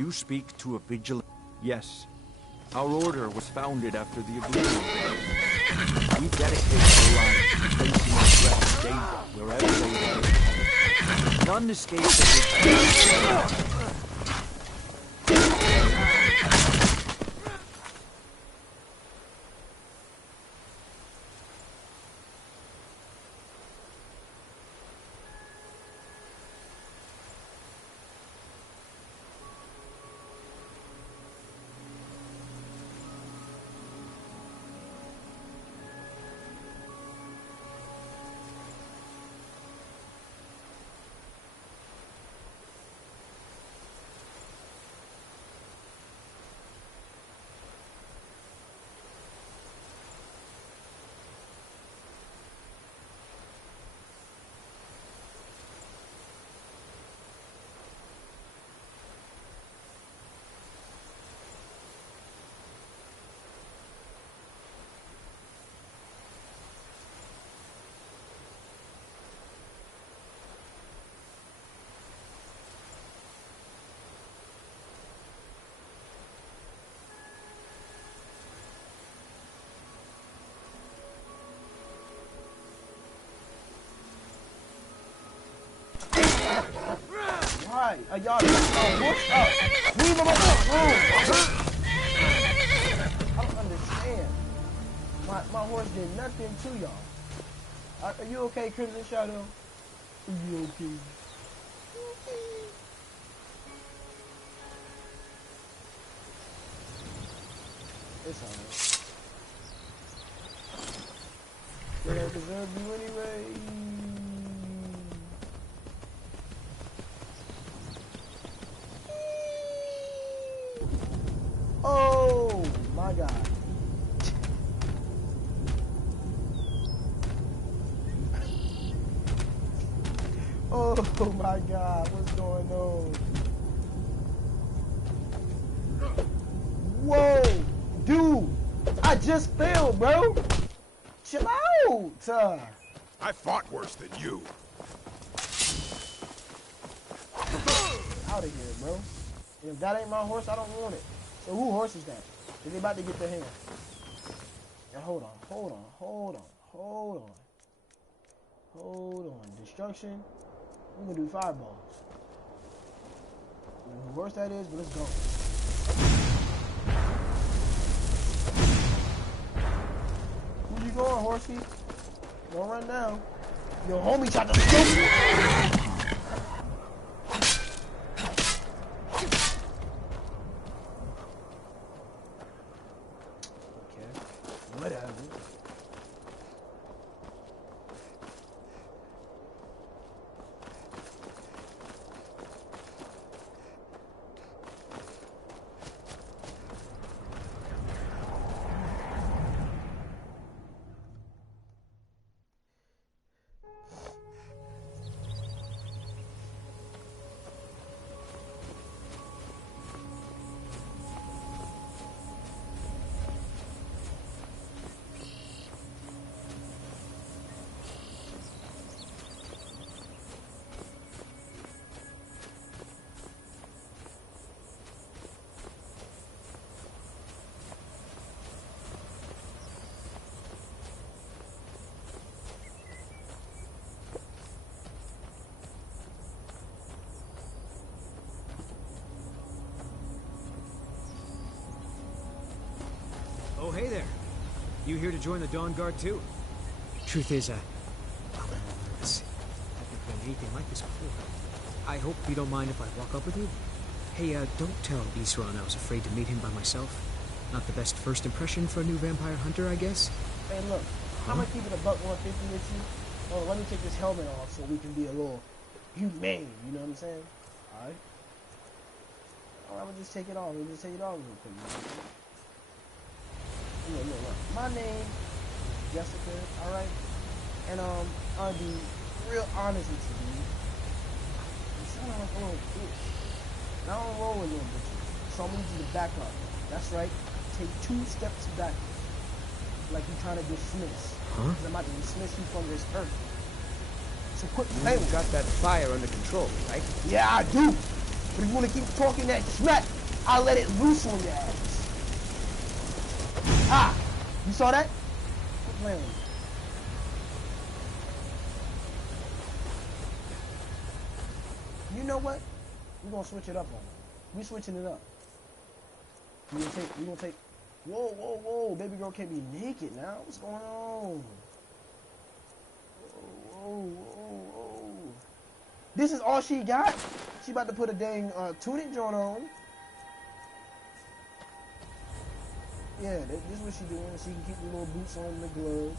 You speak to a vigilant. Yes. Our order was founded after the Oblivion. We dedicate our lives to facing the threat of danger wherever they may. None escape the vigilance. Why? Y'all what's up? Leave him alone. I don't understand. My horse did nothing to y'all. Are you okay, Crimson Shadow? Are you okay? It's alright. They don't deserve you anyway. Oh my God. Oh my God, what's going on? Whoa, dude, I just fell, bro. Chill out. I fought worse than you. Out of here, bro. If that ain't my horse, I don't want it. So who horse is that? Is they about to get their hand? Now hold on. Destruction. We're gonna do fireballs. I don't know who horse that is, but let's go. Where you going, horsey? Don't run down. Yo, homie tried to scoop me. Whatever. Oh, hey there. You here to join the Dawn Guard, too? Truth is, I've never been anything like this before. I hope you don't mind if I walk up with you. Hey, don't tell Isran I was afraid to meet him by myself. Not the best first impression for a new vampire hunter, I guess. Hey, look, I'm gonna keep it a buck 150 with you. Oh, let me take this helmet off so we can be a little humane, you know what I'm saying? Alright. Alright, we'll just take it off. We'll just take it off real quick. Look. My name is Jessica, alright? And I'll be real honest with you, dude. You sound like a little bitch. And I don't roll with little bitches. So I'm gonna need you to back up. That's right. Take 2 steps back. Like you're trying to dismiss. Huh? Because I'm about to dismiss you from this earth. So quit playing. You've got that fire under control, right? Yeah, I do. But if you want to keep talking that smack, I'll let it loose on your ass. Ah! You saw that? Quit playing with me. You know what? We're gonna switch it up on him. We switching it up. We gonna take. Whoa, whoa, whoa! Baby girl can't be naked now. What's going on? Whoa, whoa, whoa! This is all she got. She about to put a dang tunic joint on. Yeah, this is what she doing. She can keep the little boots on, the gloves,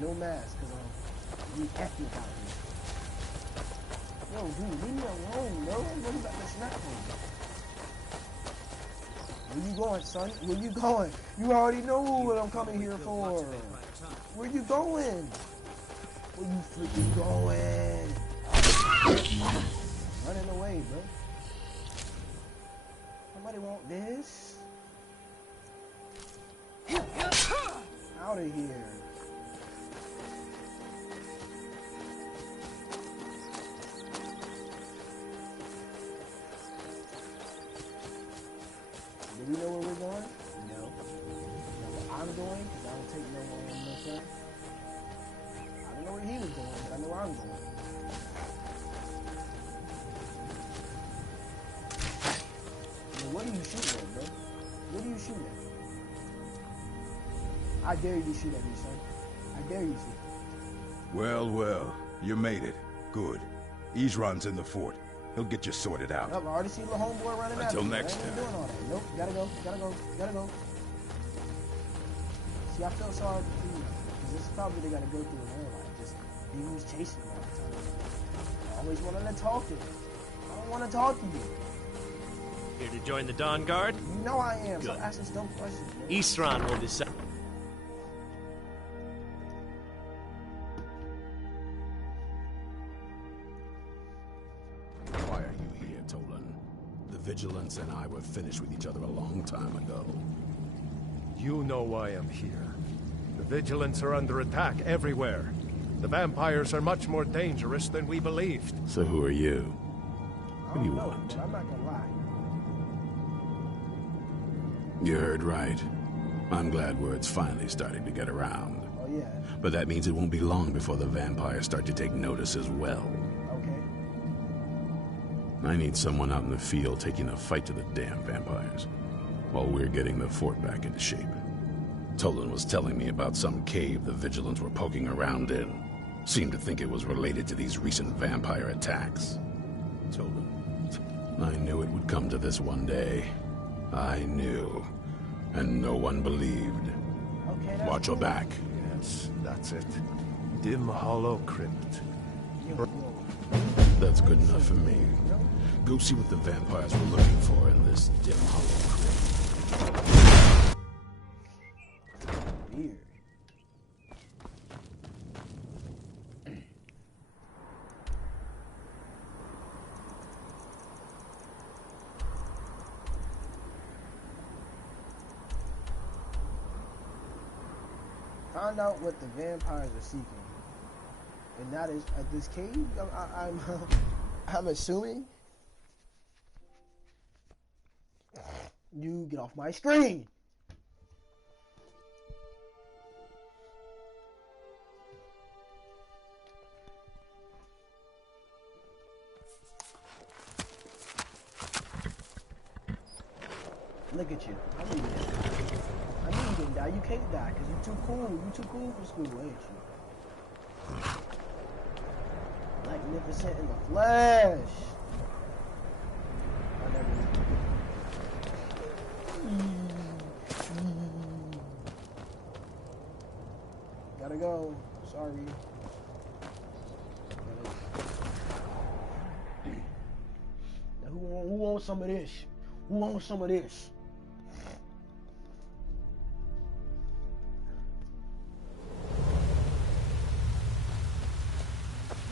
no mask, cause we ethnic out here. Yo, dude, leave me alone, bro. I'm really about to snap on you. Where you going, son? Where you going? You already know what I'm coming here for. Where you going? Where you freaking going? Running away, bro. Somebody want this? Out of here. Do we know where we're going? No. Know where I'm going? Because I don't take no time. I don't know where he was going, but I know where I'm going. Now, what are you shooting at, bro? What are you shooting at? I dare you to shoot at me, son. I dare you to. Well, well, you made it. Good. Izran's in the fort. He'll get you sorted out. Nope, I already see the homeboy running out. Until next time. Doing all that. Nope, gotta go, gotta go, gotta go. See, I feel sorry for you. Because this is probably they gotta go through in their life. Just demons chasing you all the time. I always wanted to talk to you. I don't want to talk to you. Here to join the Dawn Guard? You know I am. Good. So ask us dumb questions, man. Isran will decide. Why are you here, Tolan? The Vigilance and I were finished with each other a long time ago. You know why I'm here. The Vigilance are under attack everywhere. The vampires are much more dangerous than we believed. So who are you? What do you I don't know, want? but I'm not gonna lie. You heard right. I'm glad word's finally starting to get around. Oh, yeah. But that means it won't be long before the vampires start to take notice as well. Okay. I need someone out in the field taking a fight to the damn vampires, while we're getting the fort back into shape. Tolan was telling me about some cave the Vigilants were poking around in. Seemed to think it was related to these recent vampire attacks. Tolan, I knew it would come to this one day. I knew. And no one believed. Okay, that's Watch your cool. back. Yes, that's it. Dim Hollow Crypt. Yo. That's good enough for me. Go see what the vampires were looking for in this dim hollow crypt. Weird. Find out what the vampires are seeking, and that is at this cave. I'm assuming. You get off my screen. Look at you. I knew you didn't die. I knew you didn't die. You can't die because you're too cool. You're too cool for school, ain't you? Magnificent in the flesh. I never knew. Gotta go. Sorry. Now who wants some of this? Who wants some of this?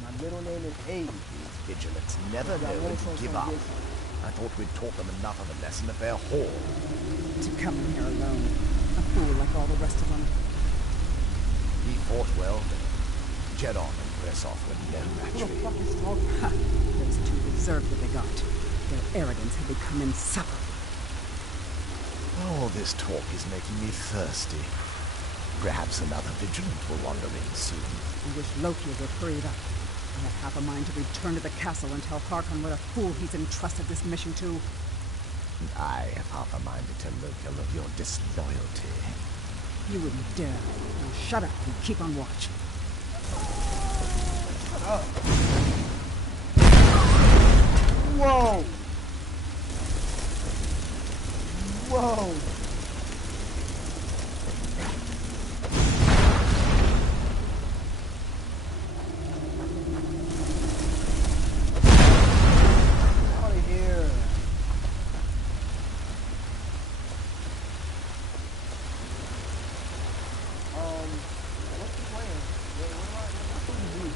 My middle name is Abe. These Vigilants never know when to give up. I thought we'd taught them enough of a lesson at their hall. To come in here alone. A fool like all the rest of them. He fought well, but Jedon and press off when no match Who for the fuck him. is talking? Ha! Those two deserve what they got. Their arrogance had become insufferable. All this talk is making me thirsty. Perhaps another vigilant will wander in soon. I wish Loki would hurry it up. I have half a mind to return to the castle and tell Harkon what a fool he's entrusted this mission to. And I have half a mind to tell Loki of your disloyalty. You wouldn't dare. Now shut up and keep on watch. Whoa! Whoa! Out of here! What's the plan? What am I supposed to do?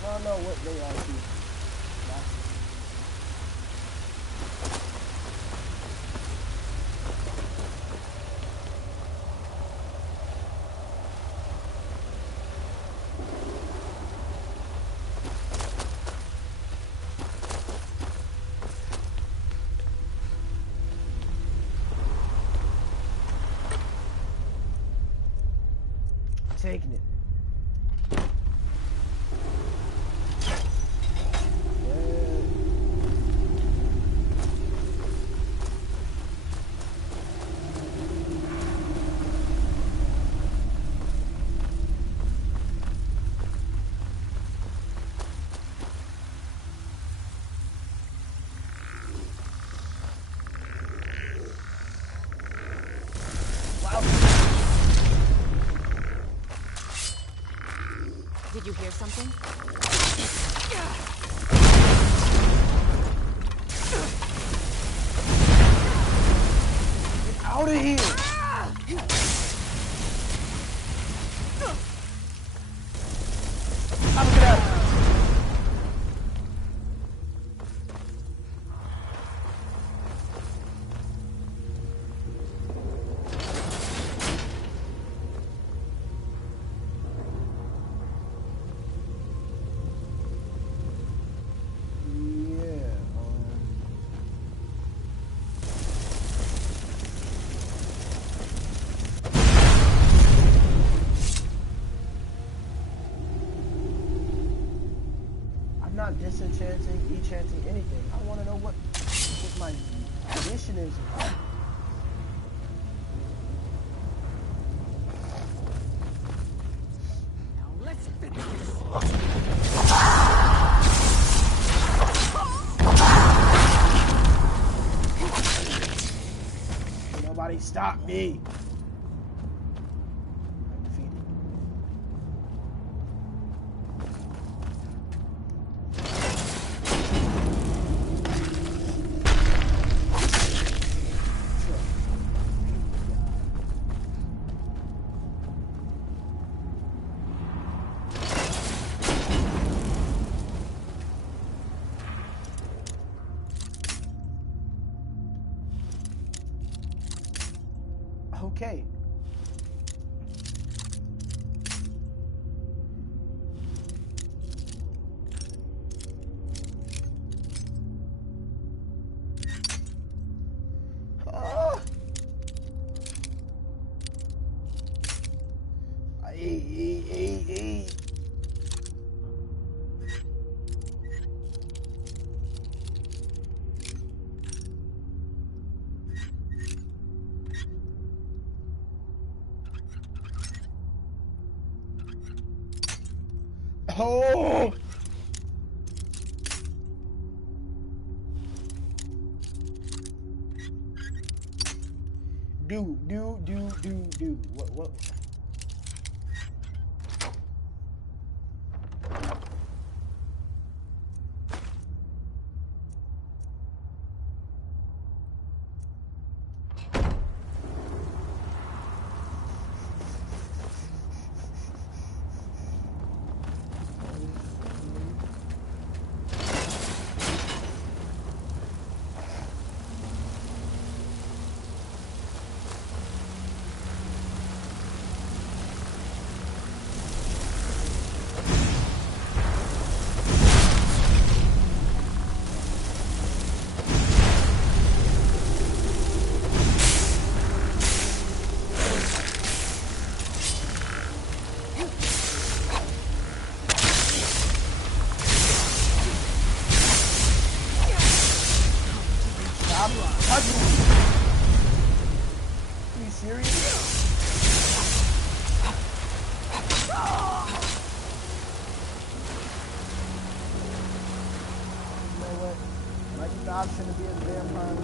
I don't know what they are here. Taking it. Did you hear something? Get out of here! How to get out? Not disenchanting, enchanting, anything. I want to know what my mission is. Now let's finish this. Nobody stop me. I'm defeated. Okay. Oh. Oh! Do. What? get the option to be a vampire.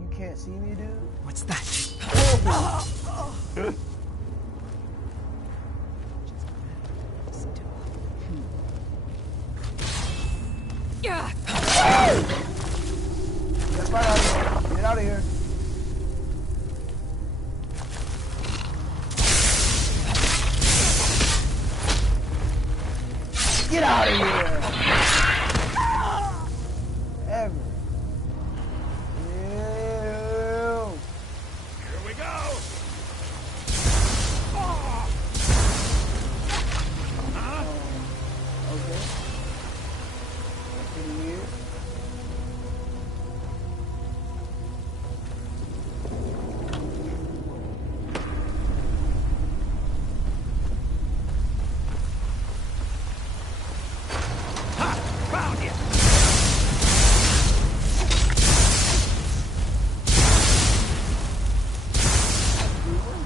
You can't see me, dude? What's that? Yeah. Get out of here. Get out of here. Get out of here. Ever. Ew. Here we go. Okay. Pretty weird. Found you.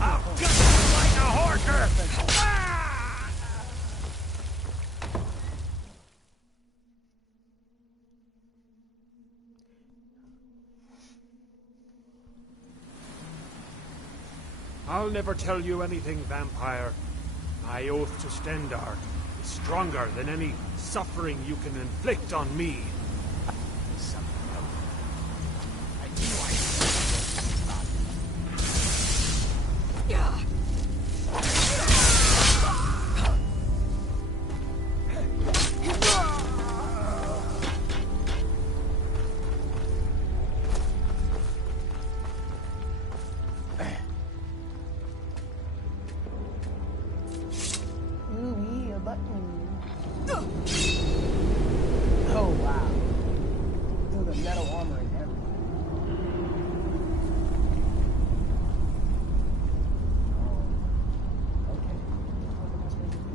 I'll gut you like a horker. I'll never tell you anything, vampire. My oath to Stendar is stronger than any suffering you can inflict on me. Oh wow. Dude, the metal armor and everything. Okay. What am I supposed to do?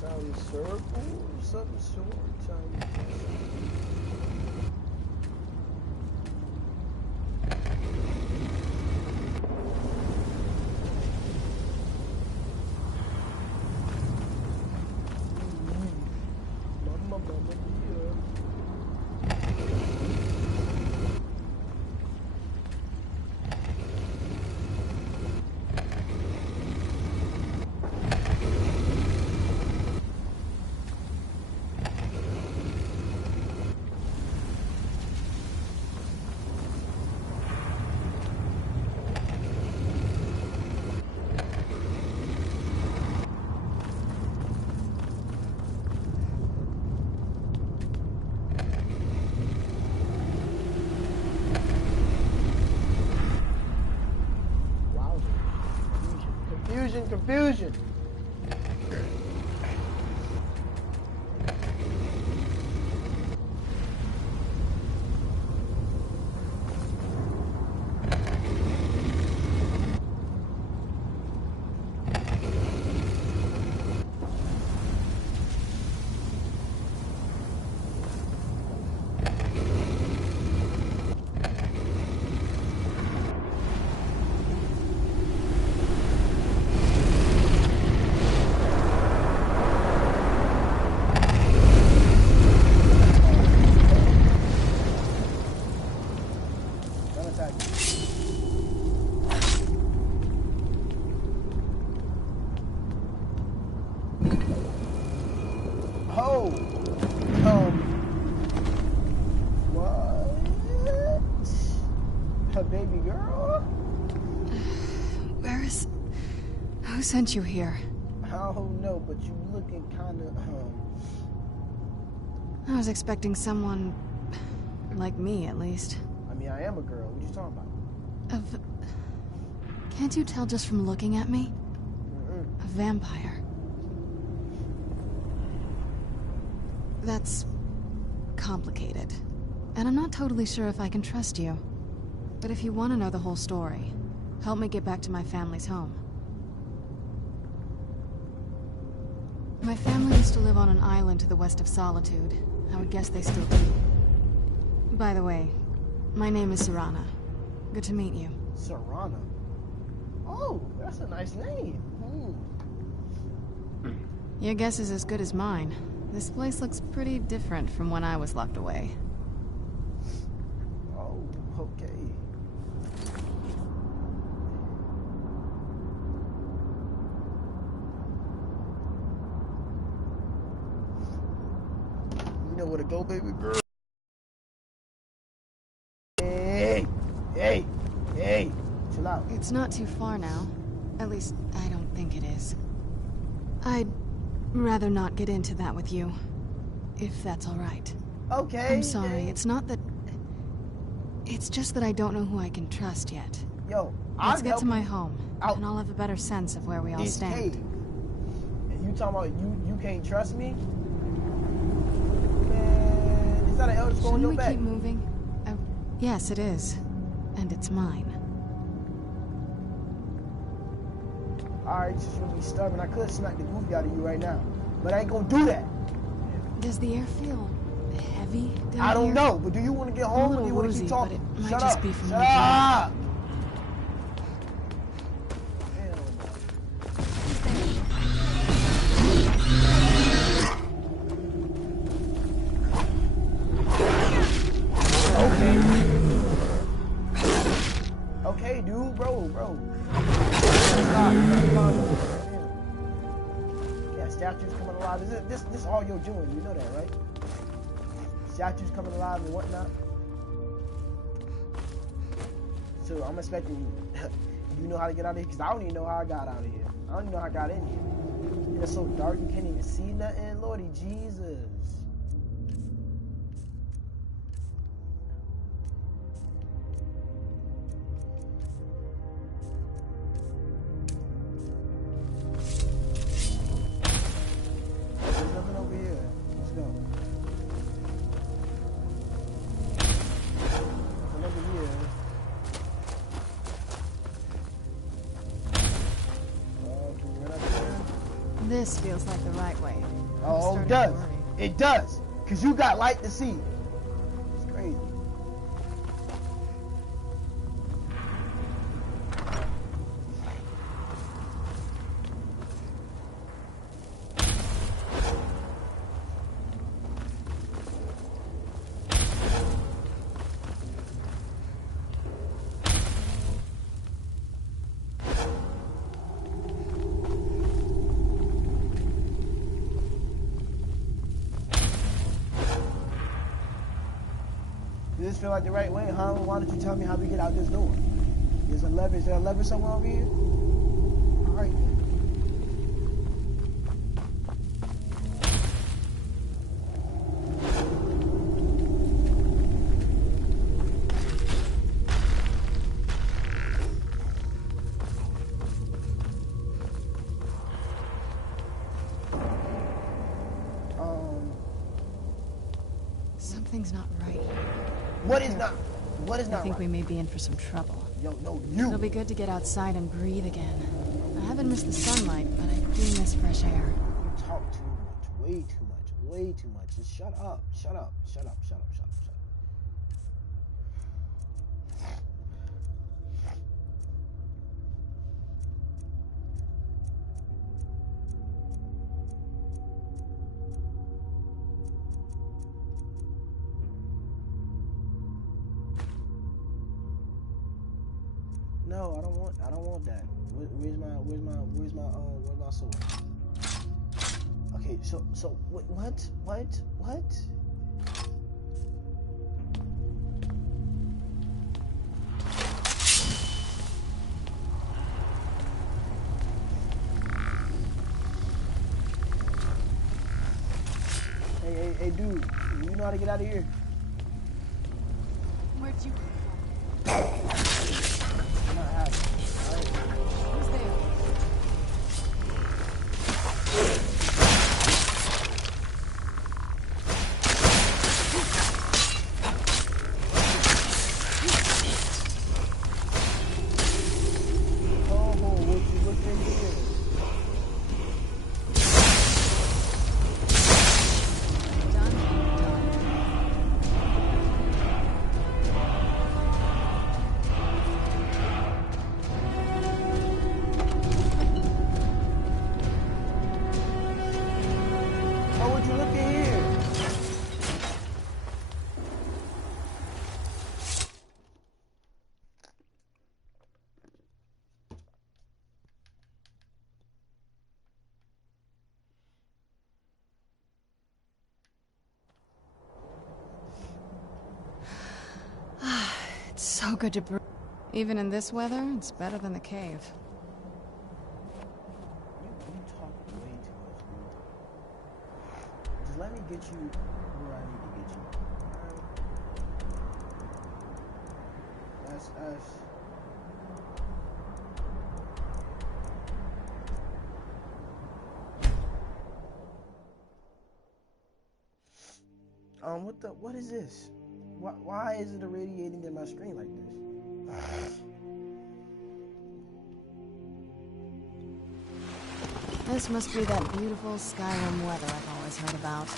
Some circle, some sort of. Confusion. Chris, who sent you here? I don't know, but you looking kinda, I was expecting someone like me, at least. I mean, I am a girl. What you talking about? Can't you tell just from looking at me? A vampire. That's complicated. And I'm not totally sure if I can trust you. But if you want to know the whole story, help me get back to my family's home. My family used to live on an island to the west of Solitude. I would guess they still do. By the way, my name is Serana. Good to meet you. Serana? Oh, that's a nice name. Your guess is as good as mine. This place looks pretty different from when I was locked away. Oh, okay. You know where to go, baby girl? Hey! Hey! Hey! Chill out. It's not too far now. At least, I don't think it is. I'd rather not get into that with you, if that's all right. Okay. I'm sorry, it's not that... It's just that I don't know who I can trust yet. Yo, let's get to my home, and I'll have a better sense of where we all stand. And you talking about you can't trust me? Man, is that an elder scroll on your back? Shouldn't we keep moving? Yes, it is. And it's mine. Alright, you just really stubborn. I could smack the goofy out of you right now. But I ain't gonna do that. Does the air feel heavy down here? I don't know, but do you want to get home or do you want to keep talking? Shut up! Shut up! Okay, dude, bro. Stop. Yeah, statues coming alive. This all you're doing, you know that, right? Statues coming alive and whatnot. So I'm expecting you know how to get out of here, because I don't even know how I got out of here. I don't even know how I got in here. It's so dark you can't even see nothing. Lordy Jesus. This feels like the right way. Oh, it does. It does. Because you got light to see. It's crazy. Does this feel like the right way, huh? Why don't you tell me how we get out this door? There's a lever. Is there a lever somewhere over here? All right. Something's not right. What is not? What is not I think right? we may be in for some trouble. Yo, no, you. It'll be good to get outside and breathe again. I haven't missed the sunlight, but I do miss fresh air. You talk too much. Way too much. Way too much. Just shut up. Shut up. Shut up. Shut up. Shut up. Shut up. No, I don't want that. Where's my sword? Okay, so what? Hey, dude, you know how to get out of here? Where'd you come I'm not happy. Alright? from? Who's there? Oh, would you look in here? Done. Oh, would you look in here? It's so good to breathe. Even in this weather, it's better than the cave. You talk way too much, dude. Just let me get you where I need to get you. Alright? That's us. What is this? Why is it irradiating in my screen like this? This must be that beautiful Skyyyyrim weather I've always heard about.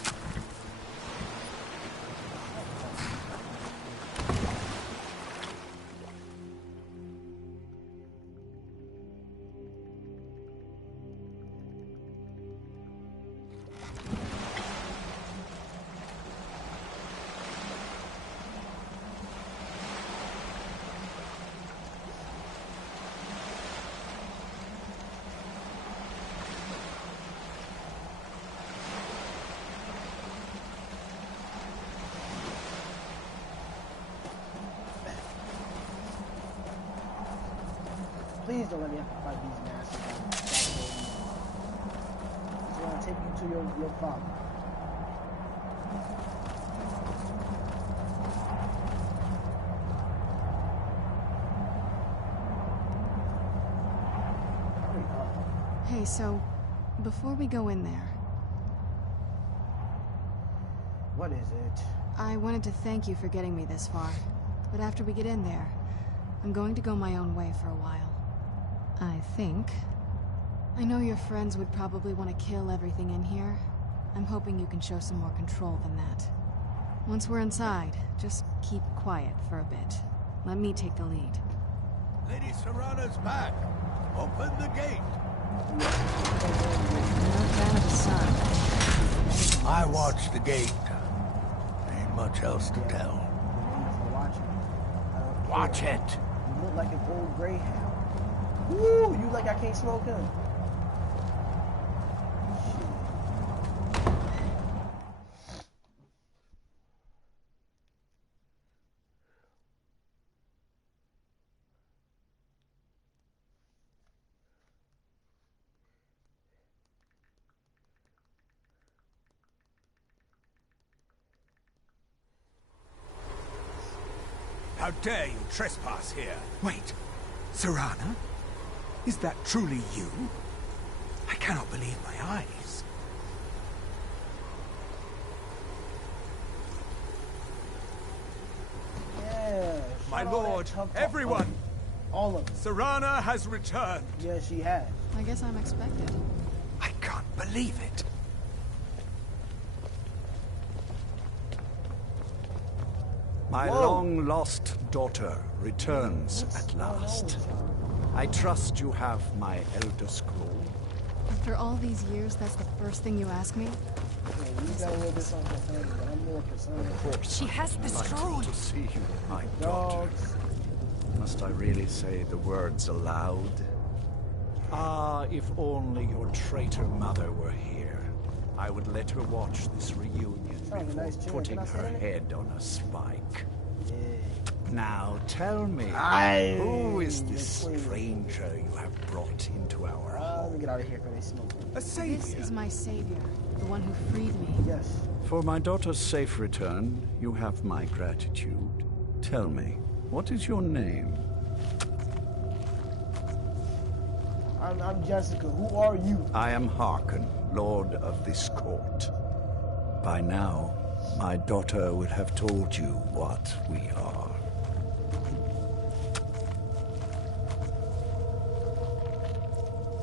Please don't let me have to fight these nasty guys. I just want to take you to your father. Hurry up. Hey, so, before we go in there, What is it? I wanted to thank you for getting me this far. But after we get in there, I'm going to go my own way for a while. I think. I know your friends would probably want to kill everything in here. I'm hoping you can show some more control than that. Once we're inside, just keep quiet for a bit. Let me take the lead. Lady Serrana's back. Open the gate. I'm no fan of the sun. I watched the gate. Ain't much else to tell. Watch it. You look like an old greyhound. Woo! You like I can't smoke him. How dare you trespass here? Wait, Serrana? Is that truly you? I cannot believe my eyes. Yeah. My shut all that lord, tough talk everyone! up. All of it. Serrana has returned. Yeah, she has. I guess I'm expected. I can't believe it. My Whoa. long-lost daughter returns at last. I trust you have my Elder Scroll. After all these years, that's the first thing you ask me? Yeah, you got a little bit something concerned, but I'm more concerned. Of course, She has the scroll. to see you, my daughter. Dogs. Must I really say the words aloud? Ah, if only your traitor mother were here. I would let her watch this reunion Sounds a before nice chair. putting Can I sit her in it? head on a spike. Yeah. Now tell me, who is this stranger you have brought into our home? Let me get out of here before they smoke. A savior? This is my savior, the one who freed me. Yes. For my daughter's safe return, you have my gratitude. Tell me, what is your name? I'm Jessica. Who are you? I am Harkon, Lord of this court. By now, my daughter would have told you what we are.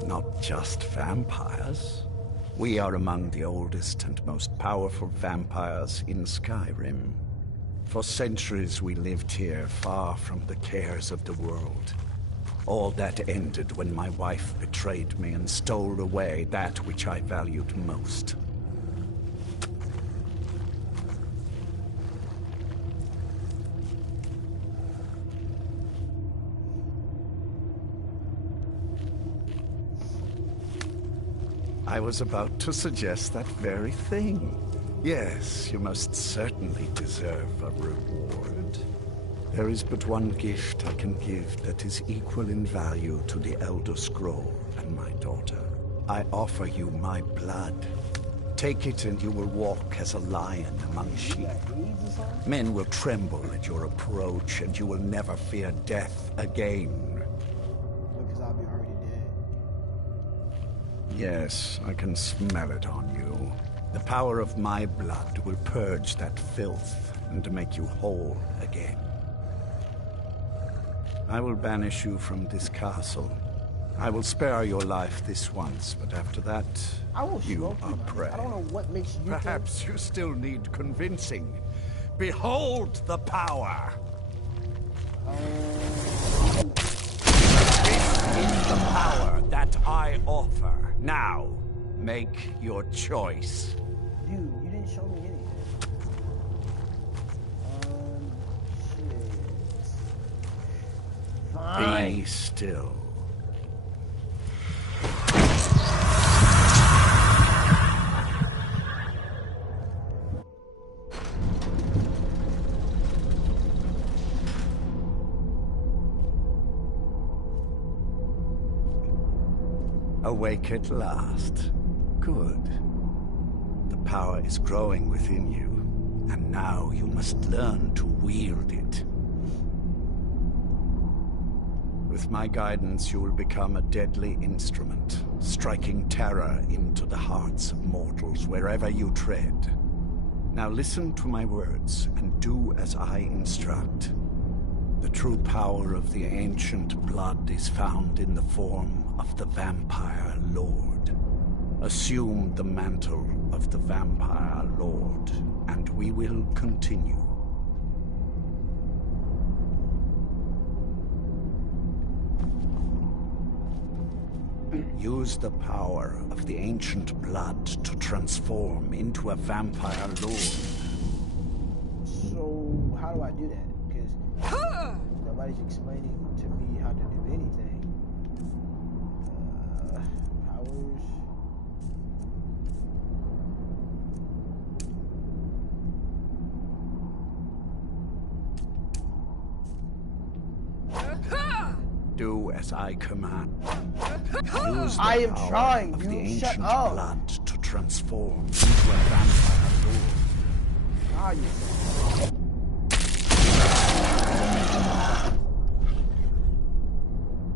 Not just vampires. We are among the oldest and most powerful vampires in Skyyyrmm. For centuries we lived here, far from the cares of the world. All that ended when my wife betrayed me and stole away that which I valued most. I was about to suggest that very thing. Yes, you most certainly deserve a reward. There is but one gift I can give that is equal in value to the Elder Scroll and my daughter. I offer you my blood. Take it and you will walk as a lion among sheep. Men will tremble at your approach and you will never fear death again. Because I'll be already dead. Yes, I can smell it on you. The power of my blood will purge that filth and make you whole again. I will banish you from this castle. I will spare your life this once, but after that, you are prey. I don't know what makes you Perhaps you still need convincing. Behold the power! This is the power that I offer. Now, make your choice. Dude, you didn't show me anything. Shit. Fine. Be still. Awake at last. Good. The power is growing within you, and now you must learn to wield it. With my guidance, you will become a deadly instrument, striking terror into the hearts of mortals wherever you tread. Now listen to my words, and do as I instruct. The true power of the ancient blood is found in the form of the Vampire Lord. Assume the mantle of the Vampire Lord, and we will continue. Use the power of the ancient blood to transform into a Vampire Lord. So, how do I do that? Because nobody's explaining to me how to do anything. Powers. Do as I command. Use the I am power trying, of you the shut ancient up. blood to transform into a Vampire Lord. Ah, you.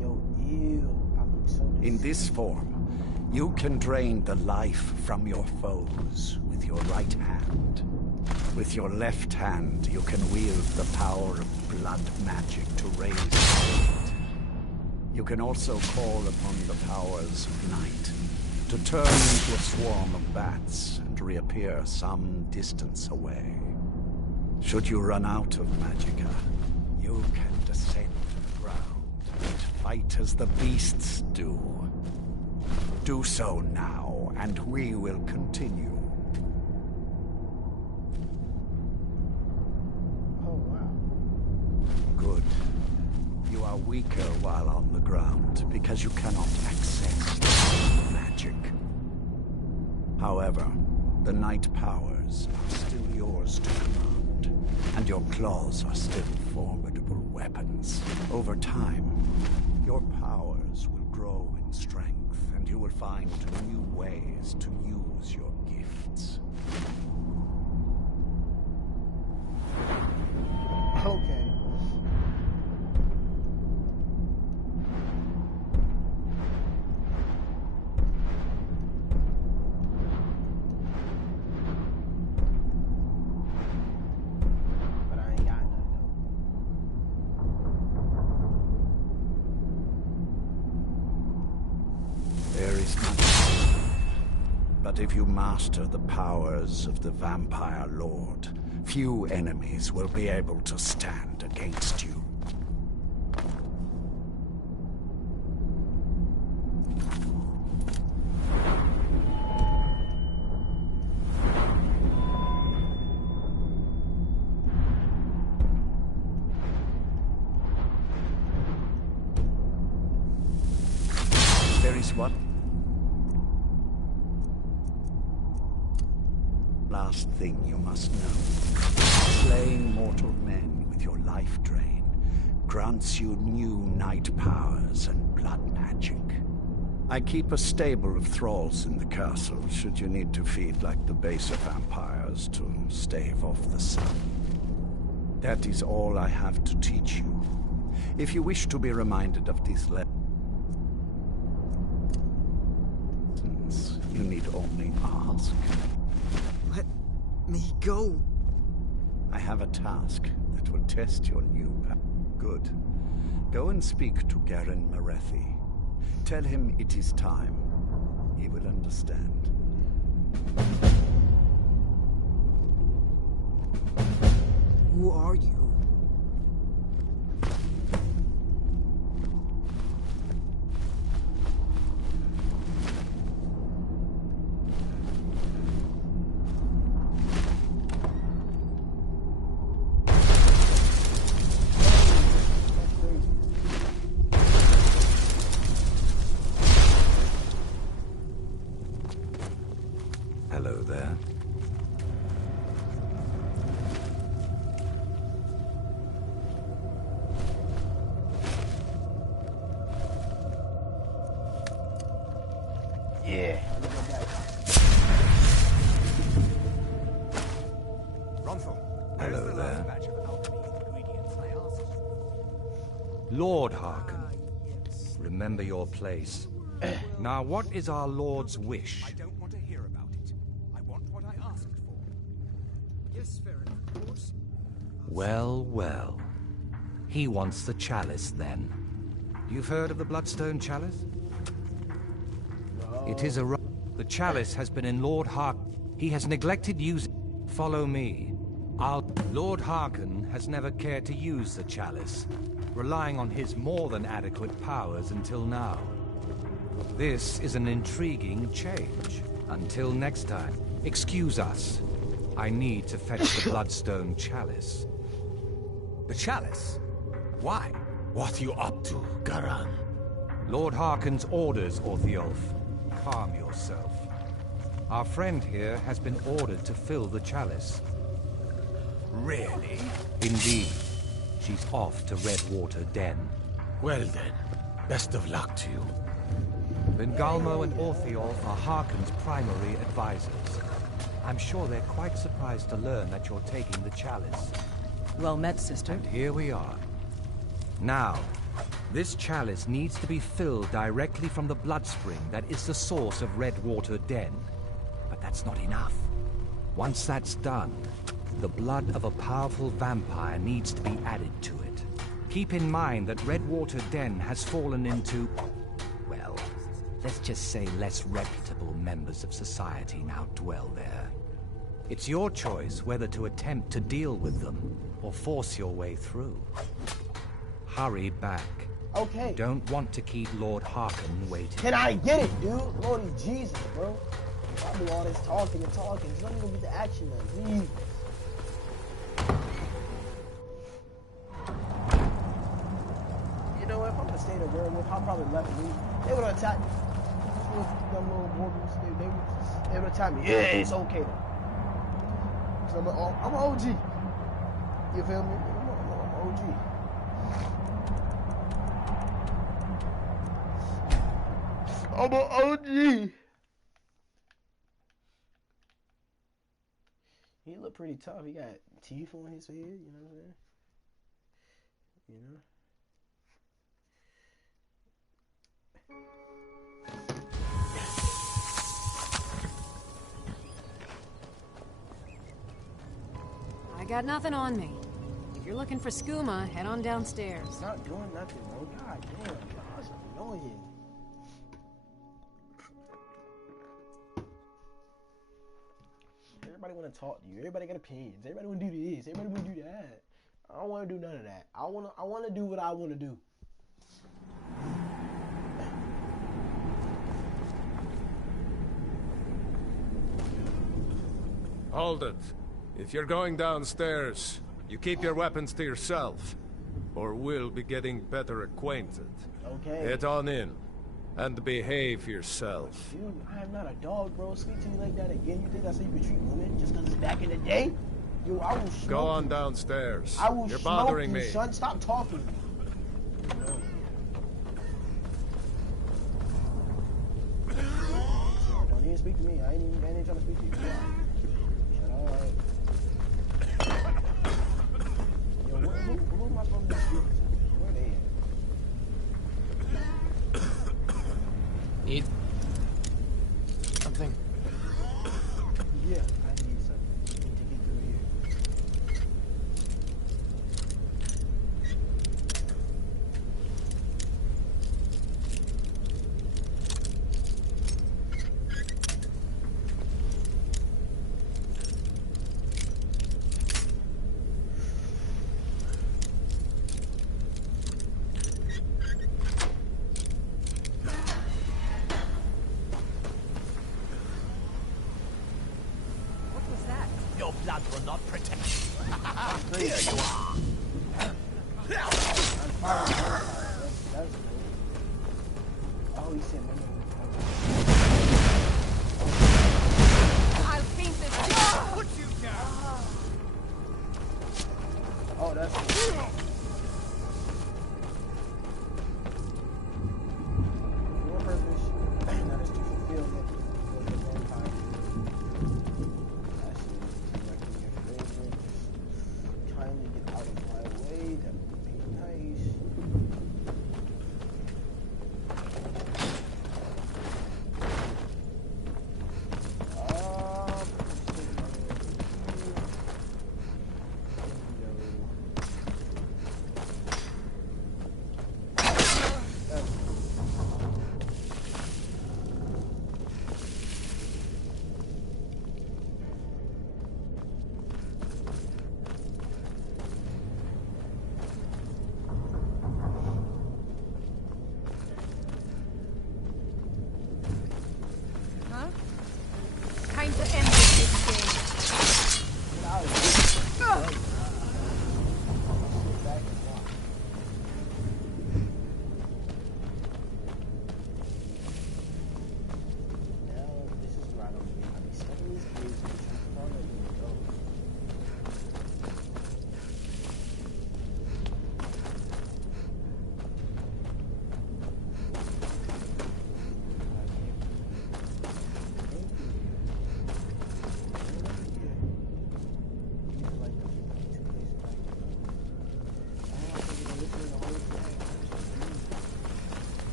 Yo, ew. I look so In this form, you can drain the life from your foes with your right hand. With your left hand, you can wield the power of blood magic to raise the dead. You can also call upon the powers of night to turn into a swarm of bats and reappear some distance away. Should you run out of magicka, you can descend to the ground and fight as the beasts do. Do so now, and we will continue. Oh, wow. Good. You are weaker while on the ground because you cannot access the magic. However, the night powers are still yours to command, and your claws are still formidable. weapons. Over time, your powers will grow in strength, and you will find new ways to use your gifts. Okay. But I ain't got none though. There is much. But if you master the powers of the Vampire Lord, few enemies will be able to stand against you. There is what? Last thing you must know. Slaying mortal men with your life drain grants you new night powers and blood magic. I keep a stable of thralls in the castle, should you need to feed like the baser vampires to stave off the sun. That is all I have to teach you. If you wish to be reminded of these lessons, you need only ask. Let me go. I have a task that will test your new power. Good. Go and speak to Garen Marethi. Tell him it is time. He will understand. Who are you? Hello there. Yeah. Hello there. Lord Harkon, remember your place. Now, what is our Lord's wish? I don't want to hear about it. I want what I asked for. Yes, fair enough, of course. Well, well. He wants the chalice, then. You've heard of the Bloodstone Chalice? No. It is a... The chalice has been in Lord Harkon. He has neglected using... Follow me. Lord Harkon has never cared to use the chalice, relying on his more than adequate powers until now. This is an intriguing change. Until next time, excuse us. I need to fetch the Bloodstone Chalice. The chalice? Why? What are you up to, Garan? Lord Harkon's orders, Orthiolf. Calm yourself. Our friend here has been ordered to fill the chalice. Really? Indeed. She's off to Redwater Den. Well then, best of luck to you. Vingalmo and Orthiolf are Harkon's primary advisors. I'm sure they're quite surprised to learn that you're taking the chalice. Well met, sister. And here we are. Now, this chalice needs to be filled directly from the blood spring that is the source of Redwater Den. But that's not enough. Once that's done, the blood of a powerful vampire needs to be added to it. Keep in mind that Redwater Den has fallen into, well, let's just say less reputable members of society now dwell there. It's your choice whether to attempt to deal with them or force your way through. Hurry back. Okay. Don't want to keep Lord Harkon waiting. Can I get it, dude? Lordy Jesus, bro. I do all this talking and talking. Just let me go get the action done, please. You know what? If I'm gonna stay in a werewolf, I'll probably left me. They would attack me. Them little warriors, they would attack me. Yeah, it's okay though. Cause I'm an OG. You feel me? I'm an OG. I'm an OG. He look pretty tough. He got teeth on his head, you know what I'm saying? You know? I got nothing on me. If you're looking for skooma, head on downstairs. Not doing nothing, bro. God damn, that's annoying. Everybody want to talk to you. Everybody got opinions. Everybody want to do this. Everybody want to do that. I don't want to do none of that. I want to do what I want to do. Hold it. If you're going downstairs, you keep your weapons to yourself, or we'll be getting better acquainted. Okay. Head on in, and behave yourself. Dude, I am not a dog, bro. Speak to me like that again. You think that's how you can treat women just because it's back in the day? Yo, I will smoke Go on you. downstairs. I will You're smoke bothering you, me. son. Stop talking. Don't even speak to me. I ain't trying to speak to you. Shut up. Yo, who am I supposed to be speaking to? Where they at? Need something? Yeah, I need something. I need to get through here. Your blood will not protect you. Here you are. Oh, he said my name. I'll paint this. Put you down. Oh, that's your purpose. That is to fulfill it for the vampire. Trying to get out of my way. That would be nice. Huh? Time to end this game.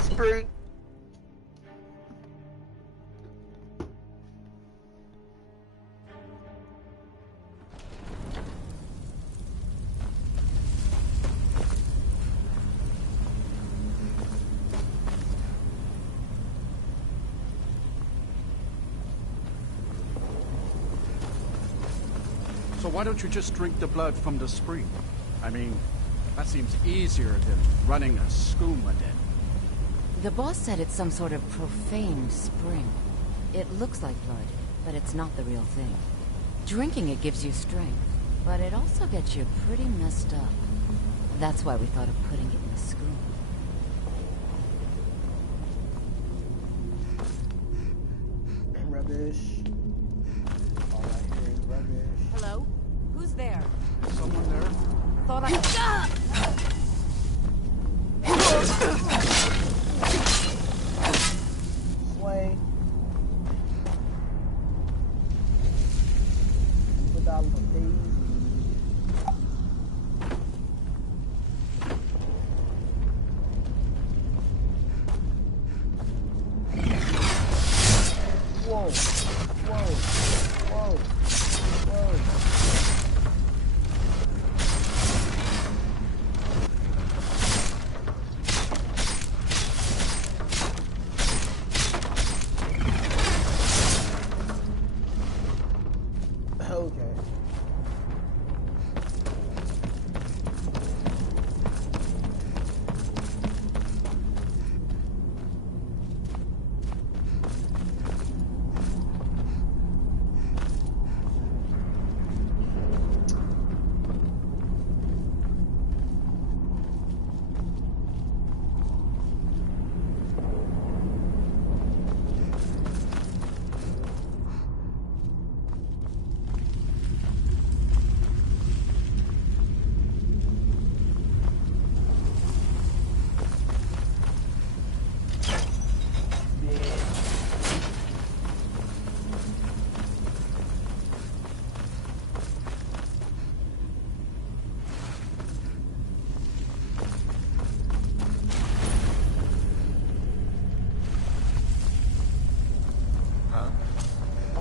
Spring. So why don't you just drink the blood from the spring? I mean, that seems easier than running a skooma den. The boss said it's some sort of profane spring. It looks like blood, but it's not the real thing. Drinking it gives you strength, but it also gets you pretty messed up. That's why we thought of putting it in the school. Rubbish. All I hear is rubbish. Hello? Who's there? Someone there? Thought I... Slay. Without the daisy. Whoa. Whoa. Whoa. Whoa. Okay.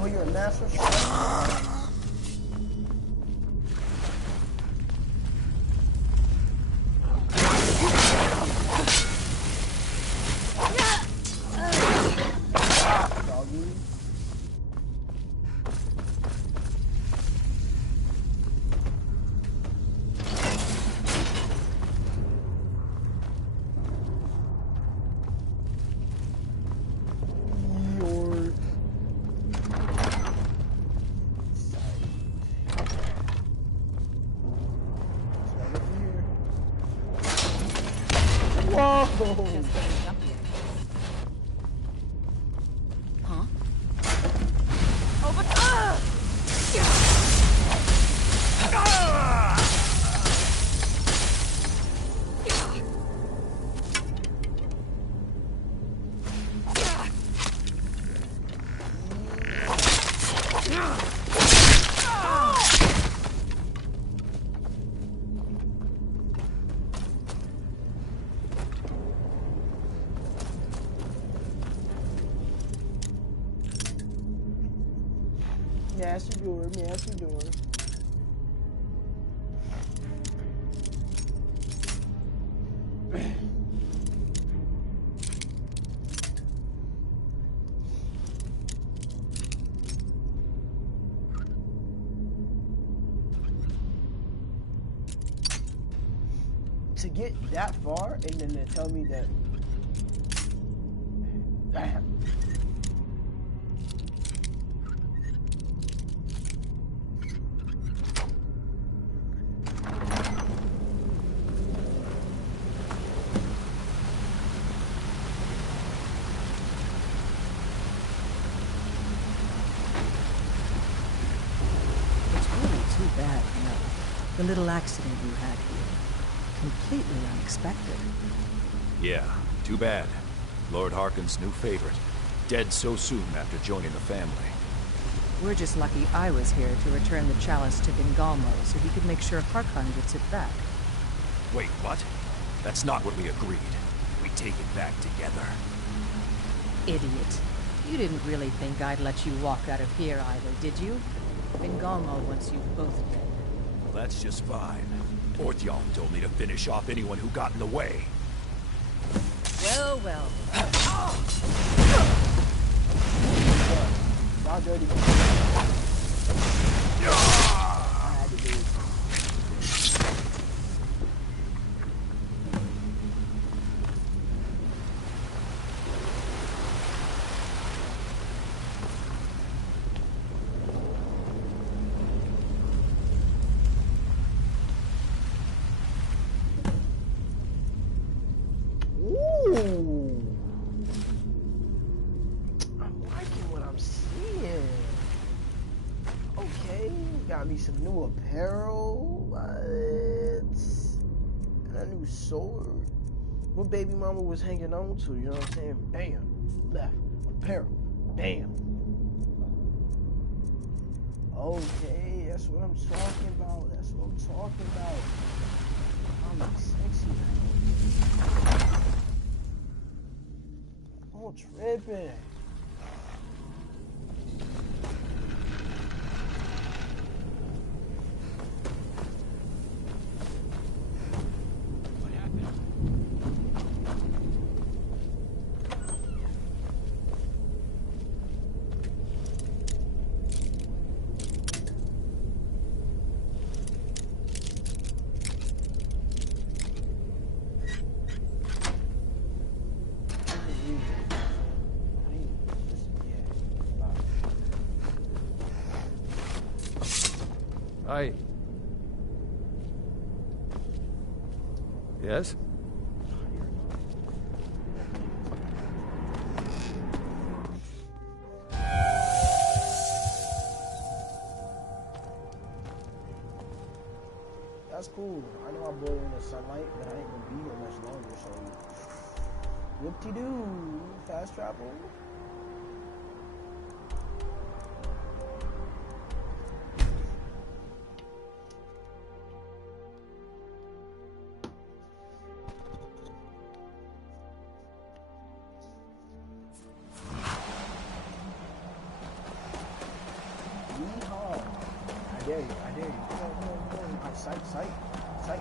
Oh, you're a master shot? Doggy. Your Whoa! Huh? Nasty door, nasty door. To get that far and then to tell me that bad, you know. The little accident you had here. Completely unexpected. Yeah, too bad. Lord Harkin's new favorite. Dead so soon after joining the family. We're just lucky I was here to return the chalice to Vingalmo so he could make sure Harkon gets it back. Wait, what? That's not what we agreed. We take it back together. Idiot. You didn't really think I'd let you walk out of here either, did you? Vingalmo wants you both dead. Well, that's just fine. Orthion told me to finish off anyone who got in the way. Well, well. Y'all dirty. some new apparel. What? And a new sword. What baby mama was hanging on to, you know what I'm saying? Bam. Left. Apparel. Bam. Okay, that's what I'm talking about. That's what I'm talking about. I'm sexy now. I'm tripping. Aye. Yes? That's cool. I know I'm boiling in the sunlight, but I ain't gonna be here much longer, so whoop-de-doo. Fast travel.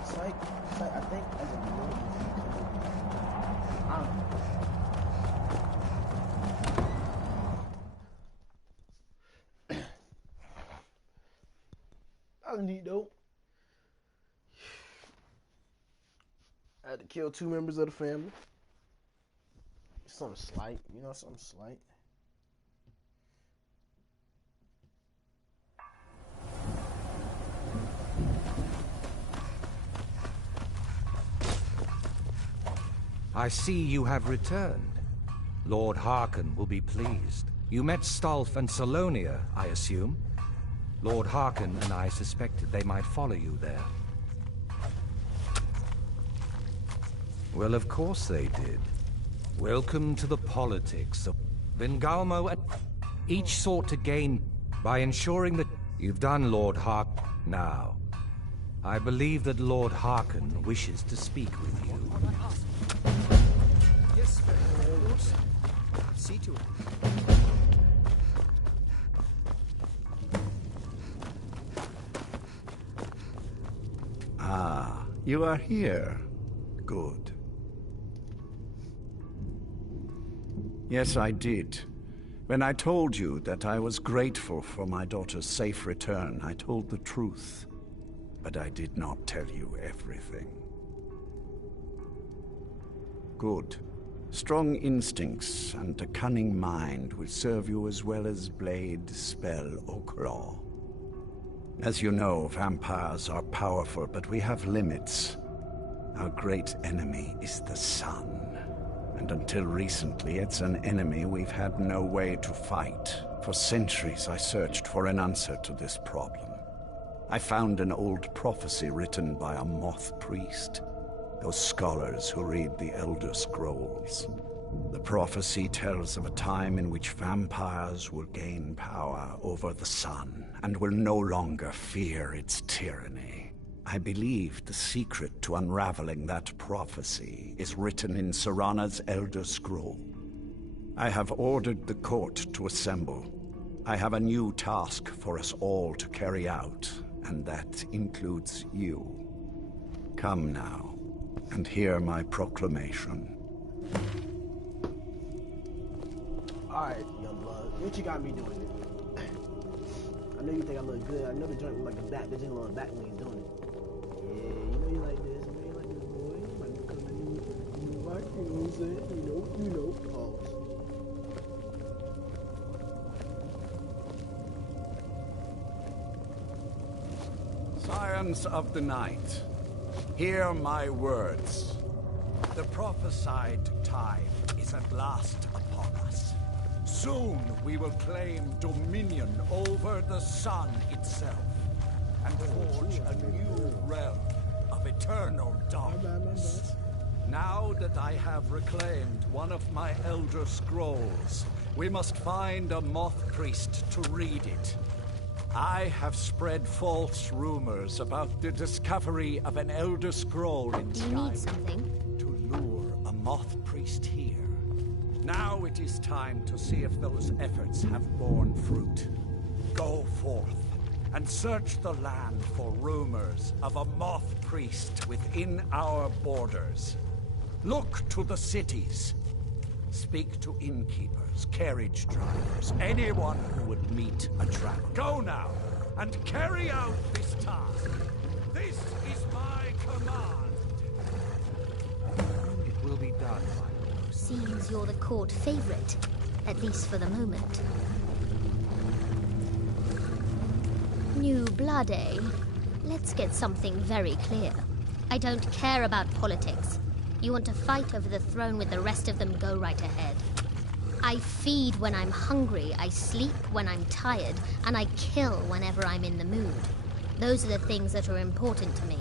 Sight. I think as a that was neat though. I had to kill 2 members of the family. Something slight, you know, something slight. I see you have returned. Lord Harkon will be pleased. You met Stolf and Salonia, I assume? Lord Harkon and I suspected they might follow you there. Well, of course they did. Welcome to the politics of Vingalmo. Each sought to gain by ensuring that you've done Lord Harkon now. I believe that Lord Harkon wishes to speak with you. Yes, see to it. Ah, you are here. Good. Yes, I did. When I told you that I was grateful for my daughter's safe return, I told the truth. But I did not tell you everything. Good. Strong instincts and a cunning mind will serve you as well as blade, spell, or claw. As you know, vampires are powerful, but we have limits. Our great enemy is the sun. And until recently, it's an enemy we've had no way to fight. For centuries, I searched for an answer to this problem. I found an old prophecy written by a moth priest. Those scholars who read the Elder Scrolls. The prophecy tells of a time in which vampires will gain power over the sun and will no longer fear its tyranny. I believe the secret to unraveling that prophecy is written in Serana's Elder Scroll. I have ordered the court to assemble. I have a new task for us all to carry out, and that includes you. Come now, and hear my proclamation. Alright, young blood, what you got me doing? I know you think I look good. I know the joint look like a bat. There's just a little bat when you're doing it. Yeah, you know you like this. You know you like this, boy. You might be coming in. You like, you know what I'm saying? You know. Pause. Scions of the night, hear my words. The prophesied time is at last upon us. Soon we will claim dominion over the sun itself. and forge a new realm of eternal darkness. Now that I have reclaimed one of my Elder Scrolls, we must find a Moth Priest to read it. I have spread false rumors about the discovery of an Elder Scroll in Do you need something? to lure a Moth Priest here. Now it is time to see if those efforts have borne fruit. Go forth and search the land for rumors of a Moth Priest within our borders. Look to the cities. Speak to innkeepers, carriage drivers, anyone who would meet a traveler. Go now, and carry out this task. This is my command. It will be done, my lord. Seems you're the court favorite, at least for the moment. New blood, eh? Let's get something very clear. I don't care about politics. You want to fight over the throne with the rest of them, go right ahead. I feed when I'm hungry, I sleep when I'm tired, and I kill whenever I'm in the mood. Those are the things that are important to me.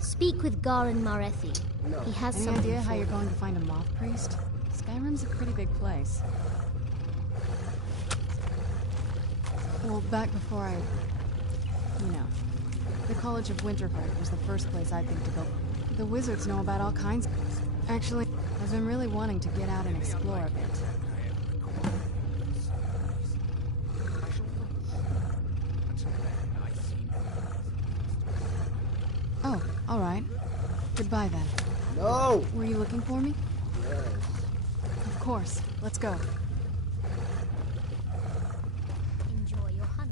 Speak with Garin Marethi. No. He has Any something idea how for you're you. going to find a moth priest? Skyrim's a pretty big place. Well, back before I... you know. The College of Winterhold was the first place I'd think to go. The wizards know about all kinds of... Actually, I've been really wanting to get out and explore a bit. Oh, alright. Goodbye then. No! Were you looking for me? Yes. Of course. Let's go. Enjoy your hunt.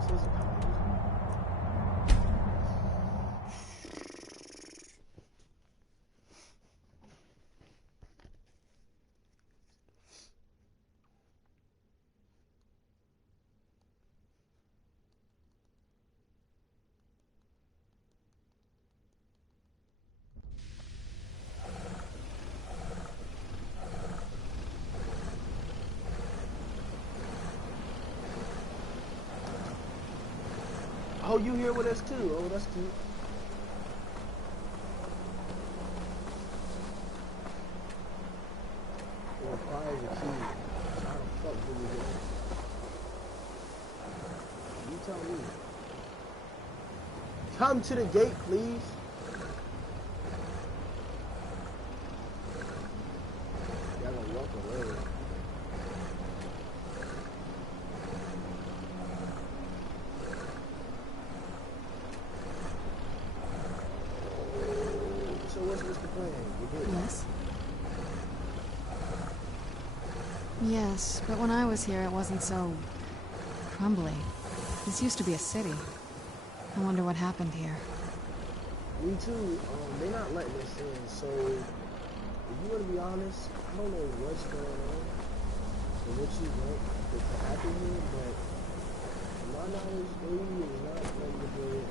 This is a college. Oh, you here with us too? Oh, that's cute. It requires a key. How the fuck did we get it? You tell me. Come to the gate, please. Y'all gonna walk away. So what's the plan? You good? Yes? Yes, but when I was here, it wasn't so... crumbly. This used to be a city. I wonder what happened here. Me too. They're not letting us in, so if you want to be honest, I don't know what's going on or what you want to happen here, but to my knowledge, they is not letting you do it.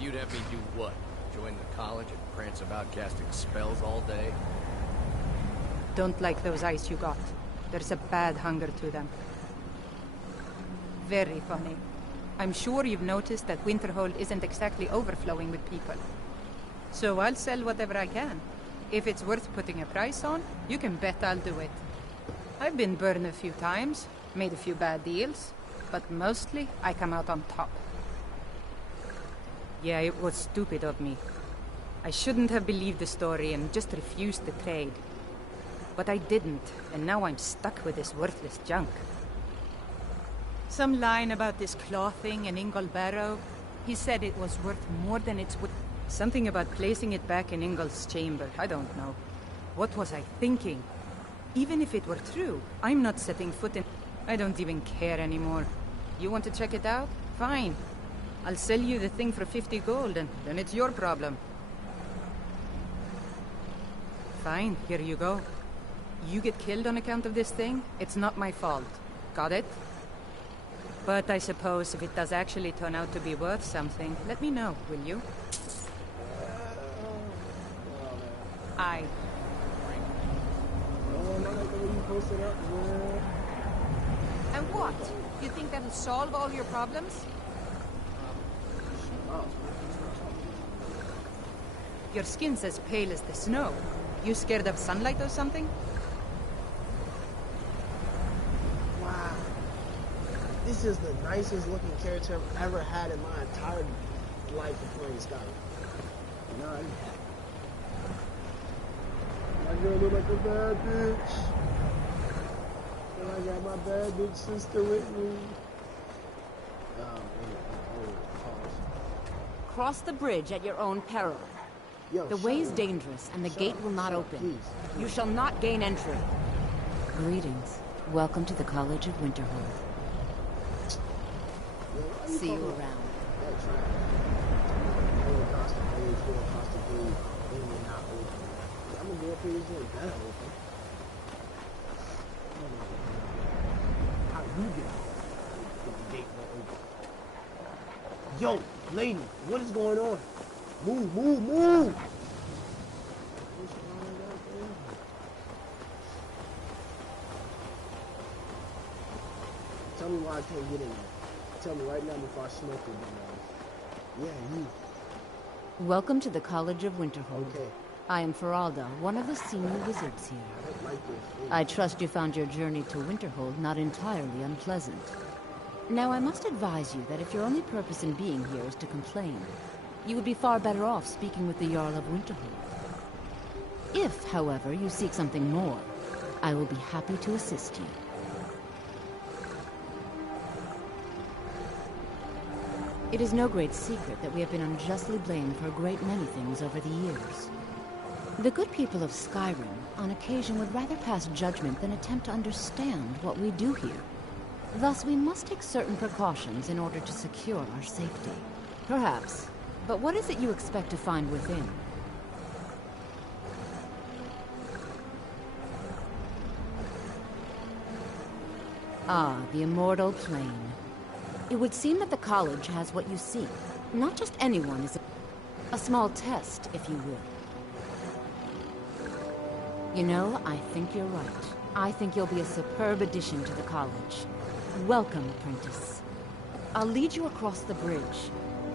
You'd have me do what? Join the college and prance about casting spells all day? Don't like those eyes you got. There's a bad hunger to them. Very funny. I'm sure you've noticed that Winterhold isn't exactly overflowing with people. So I'll sell whatever I can. If it's worth putting a price on, you can bet I'll do it. I've been burned a few times, made a few bad deals, but mostly I come out on top. Yeah, it was stupid of me. I shouldn't have believed the story and just refused the trade. But I didn't, and now I'm stuck with this worthless junk. Some line about this clothing in Ingol Barrow. He said it was worth more than it's worth. Something about placing it back in Ingol's chamber. I don't know. What was I thinking? Even if it were true, I'm not setting foot in... I don't even care anymore. You want to check it out? Fine. I'll sell you the thing for 50 gold, and then it's your problem. Fine, here you go. You get killed on account of this thing, it's not my fault. Got it? But I suppose if it does actually turn out to be worth something, let me know, will you? I... And what? You think that'll solve all your problems? Your skin's as pale as the snow. You scared of sunlight or something? Wow. This is the nicest looking character I've ever had in my entire life of playing Skyyyyrimmm. None. My girl look like a bad bitch. And I got my bad bitch sister with me. Cross the bridge at your own peril. Yo, the way is dangerous, and the gate will not open. Please. You shall not gain entry. Greetings. Welcome to the College of Winterhold. See you around. I'm gonna go up here and doing that open. How you get out? The gate won't open. Yo, lady, what is going on? Move, move, move! Tell me why I can't get in there. Tell me right now before I smoke it. Yeah, you. Welcome to the College of Winterhold. Okay. I am Feralda, one of the senior wizards here. I don't like this. I trust you found your journey to Winterhold not entirely unpleasant. Now, I must advise you that if your only purpose in being here is to complain, you would be far better off speaking with the Jarl of Winterhold. If, however, you seek something more, I will be happy to assist you. It is no great secret that we have been unjustly blamed for a great many things over the years. The good people of Skyyyyrimmm, on occasion, would rather pass judgment than attempt to understand what we do here. Thus, we must take certain precautions in order to secure our safety. Perhaps. But what is it you expect to find within? Ah, the immortal plane. It would seem that the college has what you seek. Not just anyone is a small test, if you will. You know, I think you're right. I think you'll be a superb addition to the college. Welcome, apprentice. I'll lead you across the bridge.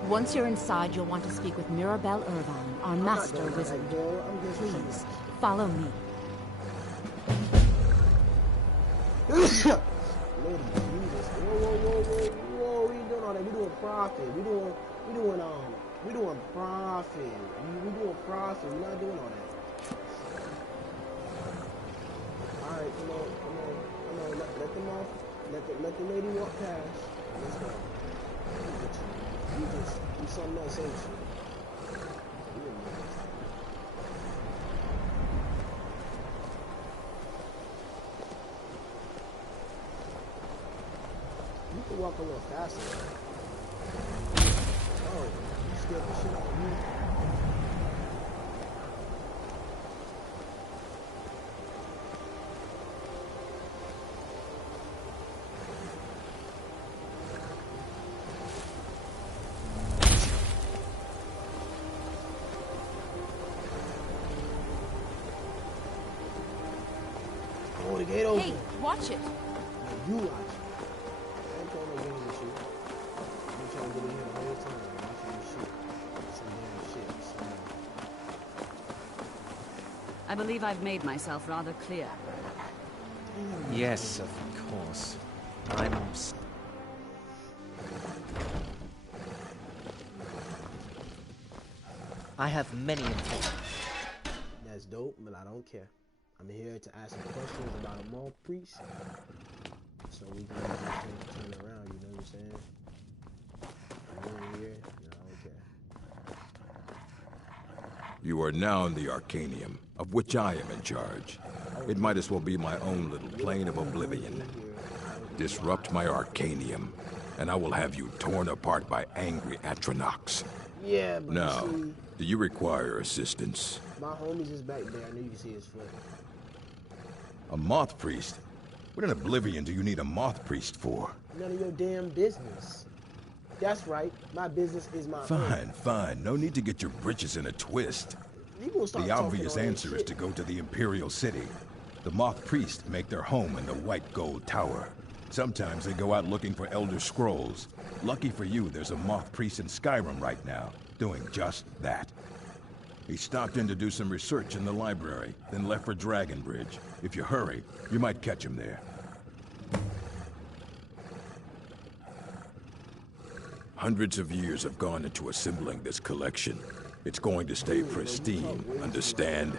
Once you're inside, you'll want to speak with Mirabelle Irvine, our master wizard. Please, follow me. Lady, Jesus. Whoa, we ain't doing all that. We doing profit. We doing profit. We doing profit. We're not doing all that. Alright, come on. Let them off. Let the lady walk past. Let's go. You just do something else, ain't you? You can walk a little faster. Oh, you scared the shit out of me. Hey, watch it. You watch it. I ain't playing no games with you. I've been trying to get in here the whole time. Watching this shit. Some damn shit. I believe I've made myself rather clear. Yes, of course. I'm... I have many intentions. That's dope, but I don't care. I'm here to ask some questions about a mall priest, so we can turn around, you know what I'm saying? I'm in here, I don't care. You are now in the Arcanium, of which I am in charge. Oh, It might as well be my own little plane of oblivion. Disrupt my Arcanium, and I will have you torn apart by angry Atronachs. Yeah, but Now, see, do you require assistance? my homie's is back there. I know you can see his foot. A moth priest? What in oblivion do you need a moth priest for? None of your damn business. That's right. My business is my own. Fine, fine. No need to get your britches in a twist. You gonna stop The talking obvious all that answer is shit. to go to the Imperial City. The moth priests make their home in the White Gold Tower. Sometimes they go out looking for Elder Scrolls. Lucky for you, there's a moth priest in Skyyyrmm right now, doing just that. He stopped in to do some research in the library, then left for Dragonbridge. If you hurry, you might catch him there. Hundreds of years have gone into assembling this collection. It's going to stay pristine, understand?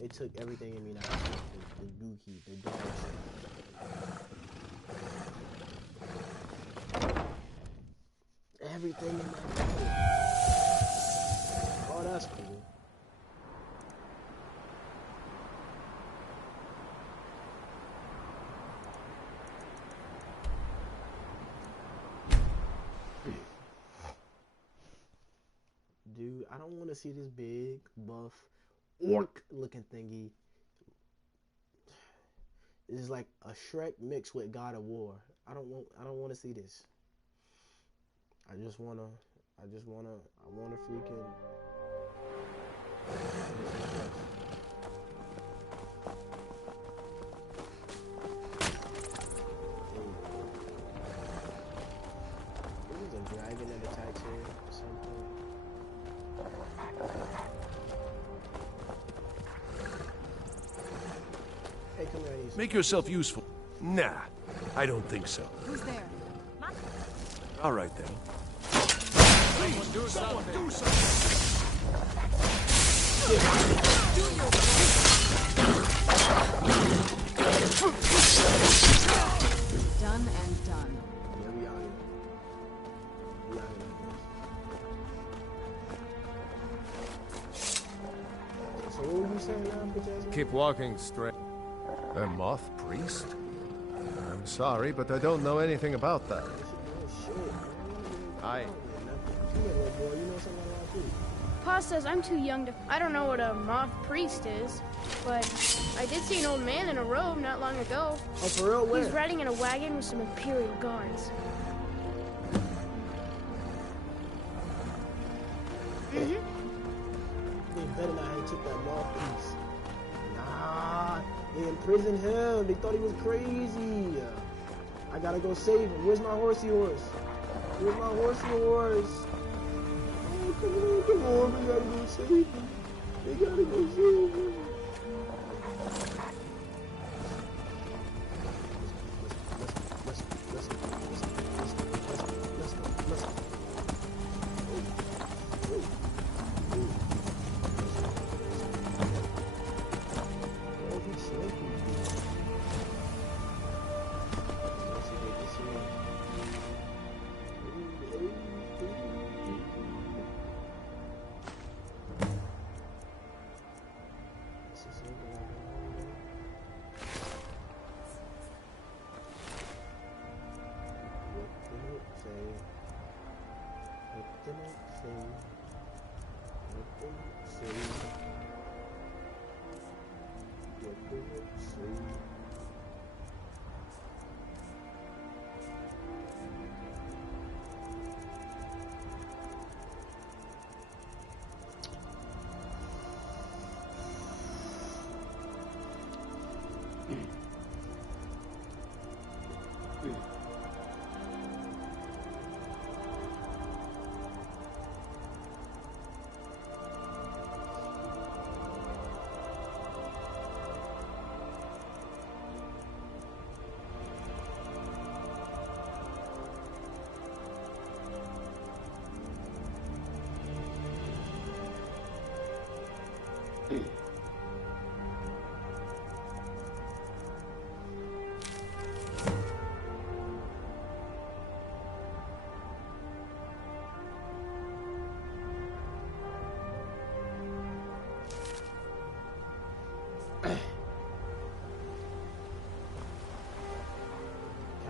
It took everything in me now. The dookie, the dog shit. Everything in my body. Oh, that's cool. Dude, I don't want to see this big, buff, orc-looking thingy. This is like a Shrek mixed with God of War. I don't want to see this. I wanna freaking. There's a dragon that attacks here or something. Hey, come here. Make yourself useful. Nah, I don't think so. Who's there? All right then. Please, someone do something! Done and done. Yeah, we out here. We out here. So what were you saying now, bitch ass? Keep walking straight. A moth priest? I'm sorry, but I don't know anything about that. I... Pa says I'm too young to... I don't know what a moth priest is, but I did see an old man in a robe not long ago. Oh, for real? Where? He's riding in a wagon with some Imperial guards. They better not have took that moth piece. Nah, they imprisoned him. They thought he was crazy. I gotta go save him. Where's my horsey horse? Where's my horsey horse? Oh, come on, we gotta go save him. They gotta go save him.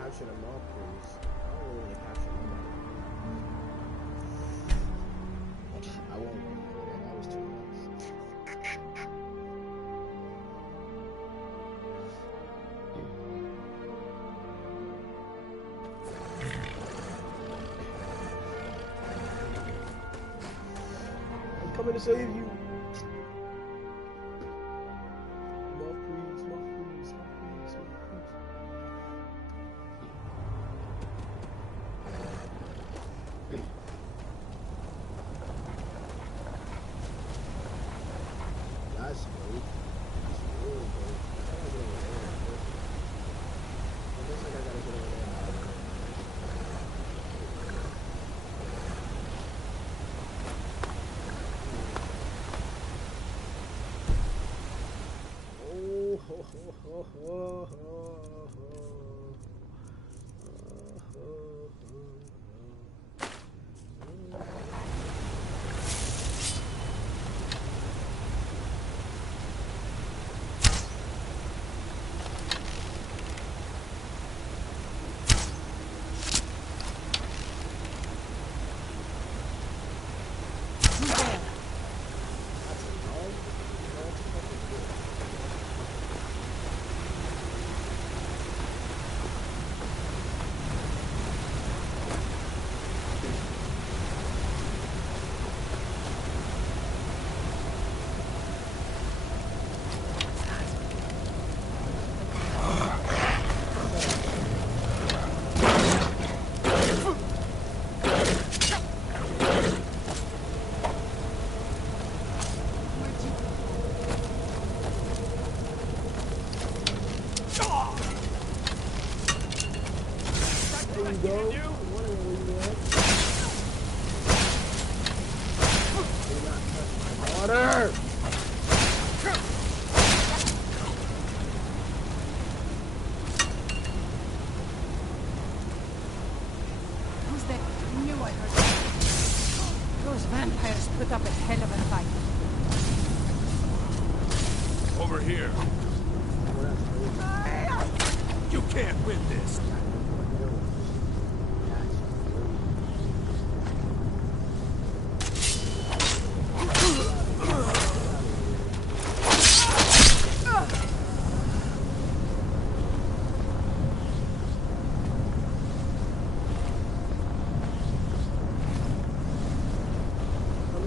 capture the mob priest. I don't really want to capture nobody. I won't worry about that. That was too much. I'm coming to save you.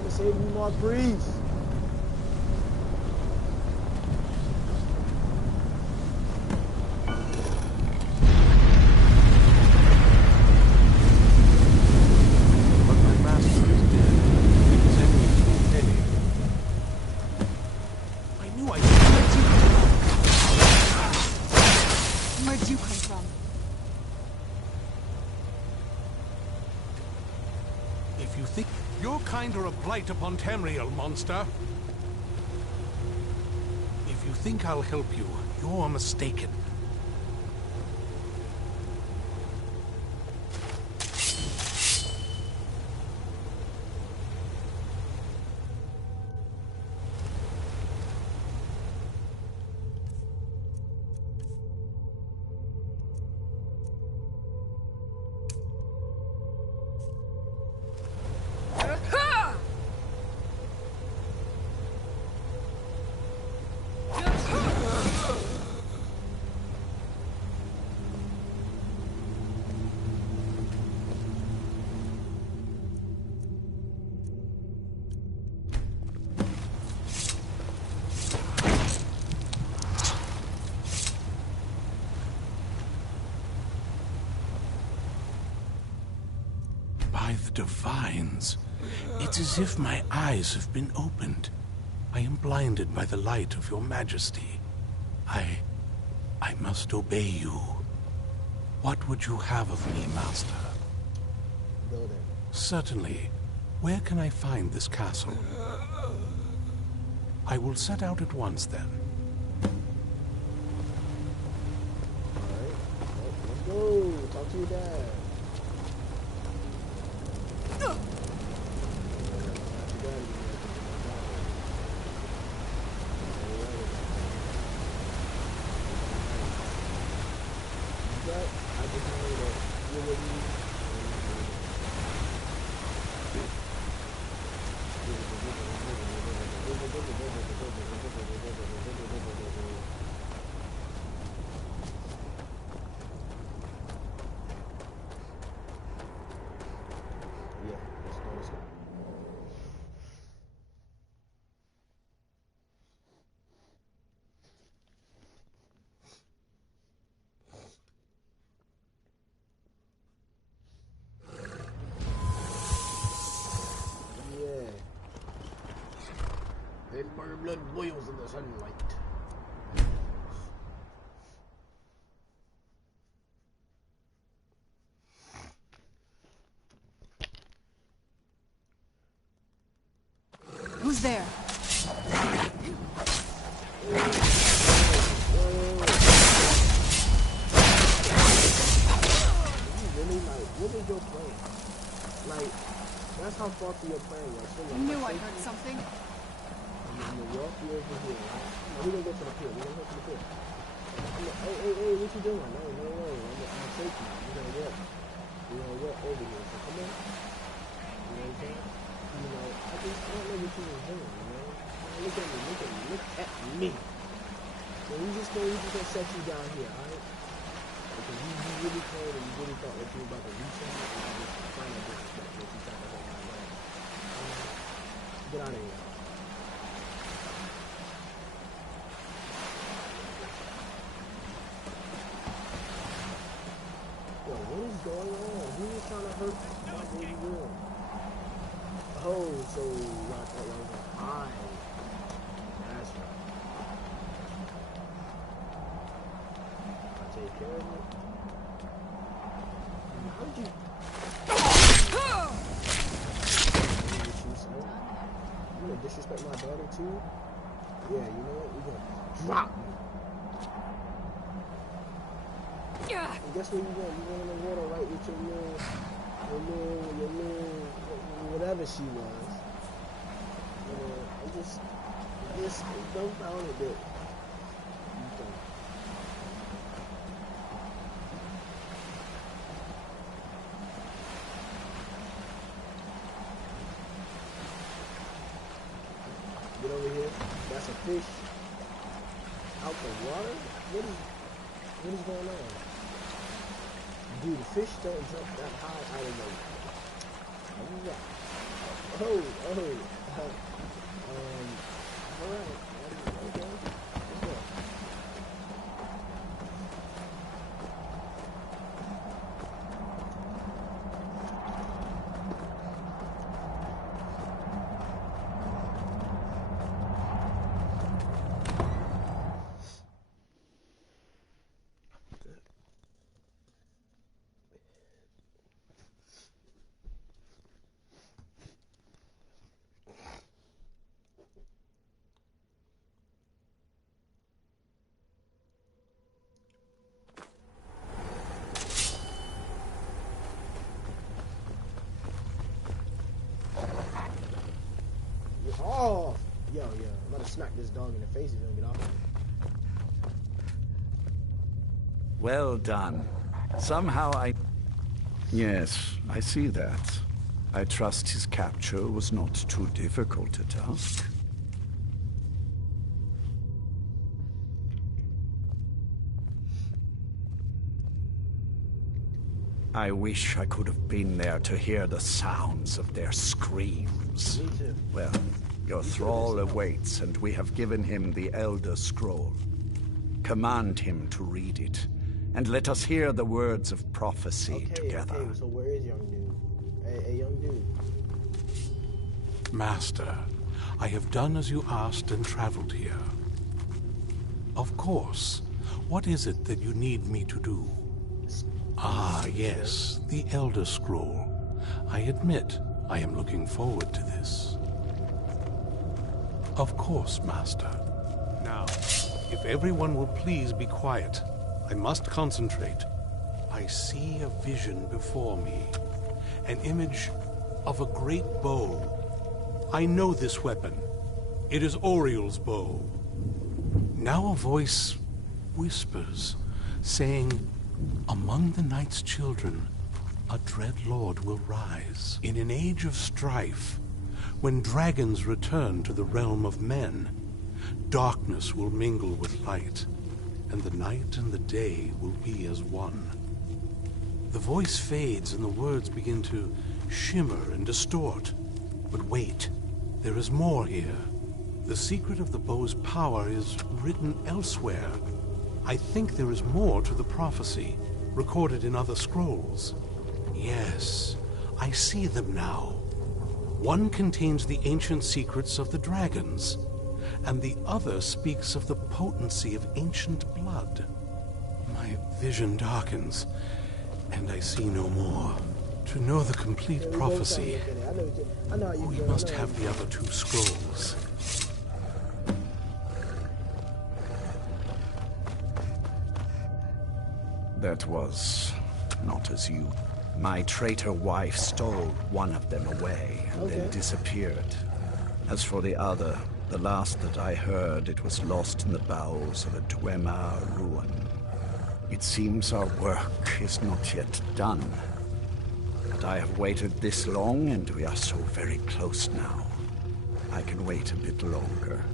Save me more breeze. Or a blight upon Tamriel, monster. If you think I'll help you, you're mistaken. Divines. It's as if my eyes have been opened. I am blinded by the light of your majesty. I must obey you. What would you have of me, master? Building. Certainly. Where can I find this castle? I will set out at once, then. Alright. Let's go. Talk to your dad. I Our blood boils in the sunlight. Who's there? Really, like, what is your plan? Like, that's how faulty your plan was. So, like, I knew I heard something. I'm gonna walk you over here, right? Now we're gonna go to the pier. We're gonna go to the pier. Hey, what you doing? No. I'm gonna take you. We're gonna walk. We're gonna walk over here. So come on. You know what I'm saying? You know, I don't know what you was doing, you know? Look at me. So we just gonna set you down here, alright? Because you really came and you really thought that you were about to reach out and you just find out disrespect what you thought that was going on. Get out of here. Yo, what is going on? Who is trying to hurt my baby girl? Oh, so y'all thought y'all was gonna hide. That's right. I take care of it. How did you? You gonna disrespect my daughter too? Yeah, you know what? You gonna drop me. And guess where you going? You going in the water, right, with your little, whatever she was. I'm just dumbfounded that you think. Get over here. That's a fish out the water? What is going on? Dude, the fish don't jump that high out of the water. Alright. Okay. Let's go. Oh! Yo, I'm about to smack this dog in the face. He's gonna get off of me. Well done. Somehow I... Yes, I see that. I trust his capture was not too difficult a task. I wish I could have been there to hear the sounds of their screams. Me too. Well, your thrall awaits, and we have given him the Elder Scroll. Command him to read it, and let us hear the words of prophecy together. Okay, so where is young dude? Hey, young dude. Master, I have done as you asked and traveled here. Of course. What is it that you need me to do? Ah, yes, the Elder Scroll. I admit, I am looking forward to this. Of course, Master. Now, if everyone will please be quiet, I must concentrate. I see a vision before me, an image of a great bow. I know this weapon. It is Oriel's bow. Now a voice whispers, saying, Among the night's children, a dread lord will rise. In an age of strife, when dragons return to the realm of men, darkness will mingle with light, and the night and the day will be as one. The voice fades and the words begin to shimmer and distort. But wait, there is more here. The secret of the bow's power is written elsewhere. I think there is more to the prophecy, recorded in other scrolls. Yes, I see them now. One contains the ancient secrets of the dragons, and the other speaks of the potency of ancient blood. My vision darkens, and I see no more. To know the complete prophecy, we must have the other two scrolls. That was not as you. My traitor wife stole one of them away and then disappeared. As for the other, the last that I heard, it was lost in the bowels of a Dwemer ruin. It seems our work is not yet done. But I have waited this long, and we are so very close now. I can wait a bit longer.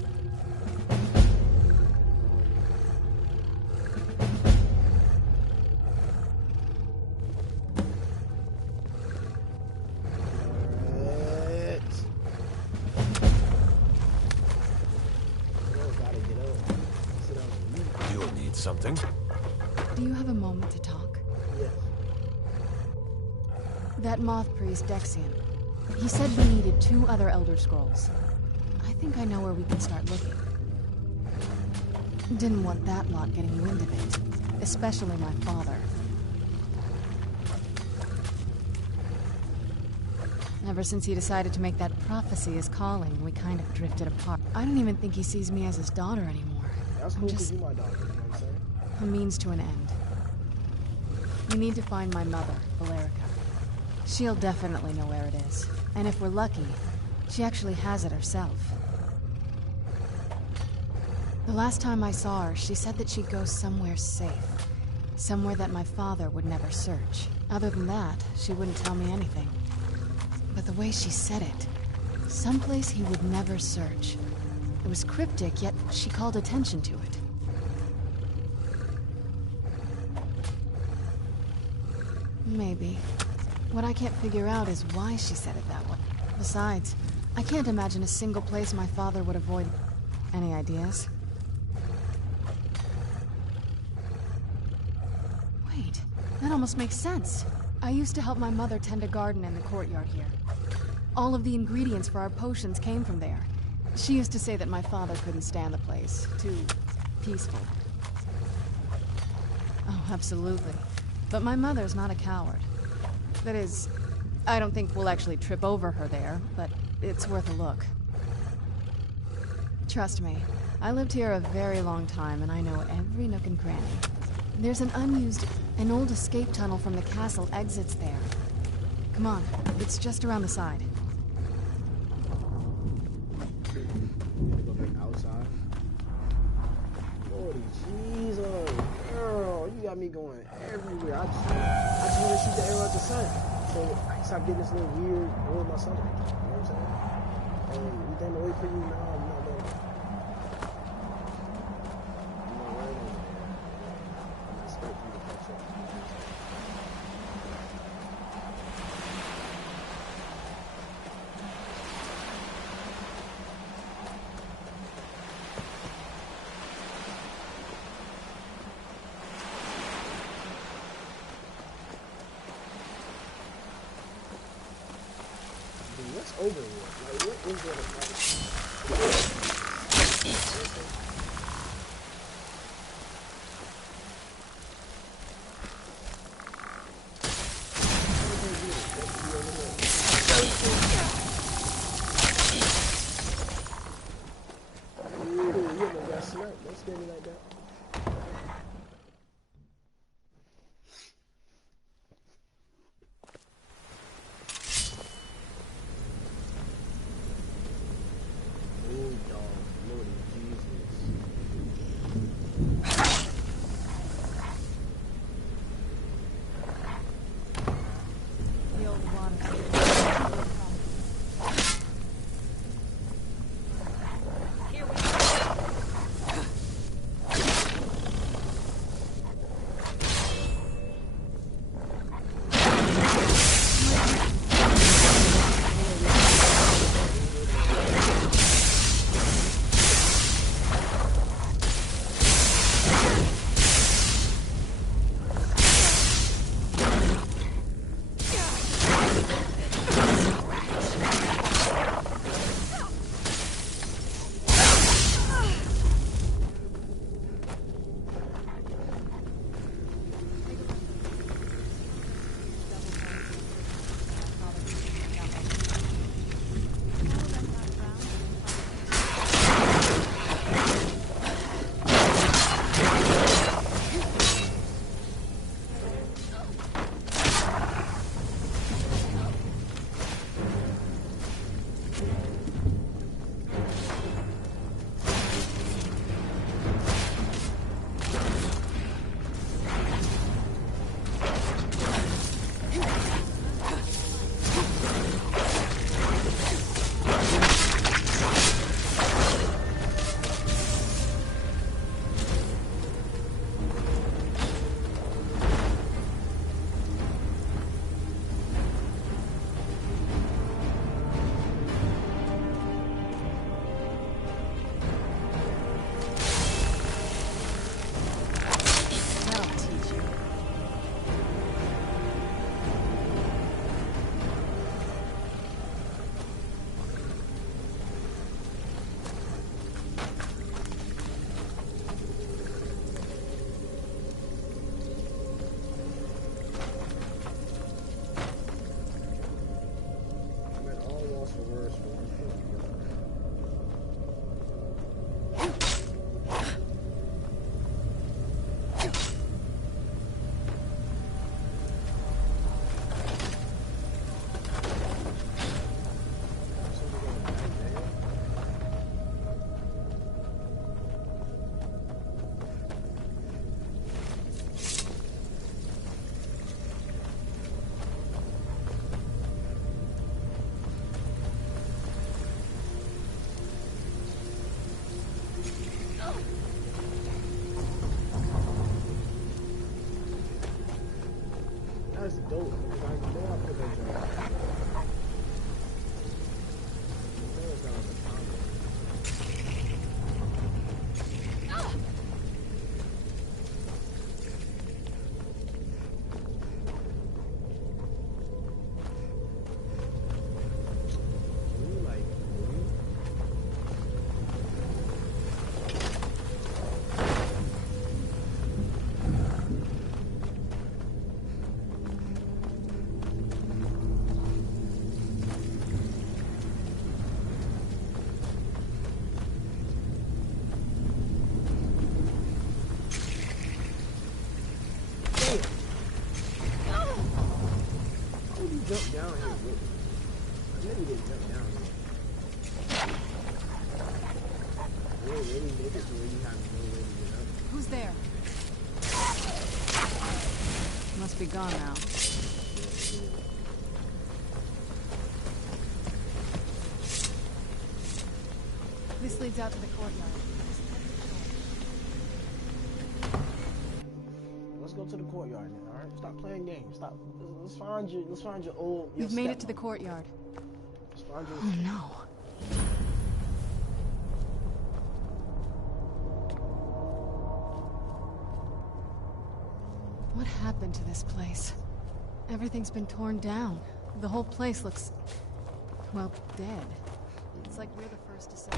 You'll need something. Do you have a moment to talk? Yes. That moth priest, Dexian. He said we needed 2 other Elder Scrolls. I think I know where we can start looking. Didn't want that lot getting wind of it. Especially my father. Ever since he decided to make that prophecy his calling, we kind of drifted apart. I don't even think he sees me as his daughter anymore. That's cool because you my daughter, you know what I'm saying? A means to an end. We need to find my mother, Valerica. She'll definitely know where it is. And if we're lucky, she actually has it herself. The last time I saw her, she said that she'd go somewhere safe. Somewhere that my father would never search. Other than that, she wouldn't tell me anything. But the way she said it, someplace he would never search. It was cryptic, yet she called attention to it. Maybe. What I can't figure out is why she said it that way. Besides, I can't imagine a single place my father would avoid. Any ideas? Wait, that almost makes sense. I used to help my mother tend a garden in the courtyard here. All of the ingredients for our potions came from there. She used to say that my father couldn't stand the place. Too peaceful. Oh, absolutely. But my mother's not a coward. That is, I don't think we'll actually trip over her there, but it's worth a look. Trust me, I lived here a very long time and I know every nook and cranny. There's an old escape tunnel from the castle exits there. Come on, it's just around the side. You gotta go back outside. Lordy Jesus, girl, you got me going everywhere. I just want to shoot the arrow at the sun, so I can stop getting this little weird roll my stomach. You know what I'm saying? You think to wait for you? No, I'm not there. I'm not right over there. I'm expecting you to catch up. What's over here? Like, what is there to fight? Ooh, you almost got sniped. Don't scare me like that. Oh, dog, Lordy Jesus. that's dope. Because I know I put that joint. Jump down here with me. I know you didn't jump down here. You didn't really make it to where you have no way to get up. Who's there? Must be gone now. This leads out to the courtyard. Let's go to the courtyard then, alright? Stop playing games. Stop. Let's find your old. We've made it to the courtyard. Let's find your. Oh no. What happened to this place? Everything's been torn down. The whole place looks, well, dead. It's like we're the first to say.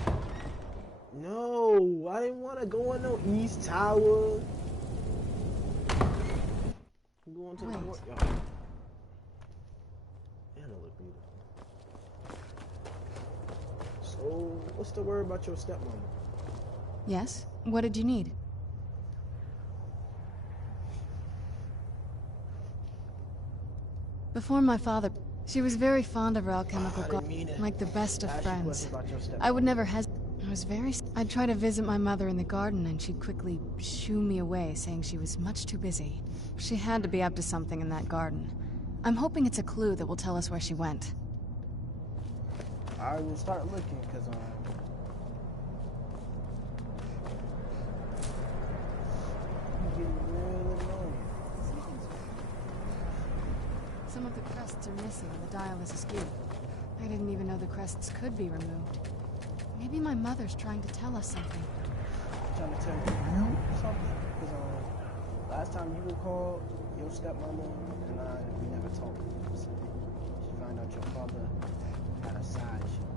No, I didn't want to go in no East Tower. I'm going to the courtyard. And it look beautiful. So, what's the word about your stepmom? Yes? What did you need? Before my father, she was very fond of her alchemical garden, like the best of friends. I would never hesitate. I'd try to visit my mother in the garden and she'd quickly shoo me away, saying she was much too busy. She had to be up to something in that garden. I'm hoping it's a clue that will tell us where she went. I will start looking, because Some of the crests are missing and the dial is askew. I didn't even know the crests could be removed. Maybe my mother's trying to tell us something. Trying to tell you something? Because last time you were called, your stepmama and we never talked. So she found out your father had a side chick,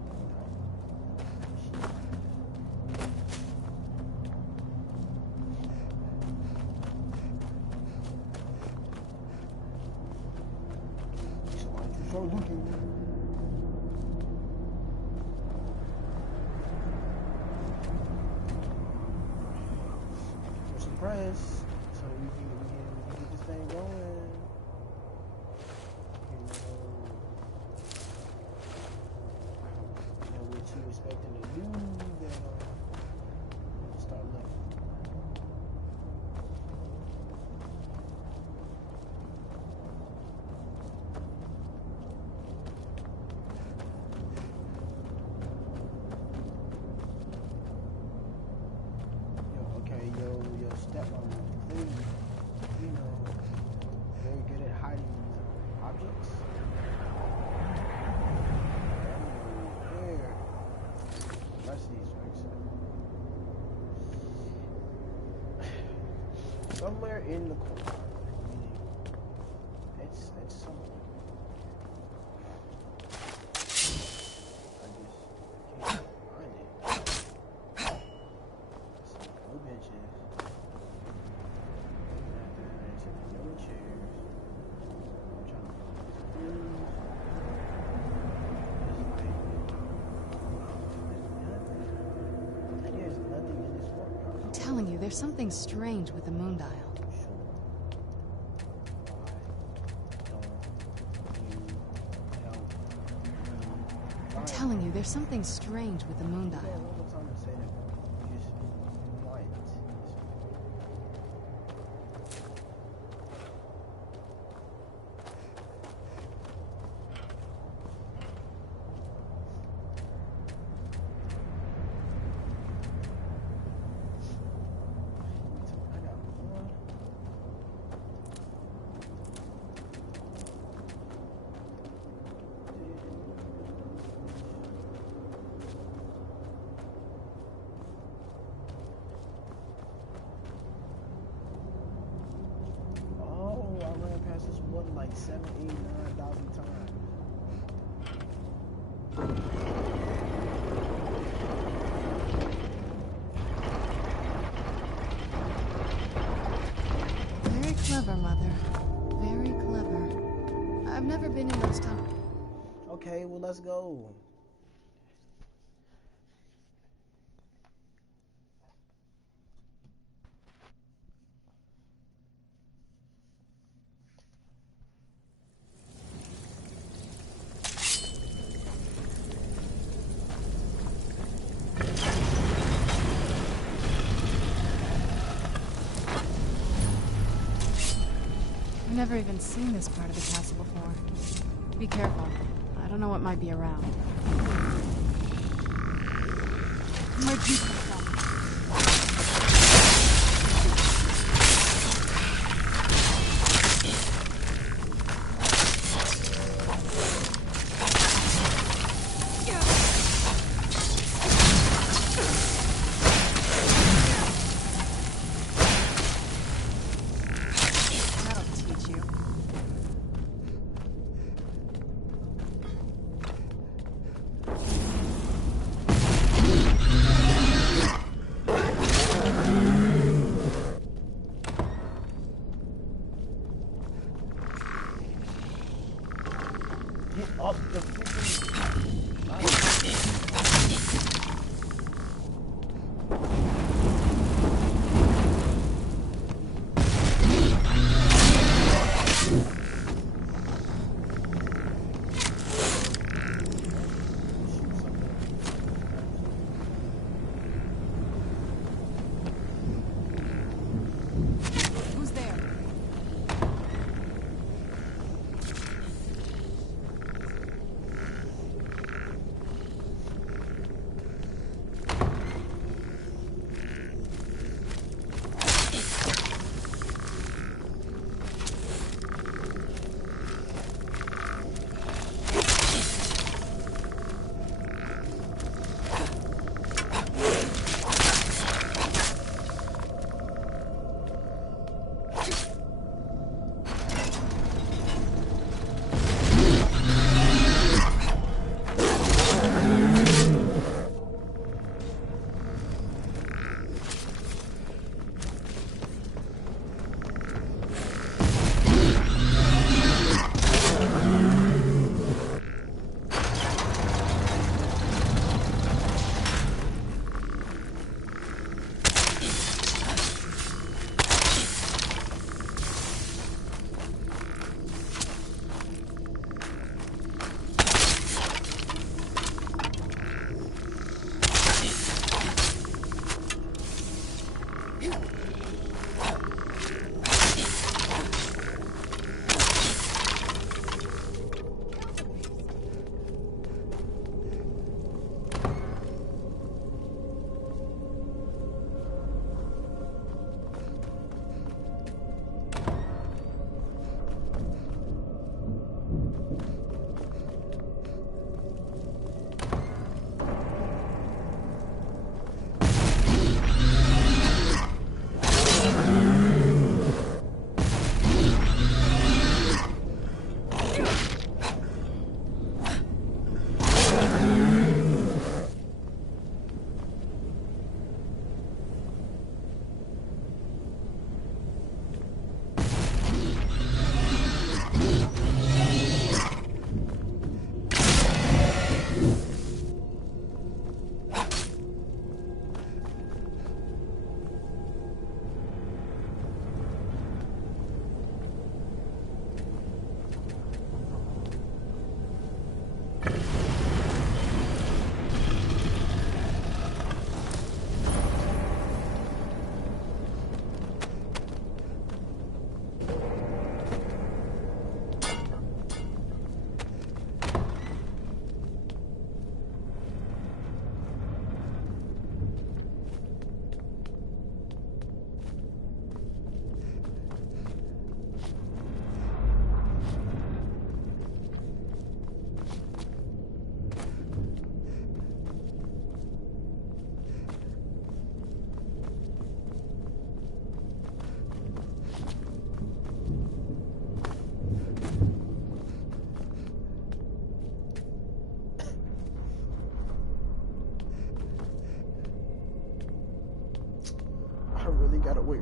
So why don't you start looking? Press, so we can get this thing going. You know what you expecting to do, then start looking. Your stepmom, clearly, you know, very good at hiding objects. Where? Rest these things. Somewhere in the corner. It's somewhere. I just can't find it. No benches. No chairs. I'm trying to find there's nothing in this courtyard. I'm telling you, there's something strange with the moon dial. I'm telling you, there's something strange with the moon dial. like 7, 8, 9,000 times. Very clever, Mother. Very clever. I've never been in those tunnels. Okay, well, let's go. I've never even seen this part of the castle before. Be careful. I don't know what might be around. Where'd you come from? Up the freaking... Who's there?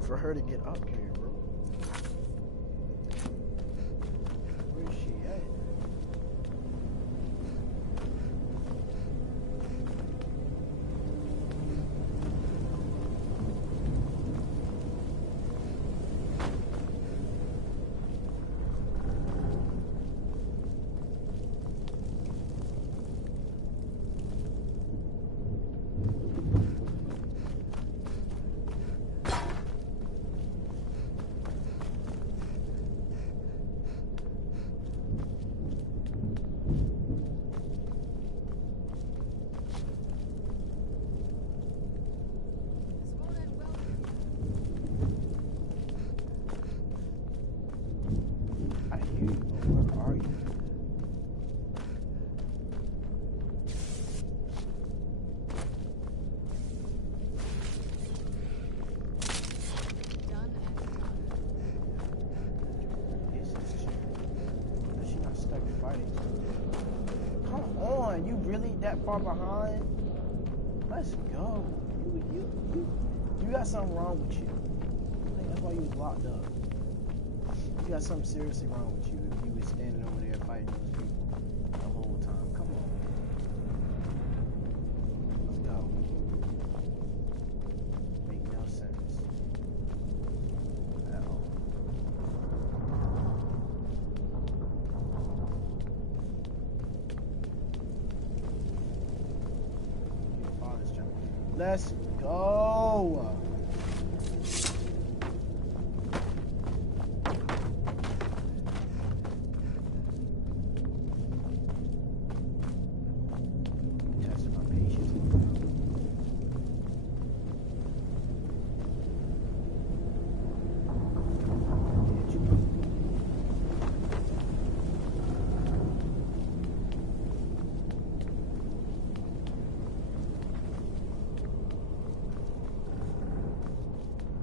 waiting for her to get up here, bro. Where is she at? You really that far behind? Let's go. You got something wrong with you. I think that's why you was locked up. You got something seriously wrong with you if you was standing over there fighting those people the whole time. Come on. Let's go. Make no sense at all. Let's go. Testing my patience.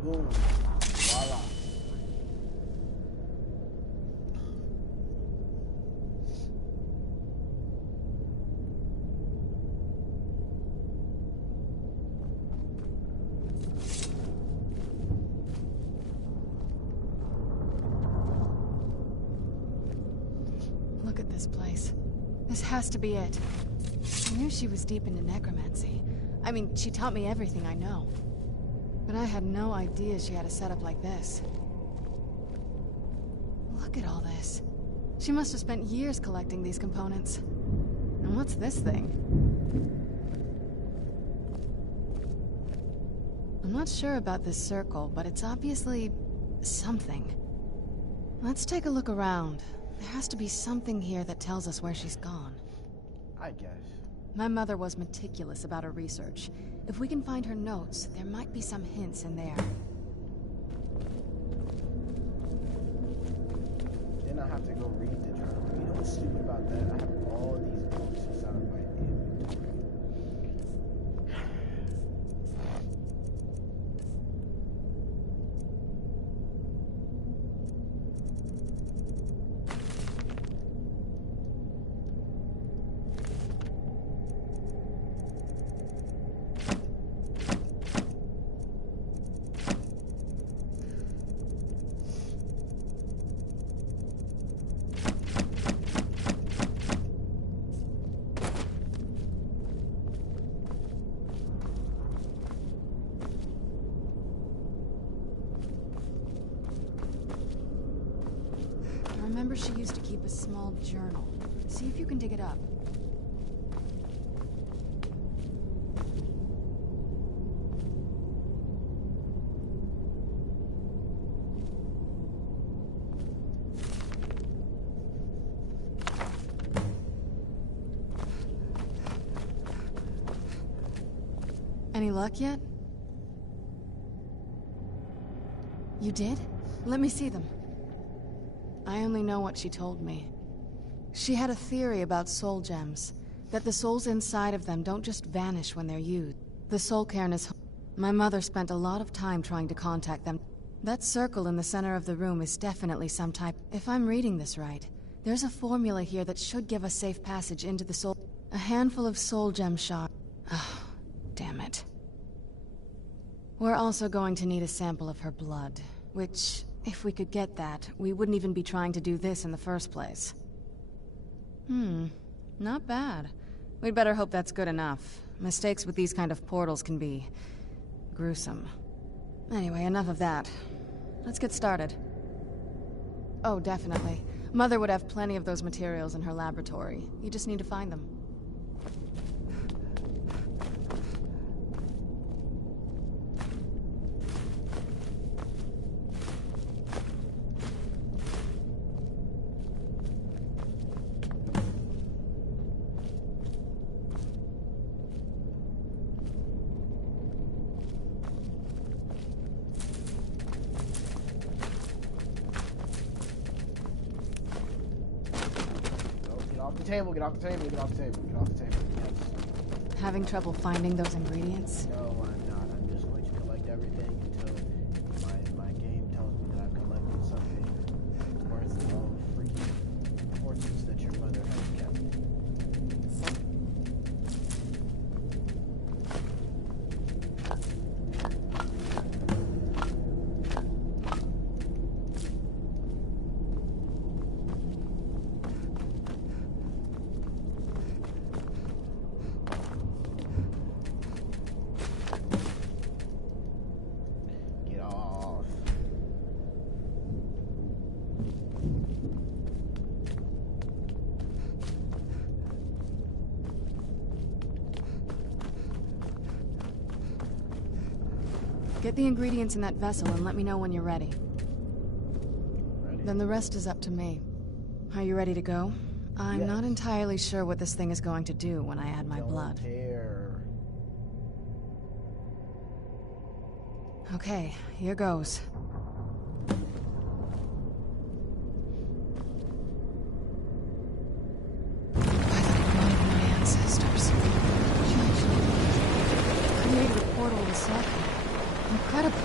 Boom. Voila. Look at this place. This has to be it. I knew she was deep into necromancy. I mean, she taught me everything I know. But I had no idea she had a setup like this. Look at all this. She must have spent years collecting these components. And what's this thing? I'm not sure about this circle, but it's obviously something. Let's take a look around. There has to be something here that tells us where she's gone. I guess. My mother was meticulous about her research. If we can find her notes, there might be some hints in there. Then I have to go read the journal. You know what's stupid about that? I have all these books inside of my inventory. Remember, she used to keep a small journal. See if you can dig it up. Any luck yet? You did? Let me see them. I only know what she told me. She had a theory about soul gems, that the souls inside of them don't just vanish when they're used. The soul cairn is... My mother spent a lot of time trying to contact them. That circle in the center of the room is definitely some type... If I'm reading this right, there's a formula here that should give us safe passage into the soul... A handful of soul gem shards. Oh, damn it. We're also going to need a sample of her blood, which, if we could get that, we wouldn't even be trying to do this in the first place. Not bad. We'd better hope that's good enough. Mistakes with these kind of portals can be gruesome. Anyway, enough of that. Let's get started. Oh, definitely. Mother would have plenty of those materials in her laboratory. You just need to find them. Get off the table, get off the table, get off the table. Yes. Having trouble finding those ingredients? No, I'm not. I'm just going to collect everything until my game tells me that I've collected something worth of freaking fortunes that your mother has kept. Get the ingredients in that vessel and let me know when you're ready. Then the rest is up to me. Are you ready to go? I'm not entirely sure what this thing is going to do when I add my blood. Okay, here goes. By the blood of my ancestors. Created a portal to Selkie. Incredible.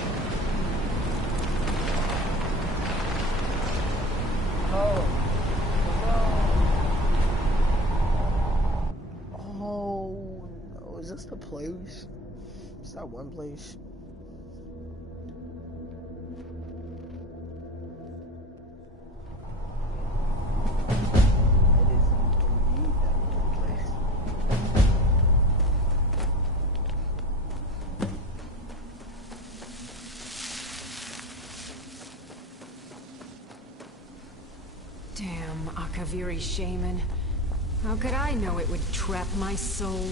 Oh no, is this the place? Is that one place? Damn, Akaviri shaman. How could I know it would trap my soul?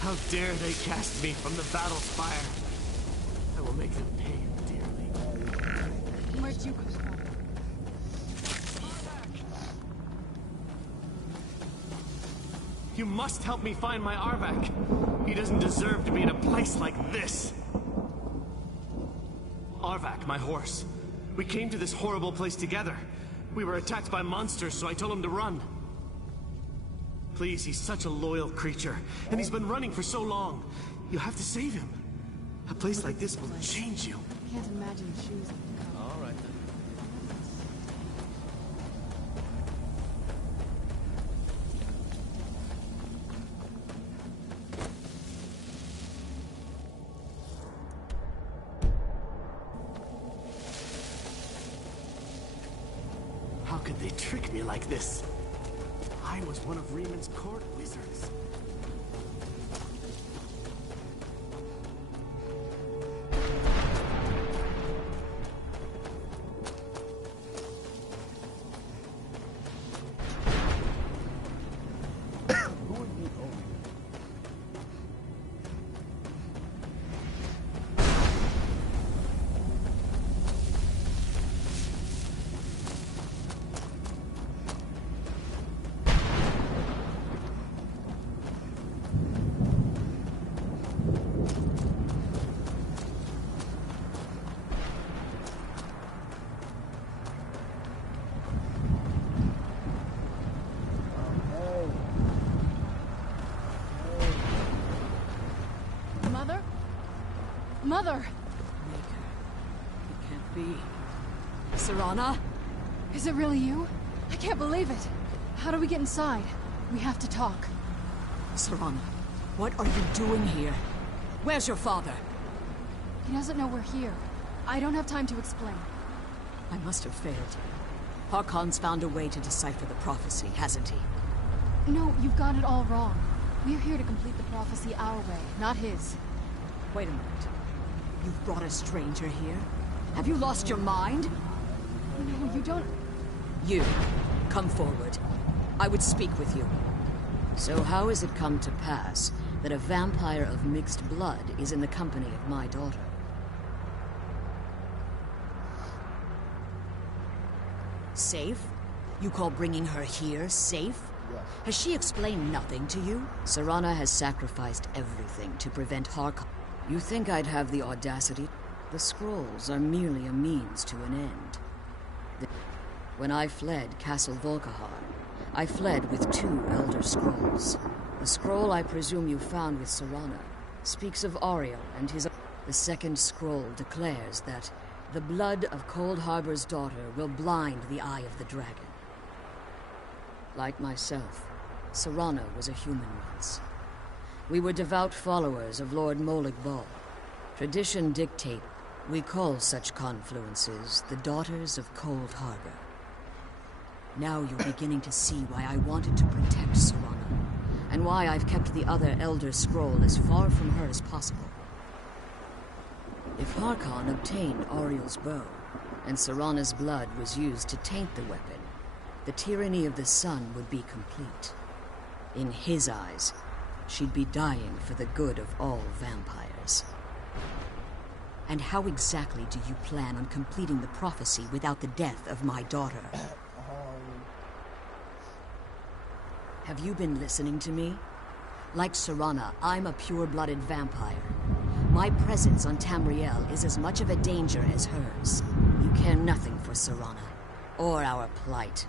How dare they cast me from the battle's fire? I will make them pay dearly. Where'd you come from? You must help me find my Arvak. He doesn't deserve to be in a place like this. Arvak, my horse. We came to this horrible place together. We were attacked by monsters, so I told him to run. Please, he's such a loyal creature, and he's been running for so long. You have to save him. A place like this will change you. Can't imagine choosing. All right then. How could they trick me like this? I was one of Riemann's court wizards. Mother! It can't be. Serana? Is it really you? I can't believe it. How do we get inside? We have to talk. Serana, what are you doing here? Where's your father? He doesn't know we're here. I don't have time to explain. I must have failed. Harkon's found a way to decipher the prophecy, hasn't he? No, you've got it all wrong. We're here to complete the prophecy our way, not his. Wait a minute. You've brought a stranger here? Have you lost your mind? No, you don't... You, come forward. I would speak with you. So how has it come to pass that a vampire of mixed blood is in the company of my daughter? Safe? You call bringing her here safe? Yes. Has she explained nothing to you? Serana has sacrificed everything to prevent Harkon. You think I'd have the audacity? The scrolls are merely a means to an end. When I fled Castle Volkihar, I fled with 2 Elder Scrolls. The scroll I presume you found with Serana speaks of Ariel and his... The second scroll declares that the blood of Cold Harbor's daughter will blind the eye of the dragon. Like myself, Serana was a human once. We were devout followers of Lord Molig Bal. Tradition dictates we call such confluences the Daughters of Cold Harbor. Now you're beginning to see why I wanted to protect Serana, and why I've kept the other Elder Scroll as far from her as possible. If Harkon obtained Ariel's bow, and Serana's blood was used to taint the weapon, the tyranny of the sun would be complete. In his eyes, she'd be dying for the good of all vampires. And how exactly do you plan on completing the prophecy without the death of my daughter? Have you been listening to me? Like Serana, I'm a pure-blooded vampire. My presence on Tamriel is as much of a danger as hers. You care nothing for Serana, or our plight.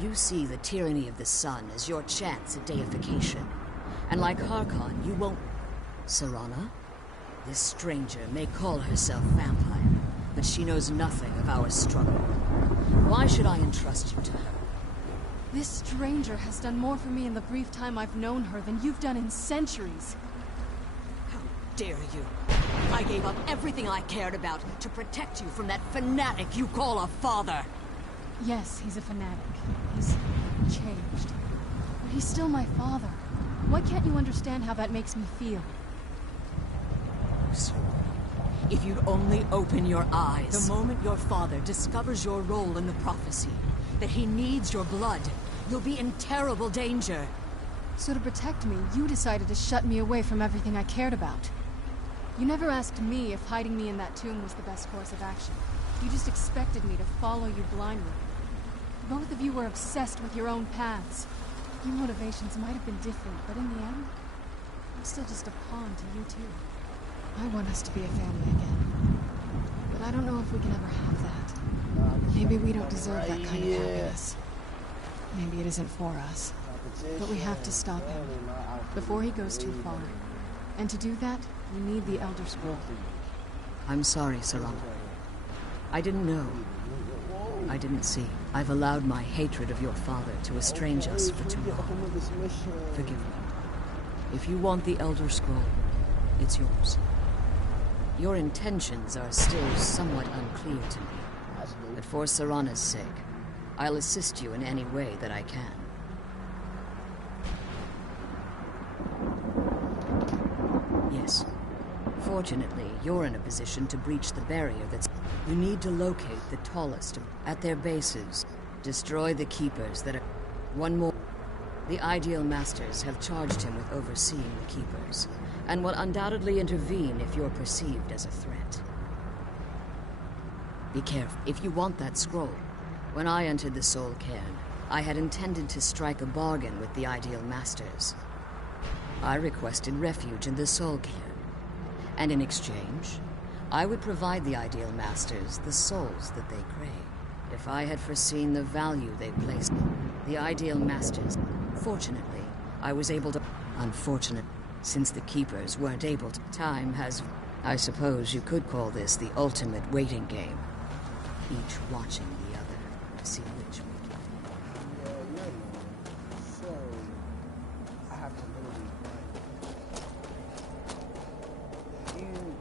You see the tyranny of the sun as your chance at deification. And like Harkon, you won't... Serana? This stranger may call herself vampire, but she knows nothing of our struggle. Why should I entrust you to her? This stranger has done more for me in the brief time I've known her than you've done in centuries. How dare you? I gave up everything I cared about to protect you from that fanatic you call a father. Yes, he's a fanatic. He's changed. But he's still my father. Why can't you understand how that makes me feel? If you'd only open your eyes. The moment your father discovers your role in the prophecy, that he needs your blood, you'll be in terrible danger. So to protect me, you decided to shut me away from everything I cared about. You never asked me if hiding me in that tomb was the best course of action. You just expected me to follow you blindly. Both of you were obsessed with your own paths. Your motivations might have been different, but in the end, I'm still just a pawn to you two. I want us to be a family again. But I don't know if we can ever have that. Maybe we don't deserve that kind of happiness. Maybe it isn't for us. But we have to stop him before he goes too far. And to do that, we need the Elder Scroll. I'm sorry, Serana. I didn't know. I didn't see. I've allowed my hatred of your father to estrange us for too long. Forgive me. If you want the Elder Scroll, it's yours. Your intentions are still somewhat unclear to me. But for Serana's sake, I'll assist you in any way that I can. Yes. Fortunately, you're in a position to breach the barrier that's... You need to locate the tallest at their bases. Destroy the Keepers that are... One more... The Ideal Masters have charged him with overseeing the Keepers, and will undoubtedly intervene if you're perceived as a threat. Be careful. If you want that scroll, when I entered the Soul Cairn, I had intended to strike a bargain with the Ideal Masters. I requested refuge in the Soul Cairn, and in exchange, I would provide the Ideal Masters the souls that they crave. If I had foreseen the value they placed, the Ideal Masters... Fortunately, I was able to... Unfortunate, since the Keepers weren't able to... Time has... I suppose you could call this the ultimate waiting game. Each watching the other to see which would win. Yeah, you know. So, I have to literally find you.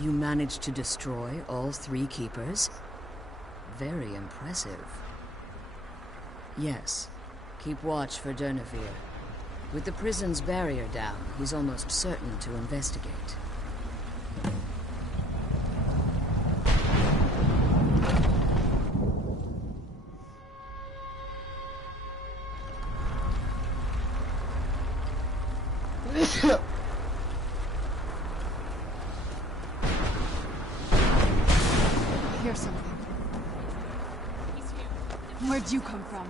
You managed to destroy all 3 keepers? Very impressive. Yes. Keep watch for Durnevere. With the prison's barrier down, he's almost certain to investigate. Here's something. Where'd you come from?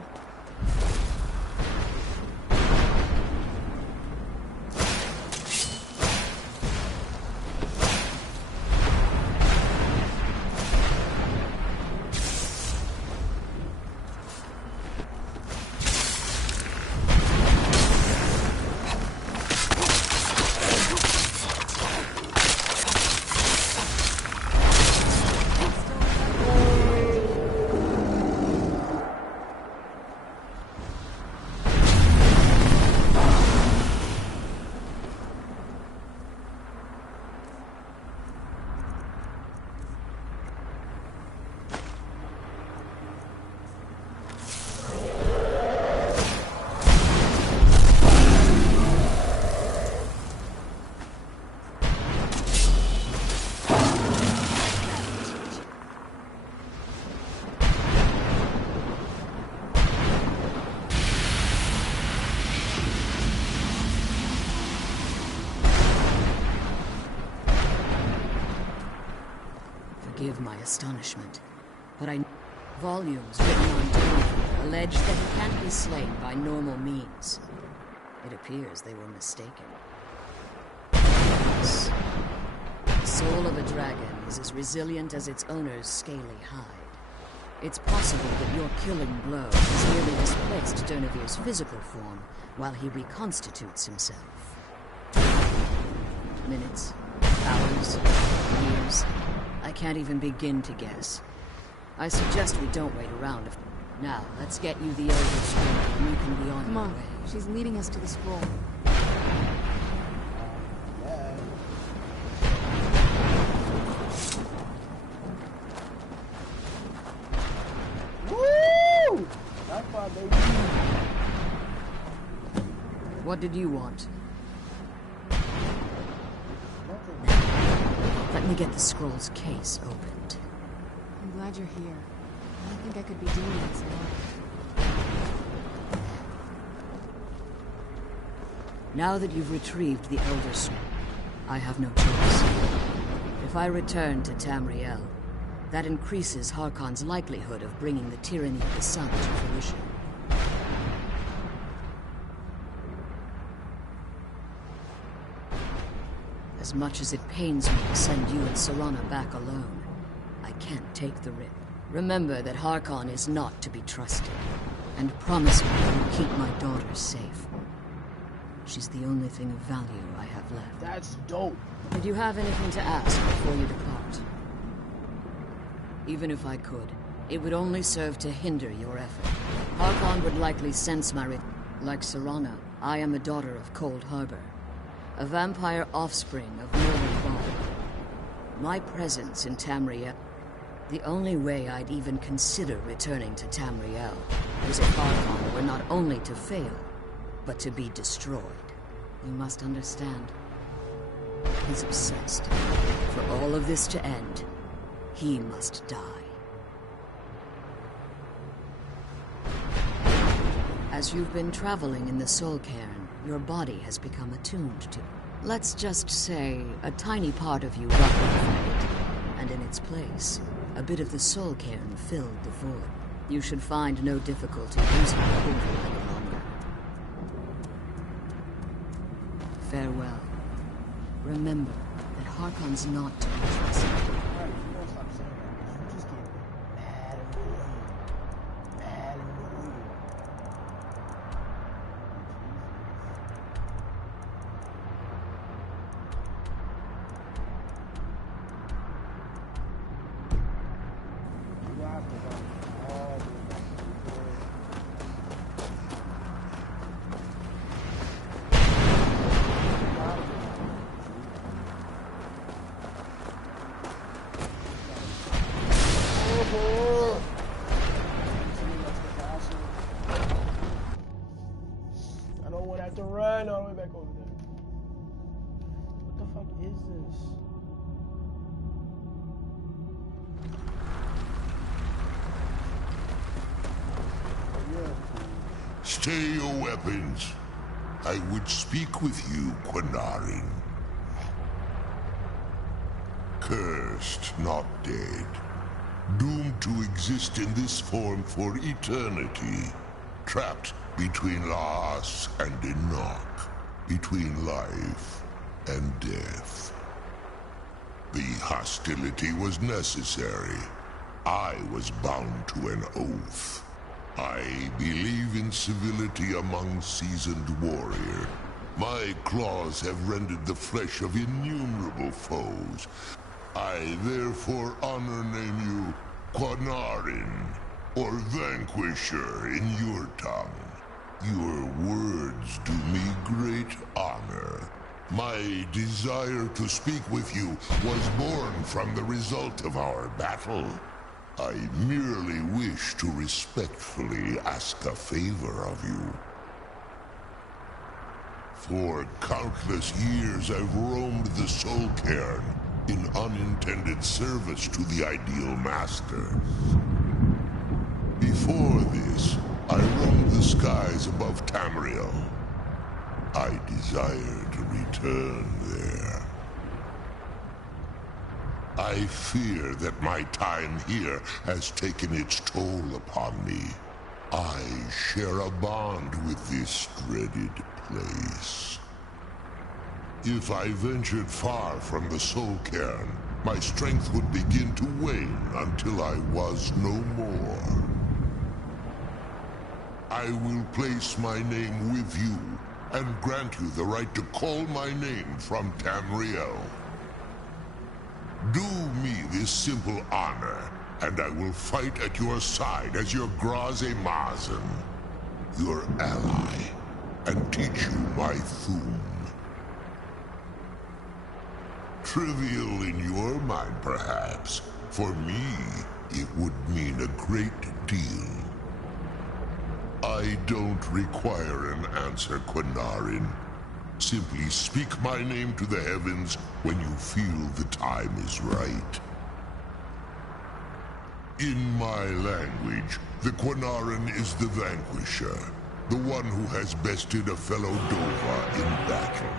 Forgive my astonishment, but volumes written on Durnevere allege that he can't be slain by normal means. It appears they were mistaken. Yes. The soul of a dragon is as resilient as its owner's scaly hide. It's possible that your killing blow has merely displaced Durnevere's physical form while he reconstitutes himself. Minutes, hours, years. I can't even begin to guess. I suggest we don't wait around. Now, let's get you the Elder Scroll and you can be on Come your on, way. she's leading us to the scroll. Woo! That's why, baby. What did you want? Nothing. Let me get the scroll's case opened. I'm glad you're here. I think I could be doing this alone. Now that you've retrieved the Elder Scroll, I have no choice. If I return to Tamriel, that increases Harkon's likelihood of bringing the tyranny of the sun to fruition. As much as it pains me to send you and Serana back alone, I can't take the risk. Remember that Harkon is not to be trusted, and promise me you'll keep my daughter safe. She's the only thing of value I have left. That's dope. Did you have anything to ask before you depart? Even if I could, it would only serve to hinder your effort. Harkon would likely sense my Like Serana, I am a daughter of Cold Harbor, a vampire offspring of Northern Ball. My presence in Tamriel, the only way I'd even consider returning to Tamriel is if Harkon were not only to fail, but to be destroyed. You must understand. He's obsessed. For all of this to end, he must die. As you've been traveling in the Soul Cairn, your body has become attuned to. Let's just say, a tiny part of you got modified, and in its place, a bit of the Soul Cairn filled the void. You should find no difficulty using the portal any longer. Farewell. Remember that Harkon's not to be trusted. Alright, you don't stop saying that. You just get mad and annoying. Mad and annoying. You have to go all the way back to the door. I don't want to have to run all the way back over there. What the fuck is this? Stay your weapons. I would speak with you, Quinarin. Cursed, not dead. Doomed to exist in this form for eternity. Trapped between Laas and Idkk. Between life and death. The hostility was necessary. I was bound to an oath. I believe in civility among seasoned warrior. My claws have rended the flesh of innumerable foes. I therefore name you Quinarin, or Vanquisher in your tongue. Your words do me great honor. My desire to speak with you was born from the result of our battle. I merely wish to respectfully ask a favor of you. For countless years I've roamed the Soul Cairn in unintended service to the ideal masters. Before this, I roamed the skies above Tamriel. I desire to return there. I fear that my time here has taken its toll upon me. I share a bond with this dreaded place. If I ventured far from the Soul Cairn, my strength would begin to wane until I was no more. I will place my name with you and grant you the right to call my name from Tamriel. Do me this simple honor, and I will fight at your side as your Graze Mazen, your ally, and teach you my Thum. Trivial in your mind, perhaps. For me, it would mean a great deal. I don't require an answer, Quinarin. Simply speak my name to the heavens when you feel the time is right. In my language, the Quinarin is the Vanquisher, the one who has bested a fellow Dova in battle.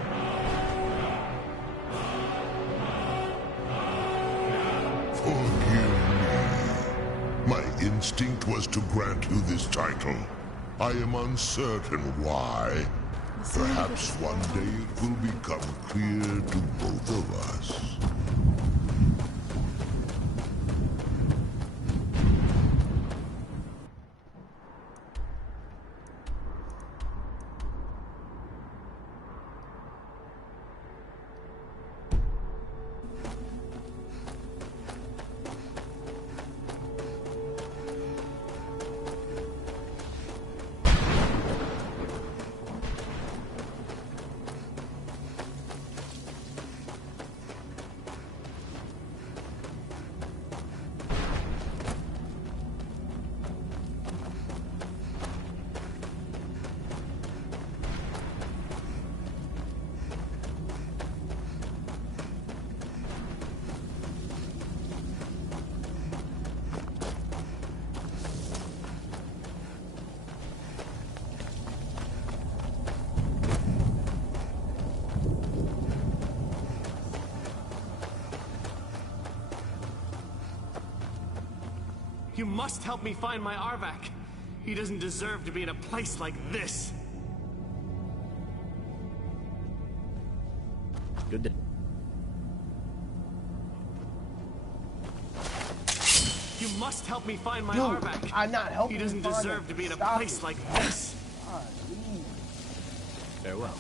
Forgive me. My instinct was to grant you this title. I am uncertain why. Perhaps one day it will become clear to both of us. You must help me find my Arvak. He doesn't deserve to be in a place like this. Good day. You must help me find my Dude, Arvak. I'm not helping He doesn't you find deserve it. to be in a Stop place it. like this. God, please. Farewell.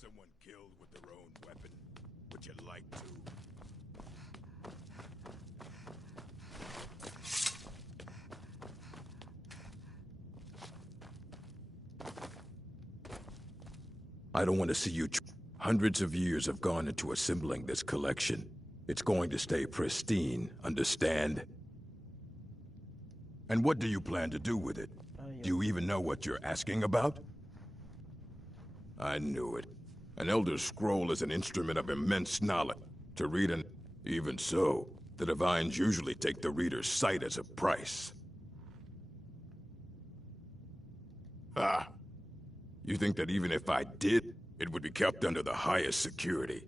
someone killed with their own weapon? Would you like to? I don't want to see you. Hundreds of years have gone into assembling this collection. It's going to stay pristine, understand? And what do you plan to do with it? Do you even know what you're asking about? I knew it. An Elder Scroll is an instrument of immense knowledge. To read an... Even so, the Divines usually take the reader's sight as a price. Ah. You think that even if I did, it would be kept under the highest security?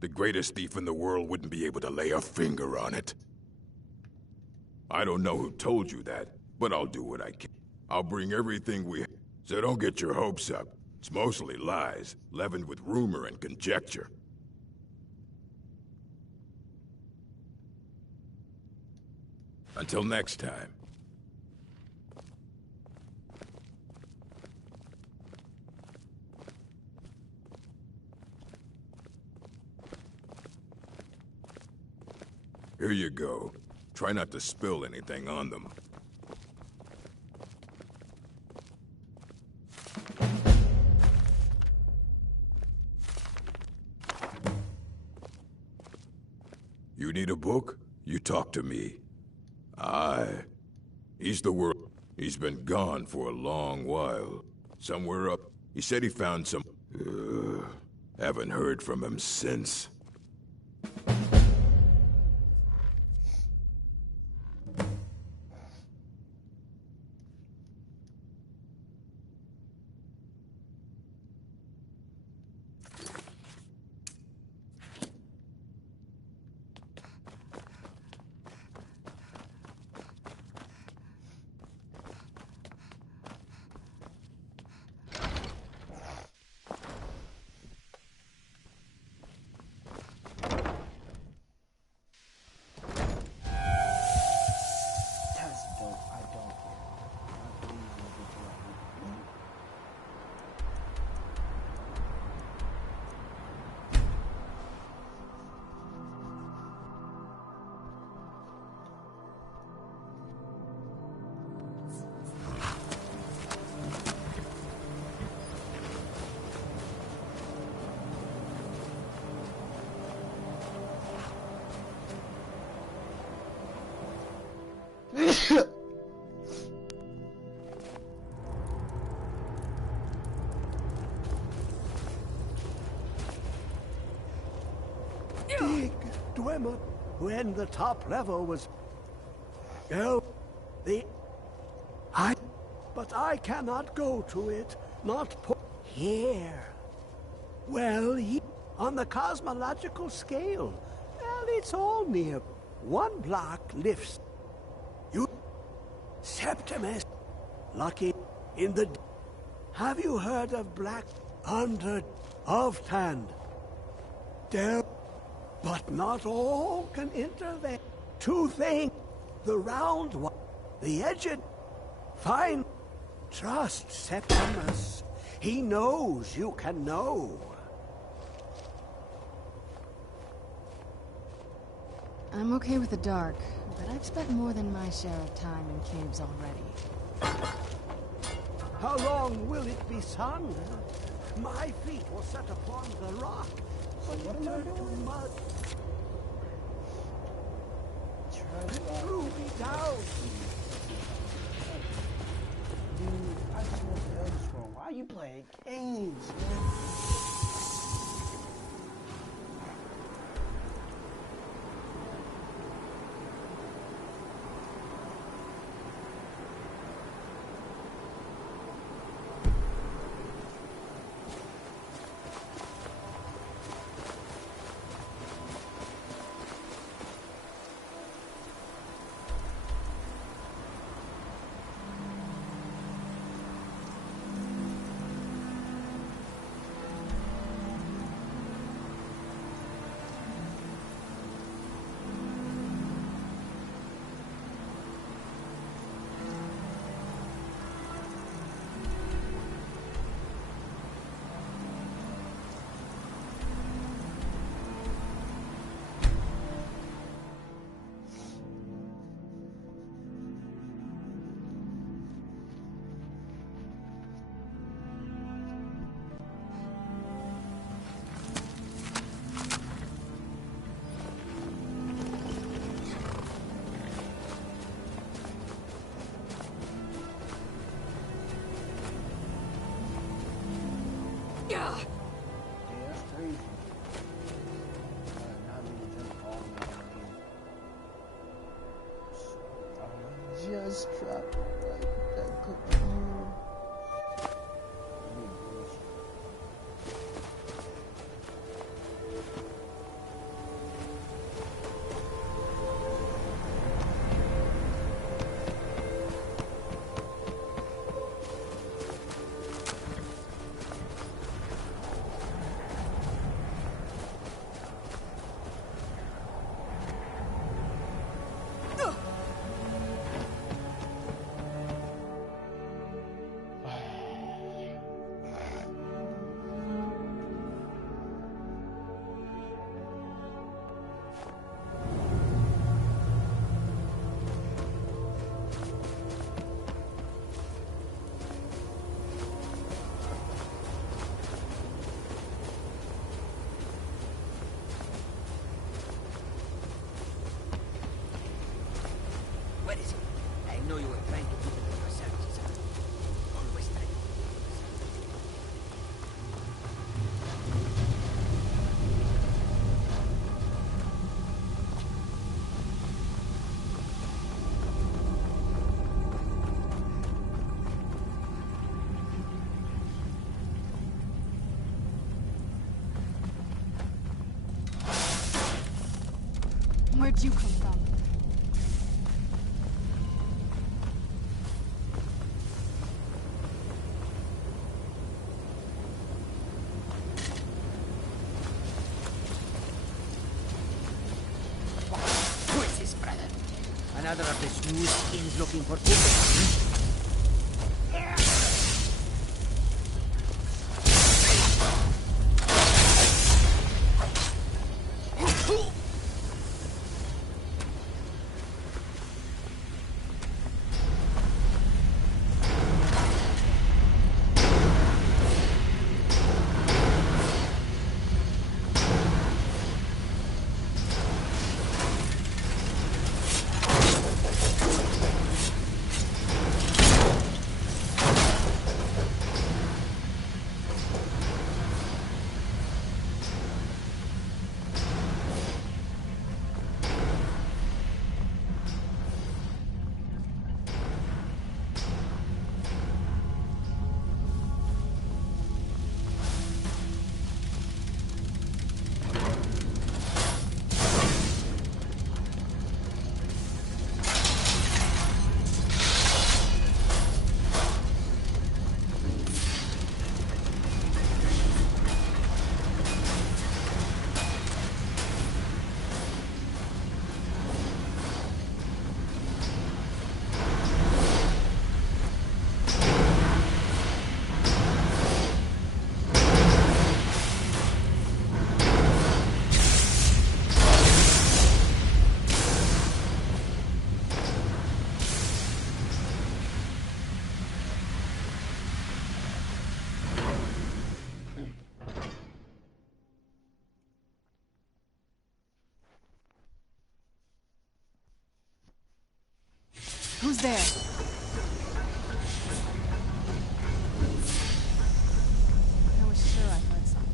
The greatest thief in the world wouldn't be able to lay a finger on it. I don't know who told you that, but I'll do what I can. I'll bring everything we have, so don't get your hopes up. It's mostly lies, leavened with rumor and conjecture. Until next time. Here you go. Try not to spill anything on them. You need a book? You talk to me. He's the world. He's been gone for a long while. Somewhere up. He said he found some... haven't heard from him since. Idkk, when the top level was... But I cannot go to it, here. Well, on the cosmological scale, well, it's all near. One block lifts. You... Septimus, lucky in the... Have you heard of Black Under of Tand? But not all can enter there. Two things. The round one, the edged. Fine. Trust Septimus. He knows you can know. I'm okay with the dark, but I've spent more than my share of time in caves already. How long will it be sun? My feet will set upon the rock. But it turned to mud. It threw me down. Dude, I just want the Elder Scroll. Why are you playing games, man? Yeah, that's crazy. Not really drink all night here. Just dropped like that cookie. What is it? I know you were trying to keep it to yourself, Giselle. Always trying to keep it to yourself. Where'd you come from? Who is this, brother? Another of the smooth skins looking for people. Who's there? I was sure I heard something.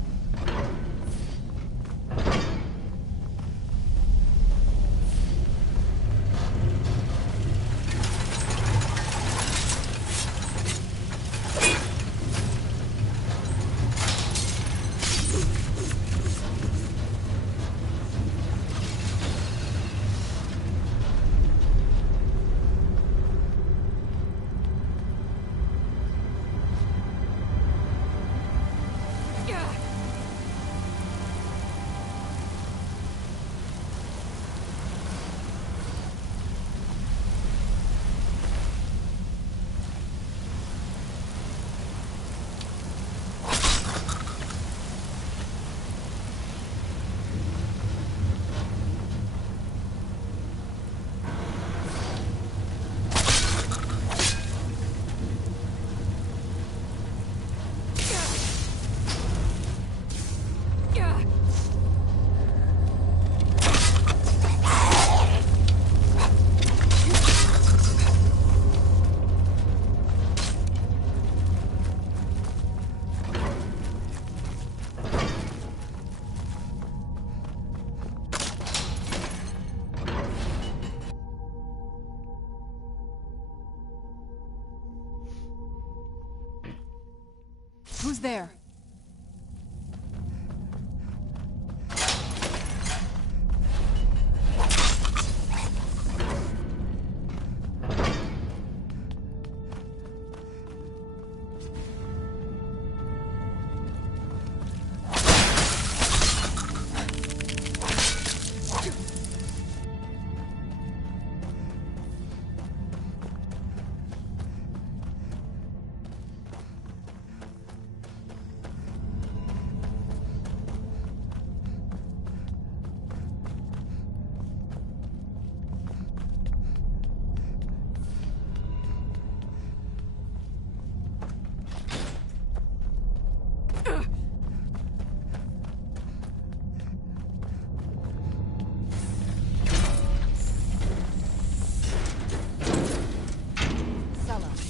Who's there?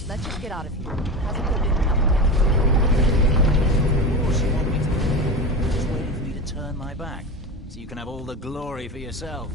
Let's just get out of here. Hasn't there been enough damage? Of course you want me to. I'm just waiting for you to turn my back, so you can have all the glory for yourself.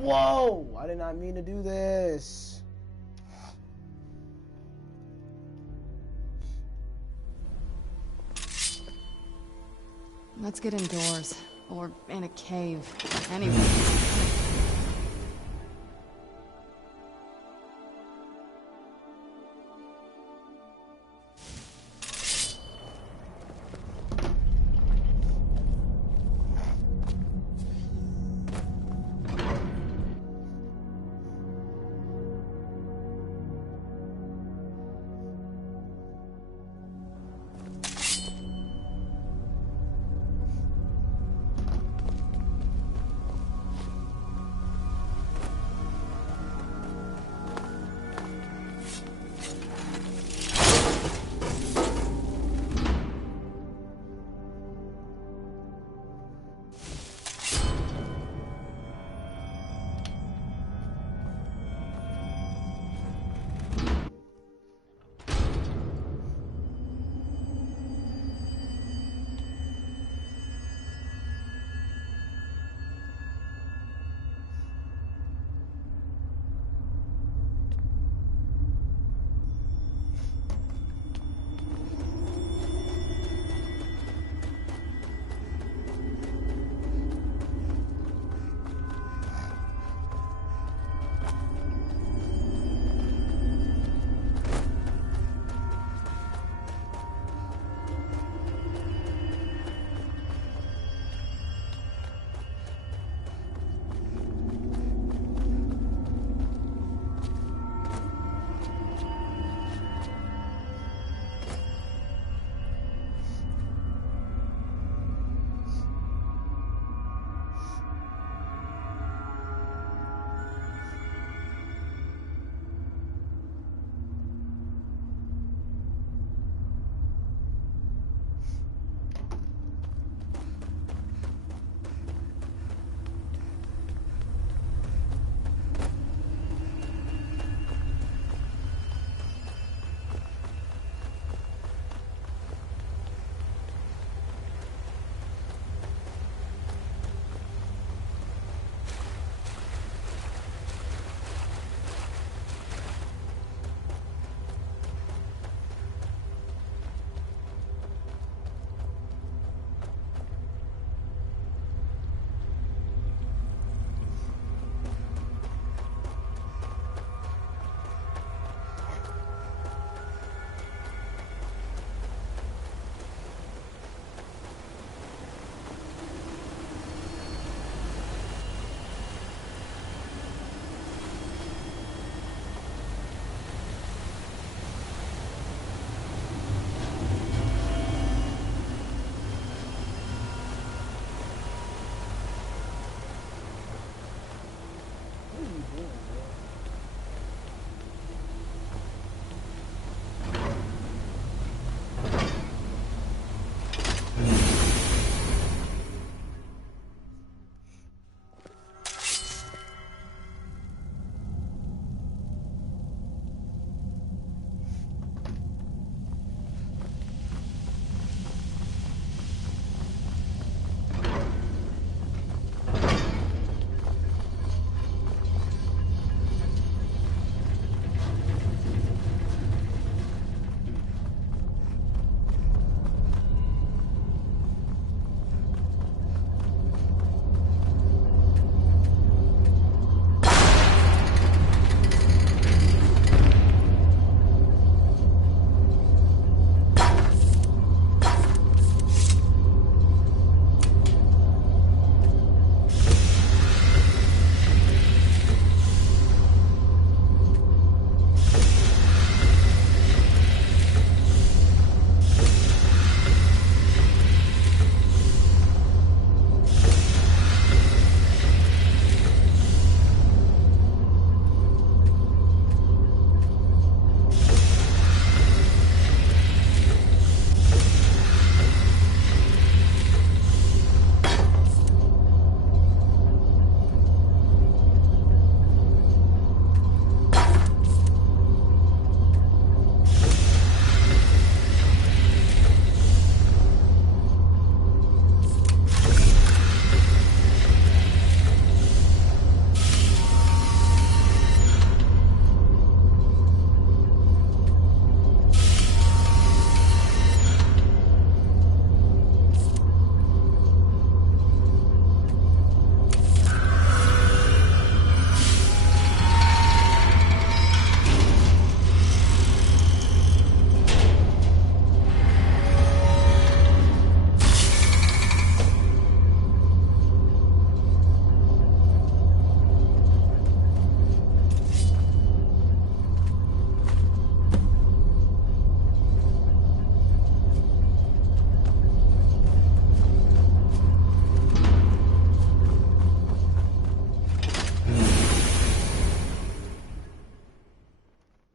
Whoa! I did not mean to do this. Let's get indoors. Or in a cave. Anyway.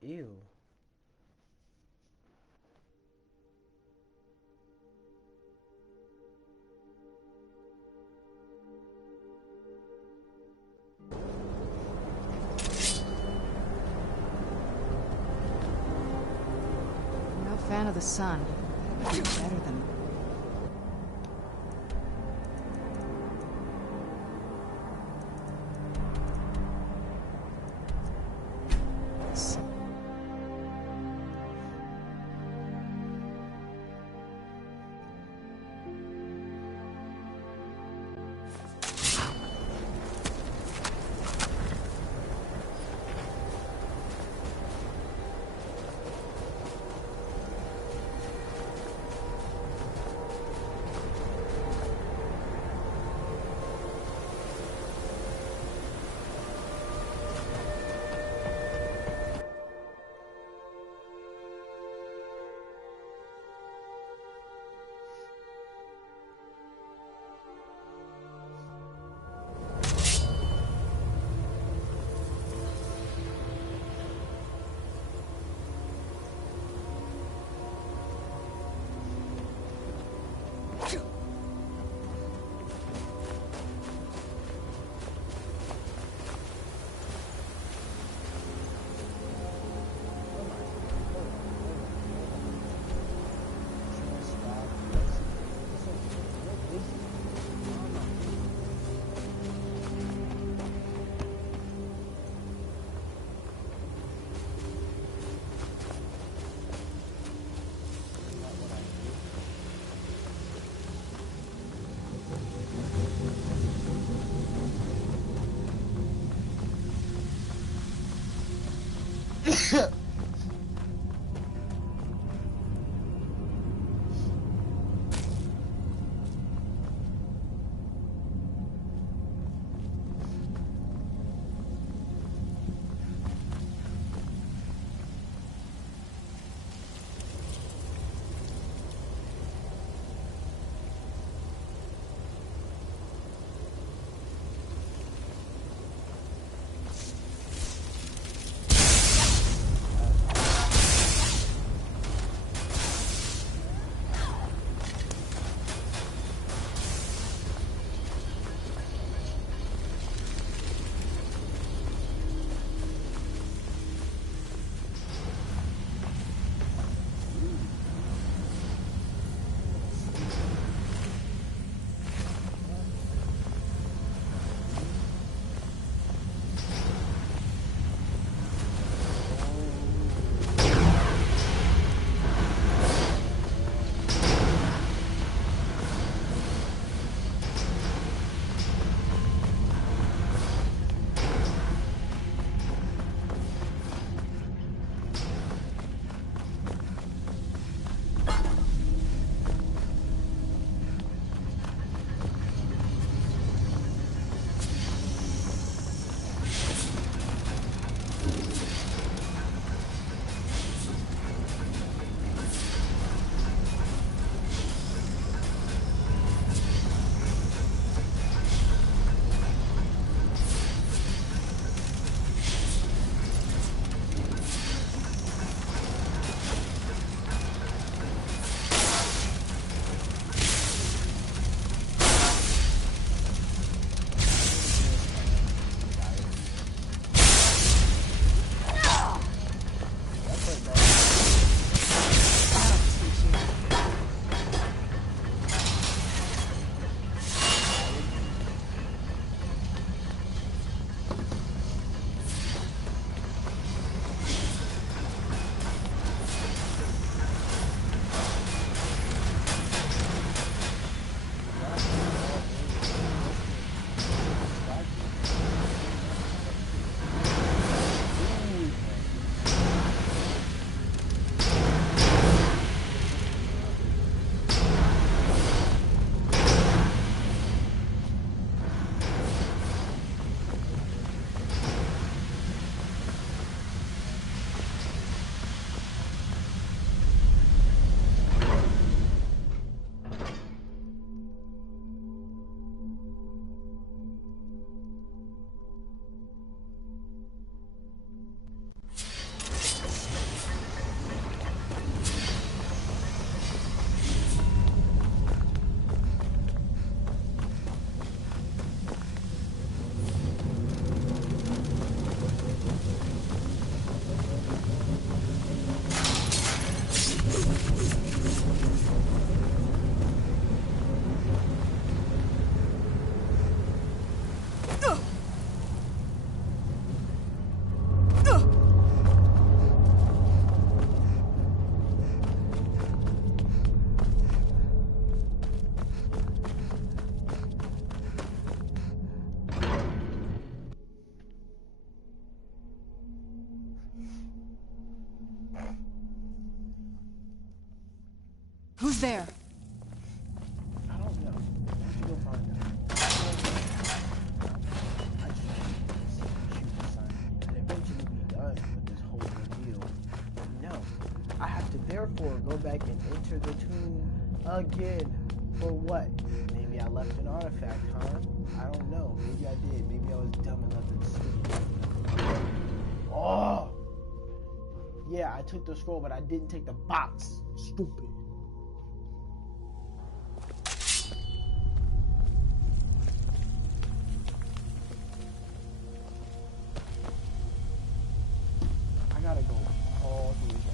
Ew. I'm no fan of the sun. Better than... Who's there? I don't know. Why don't you go find out? I just want to see the shoot sign and eventually be done with this whole ordeal. But no, I have to therefore go back and enter the tomb again. For what? Maybe I left an artifact, huh? I don't know. Maybe I did. Maybe I was dumb enough to see. Oh! Yeah, I took the scroll, but I didn't take the box. Stupid. I gotta go all the way back.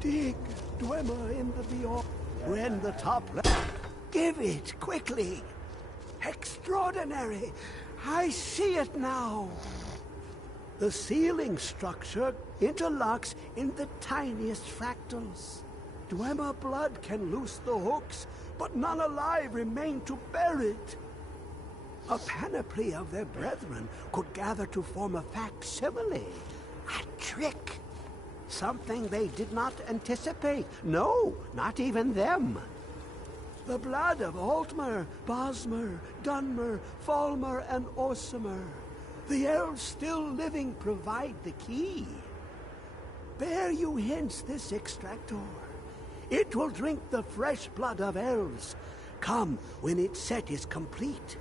Dig, Dwemer in the beyond. We're in the top left. Give it, quickly. Extraordinary. I see it now. The ceiling structure interlocks in the tiniest fractals. Dwemer blood can loose the hooks, but none alive remain to bear it. A panoply of their brethren could gather to form a facsimile. A trick. Something they did not anticipate. No, not even them. The blood of Altmer, Bosmer, Dunmer, Falmer, and Orsimer. The elves still living provide the key. Bear you hence this extractor. It will drink the fresh blood of elves. Come when its set is complete.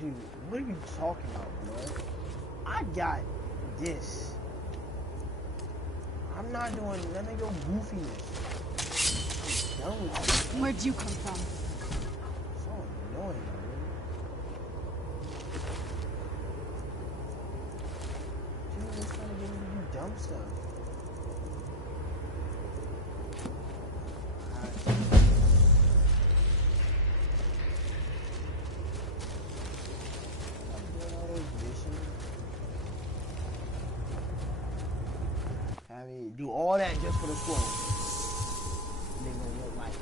Dude, what are you talking about, bro? I got this. I'm not doing none of your goofiness. I'm done with you. Where'd you come from? So annoying, man. Dude, was trying to get me to do dumb stuff. Do all that just for the scroll. And then gonna live life.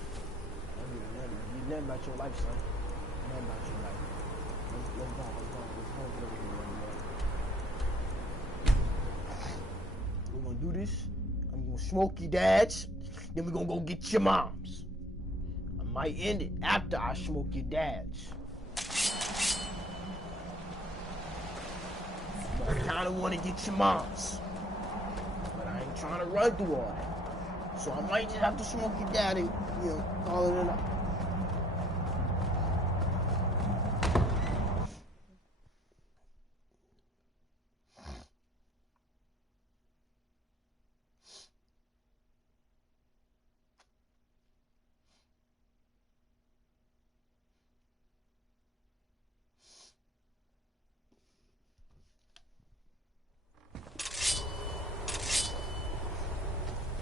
You nothing about your life, son. Nothing about your life. Let's go over here. We're gonna do this. I'm gonna smoke your dad's. Then we're gonna go get your mom's. I might end it after I smoke your dad's. But I kinda wanna get your mom's. Trying to run through all that. So I might just have to smoke your daddy, call it a night.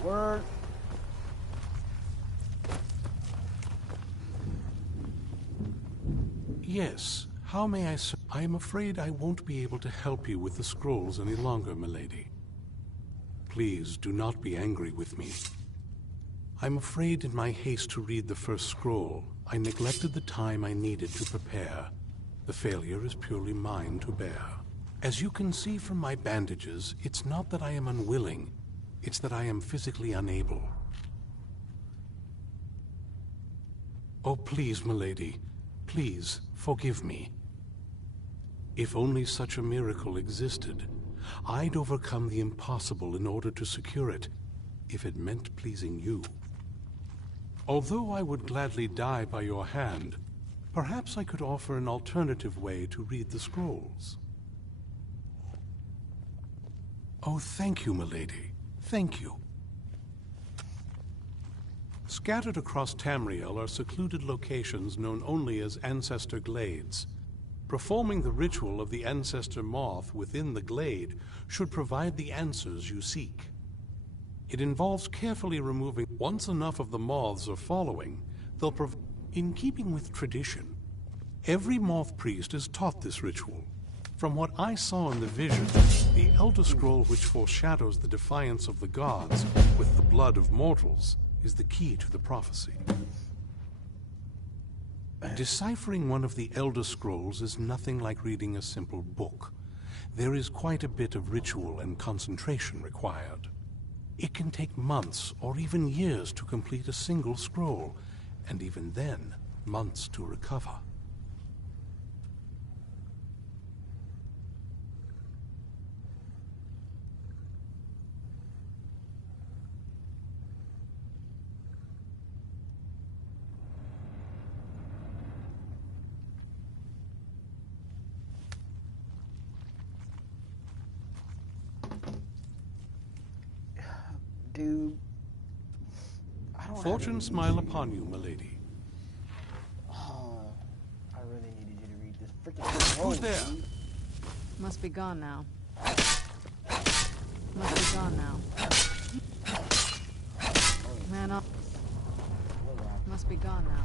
Word. Yes, how may I serve? I am afraid I won't be able to help you with the scrolls any longer, milady. Please do not be angry with me. I'm afraid in my haste to read the first scroll, I neglected the time I needed to prepare. The failure is purely mine to bear. As you can see from my bandages, it's not that I am unwilling, it's that I am physically unable. Oh, please, milady, please forgive me. If only such a miracle existed, I'd overcome the impossible in order to secure it, if it meant pleasing you. Although I would gladly die by your hand, perhaps I could offer an alternative way to read the scrolls. Oh, thank you, milady. Thank you. Scattered across Tamriel are secluded locations known only as Ancestor Glades. Performing the ritual of the Ancestor Moth within the glade should provide the answers you seek. It involves carefully removing. Once enough of the moths are following, they'll in keeping with tradition, every moth priest is taught this ritual. From what I saw in the vision, the Elder Scroll which foreshadows the defiance of the gods with the blood of mortals is the key to the prophecy. Deciphering one of the Elder Scrolls is nothing like reading a simple book. There is quite a bit of ritual and concentration required. It can take months or even years to complete a single scroll, and even then, months to recover. Dude, I don't Fortune smile upon you, milady. Oh, I really needed you to read this freaking Who's there? Dude. Must be gone now. Must be gone now. Man up. Must be gone now.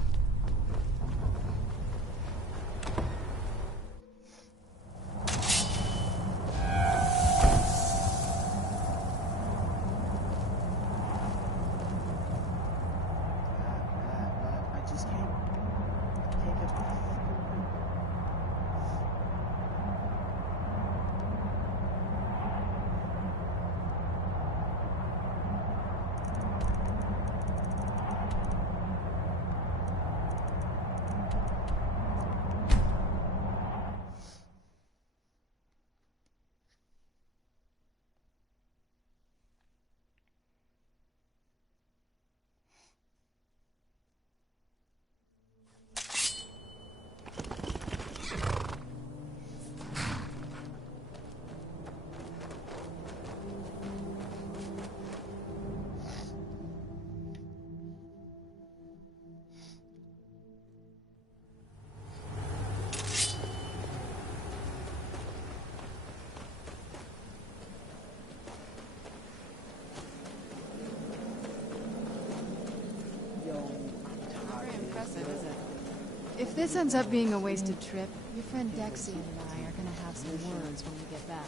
If this ends up being a wasted trip, your friend Dexy and I are gonna have some words when we get back.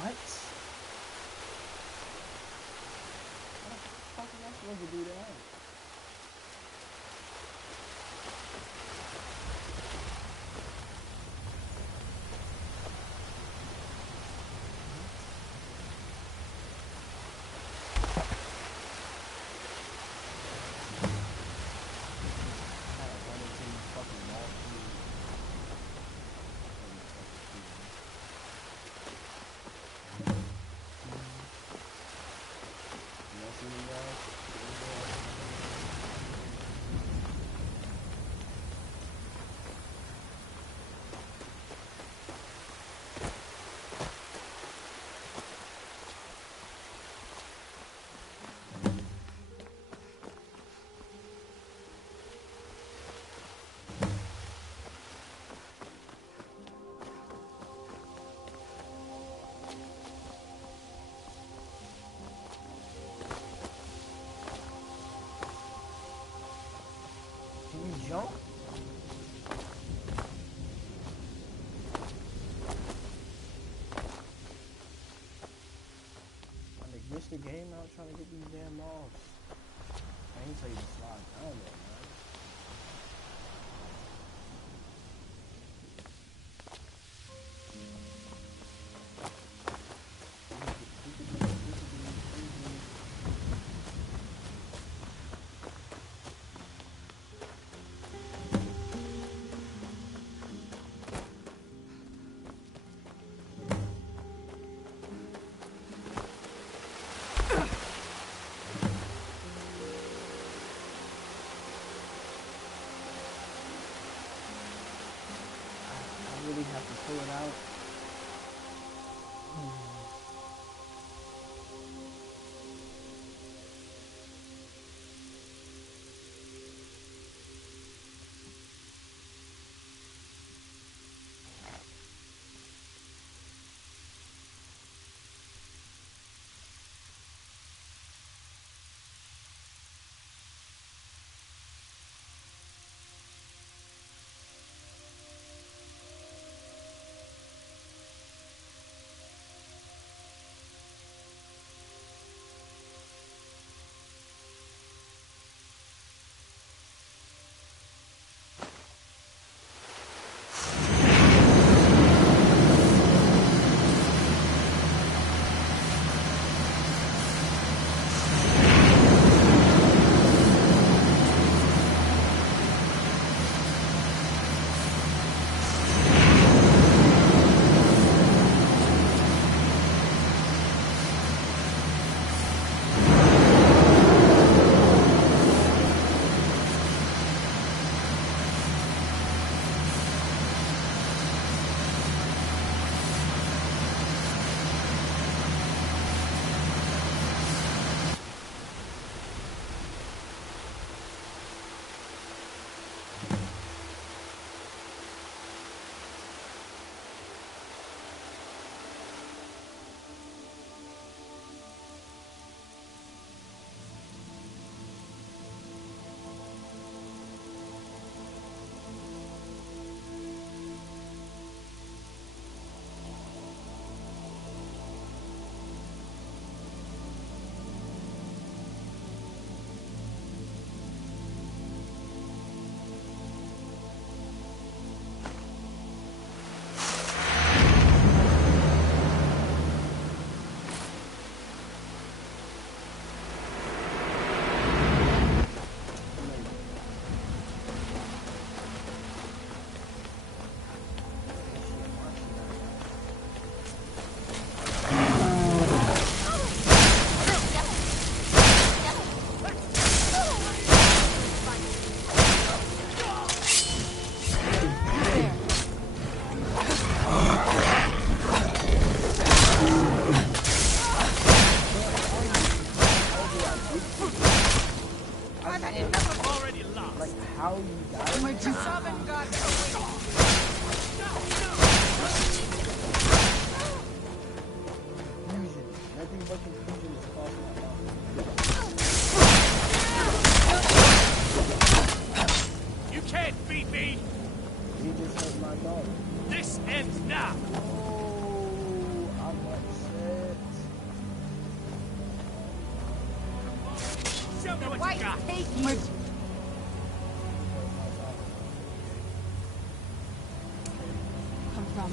What? How am I supposed to do that? Jump? I like glitch the game out trying to get these damn balls. I ain't tell you to slide down there, man. like how you died. Where'd you summon God? Confusion. Nothing but confusion is causing my loss. You can't beat me! You just hurt my dog. This ends now! Oh, I'm upset. Show me what you got! Take you. Come from.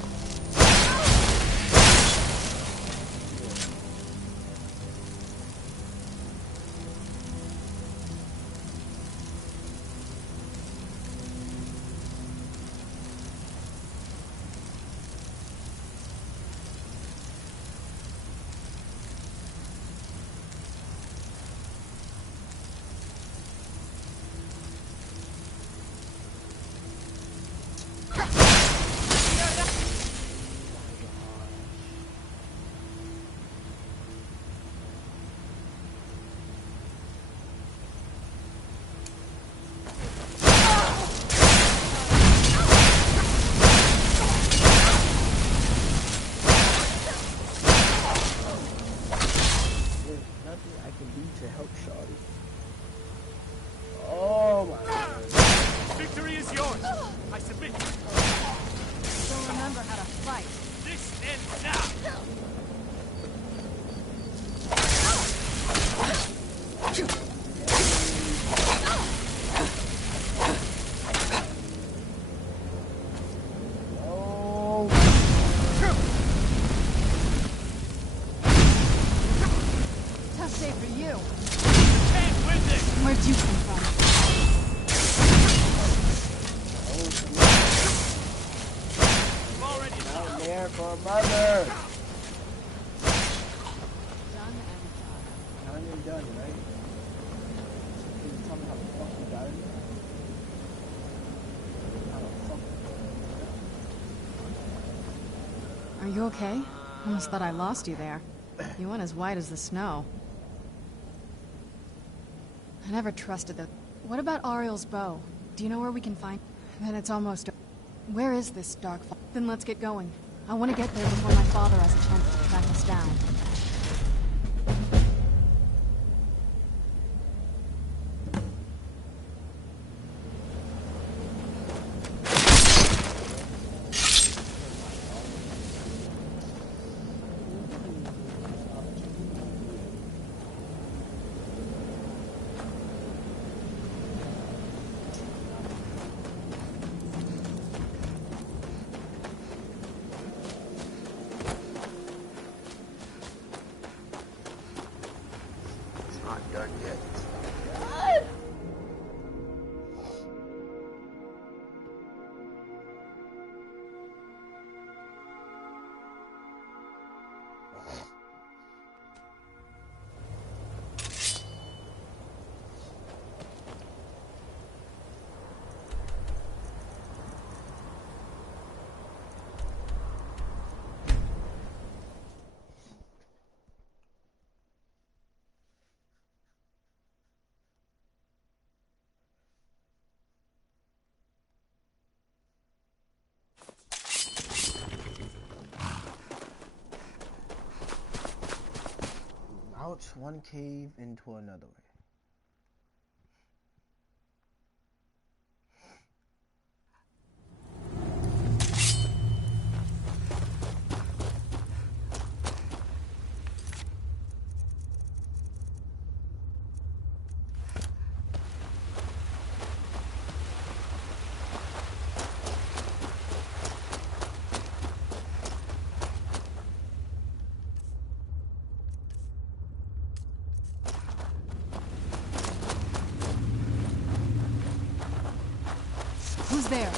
To help Shawty. Oh my God. Victory is yours! I submit. Still remember how to fight. This ends now! Tough day for you. Can't win this! Where'd you come from? I'm already down there for mother. Done and done. Done and done, right? Can you tell me how the fuck you got it? How the fuck? Are you okay? Almost thought I lost you there. You went as white as the snow. I never trusted the... What about Ariel's bow? Do you know where we can find... Then it's almost... Where is this dark... Then let's get going. I want to get there before my father has a chance to track us down. Out one cave into another. Who's there?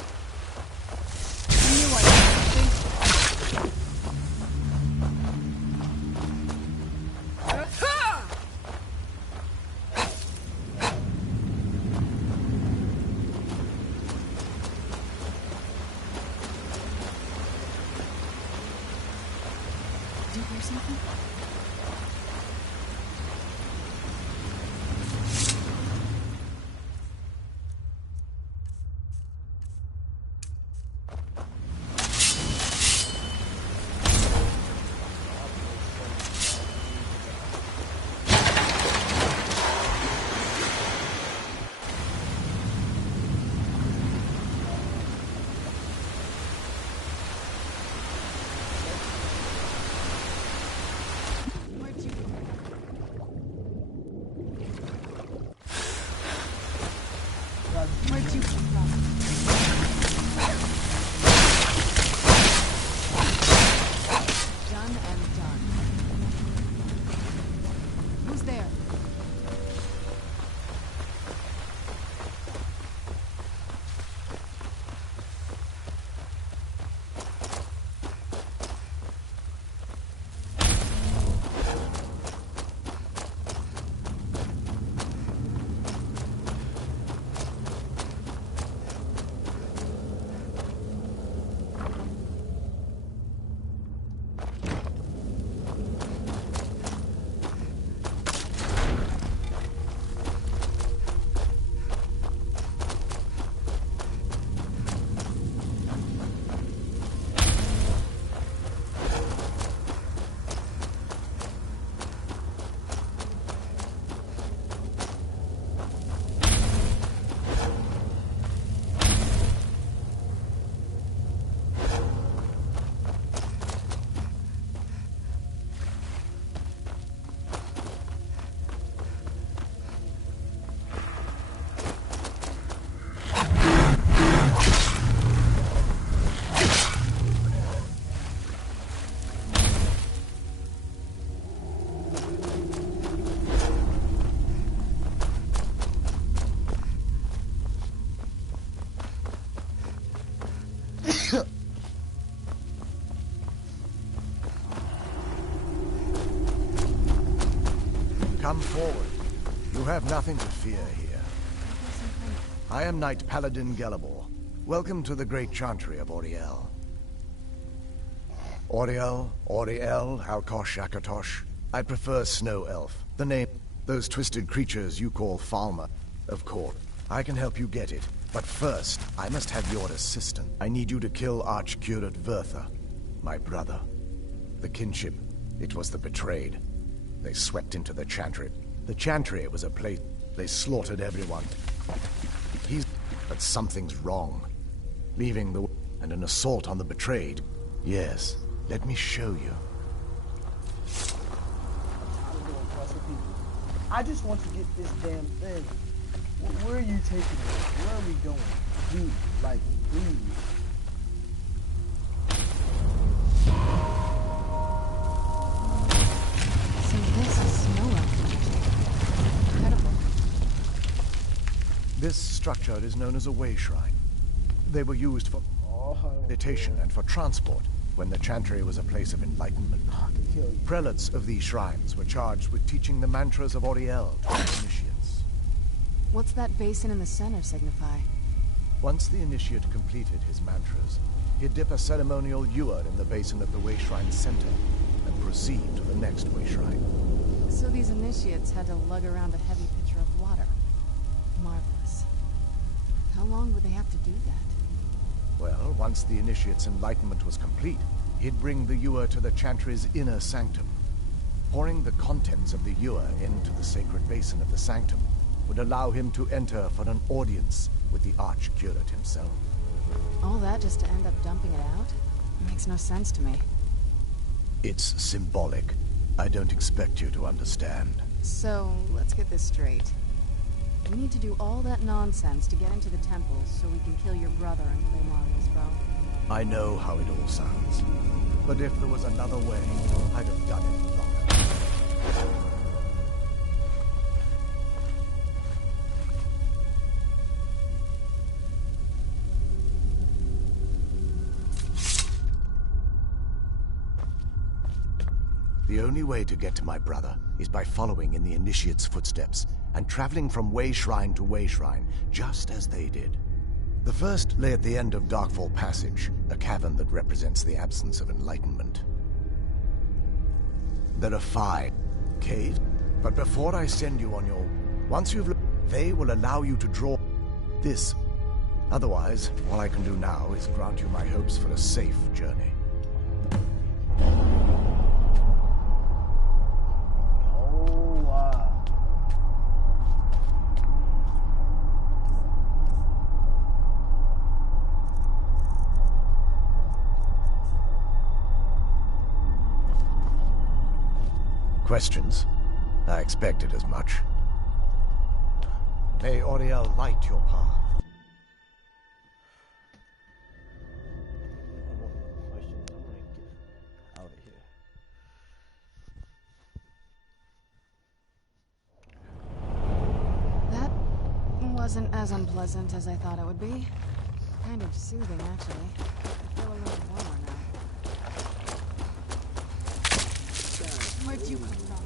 Do you hear something? Come forward. You have nothing to fear here. I am Knight Paladin Gelabor. Welcome to the great chantry of Auriel. Auriel, Alkosh, Akatosh. I prefer Snow Elf. The name, those twisted creatures you call Falmer. Of course, I can help you get it. But first, I must have your assistance. I need you to kill Archcurate Vertha, my brother. The kinship, it was the betrayed. They swept into the chantry. The chantry was a place. They slaughtered everyone. But something's wrong. Leaving the... and an assault on the betrayed. Yes, let me show you. I just want to get this damn thing. Where are you taking us? Where are we going? Please, like, please. So this is Snow Elf. Incredible. This structure is known as a way shrine. They were used for meditation and for transport when the chantry was a place of enlightenment. Prelates of these shrines were charged with teaching the mantras of Auriel to the initiates. What's that basin in the center signify? Once the initiate completed his mantras, he'd dip a ceremonial ewer in the basin of the way shrine's center and proceed to the next way shrine. So these initiates had to lug around a heavy pitcher of water. Marvelous. How long would they have to do that? Well, once the initiate's enlightenment was complete, he'd bring the ewer to the chantry's inner sanctum. Pouring the contents of the ewer into the sacred basin of the sanctum would allow him to enter for an audience with the Archcurate himself. All that just to end up dumping it out? It makes no sense to me. It's symbolic. I don't expect you to understand. So, let's get this straight. We need to do all that nonsense to get into the temple so we can kill your brother and claim Ariel's bow. I know how it all sounds. But if there was another way, I'd have done it long ago. The only way to get to my brother is by following in the initiate's footsteps and traveling from way shrine to way shrine, just as they did. The first lay at the end of Darkfall Passage, a cavern that represents the absence of enlightenment. There are 5 caves, but before I send you on your... Once you've looked, they will allow you to draw this. Otherwise, all I can do now is grant you my hopes for a safe journey. Questions? I expected as much. May Auriel light your path. That wasn't as unpleasant as I thought it would be. Kind of soothing, actually. I feel a little warmer now. Where'd you come from?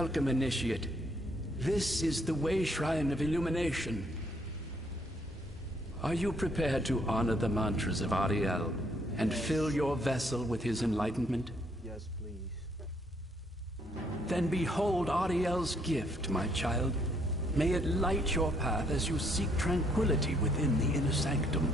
Welcome, Initiate. This is the Way Shrine of Illumination. Are you prepared to honor the mantras of Ariel and fill your vessel with his enlightenment? Yes, please. Then behold Ariel's gift, my child. May it light your path as you seek tranquility within the inner sanctum.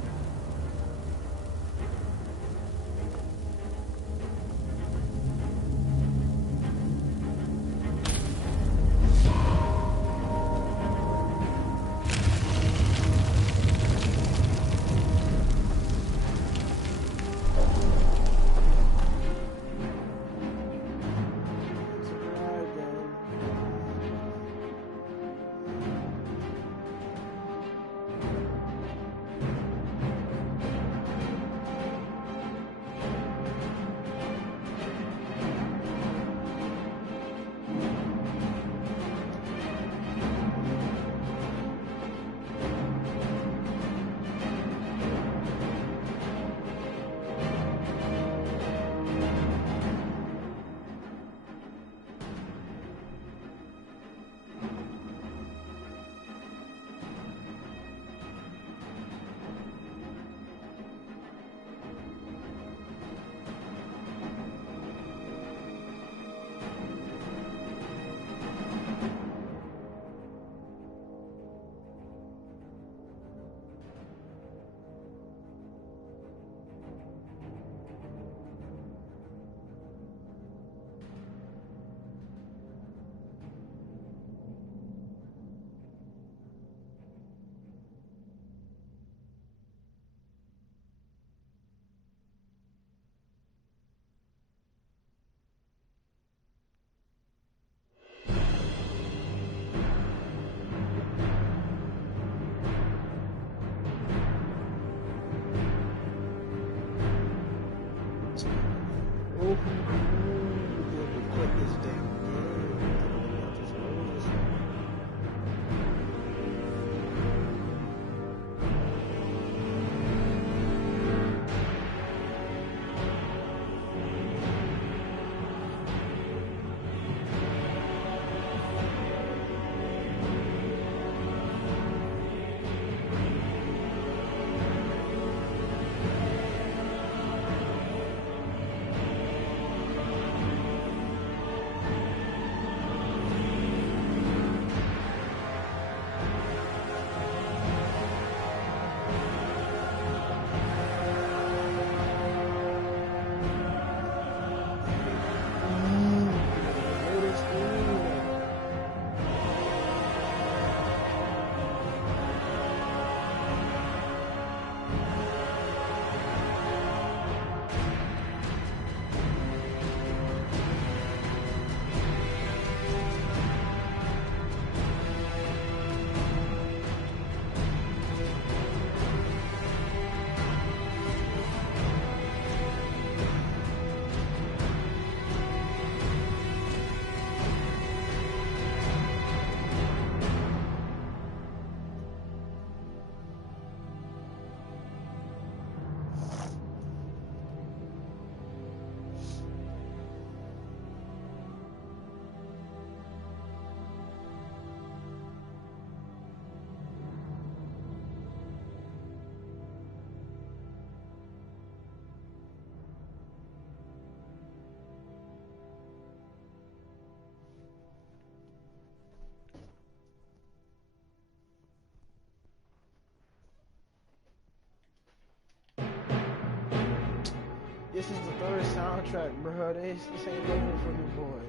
This is the third soundtrack, bro. This ain't nothing for me, boy.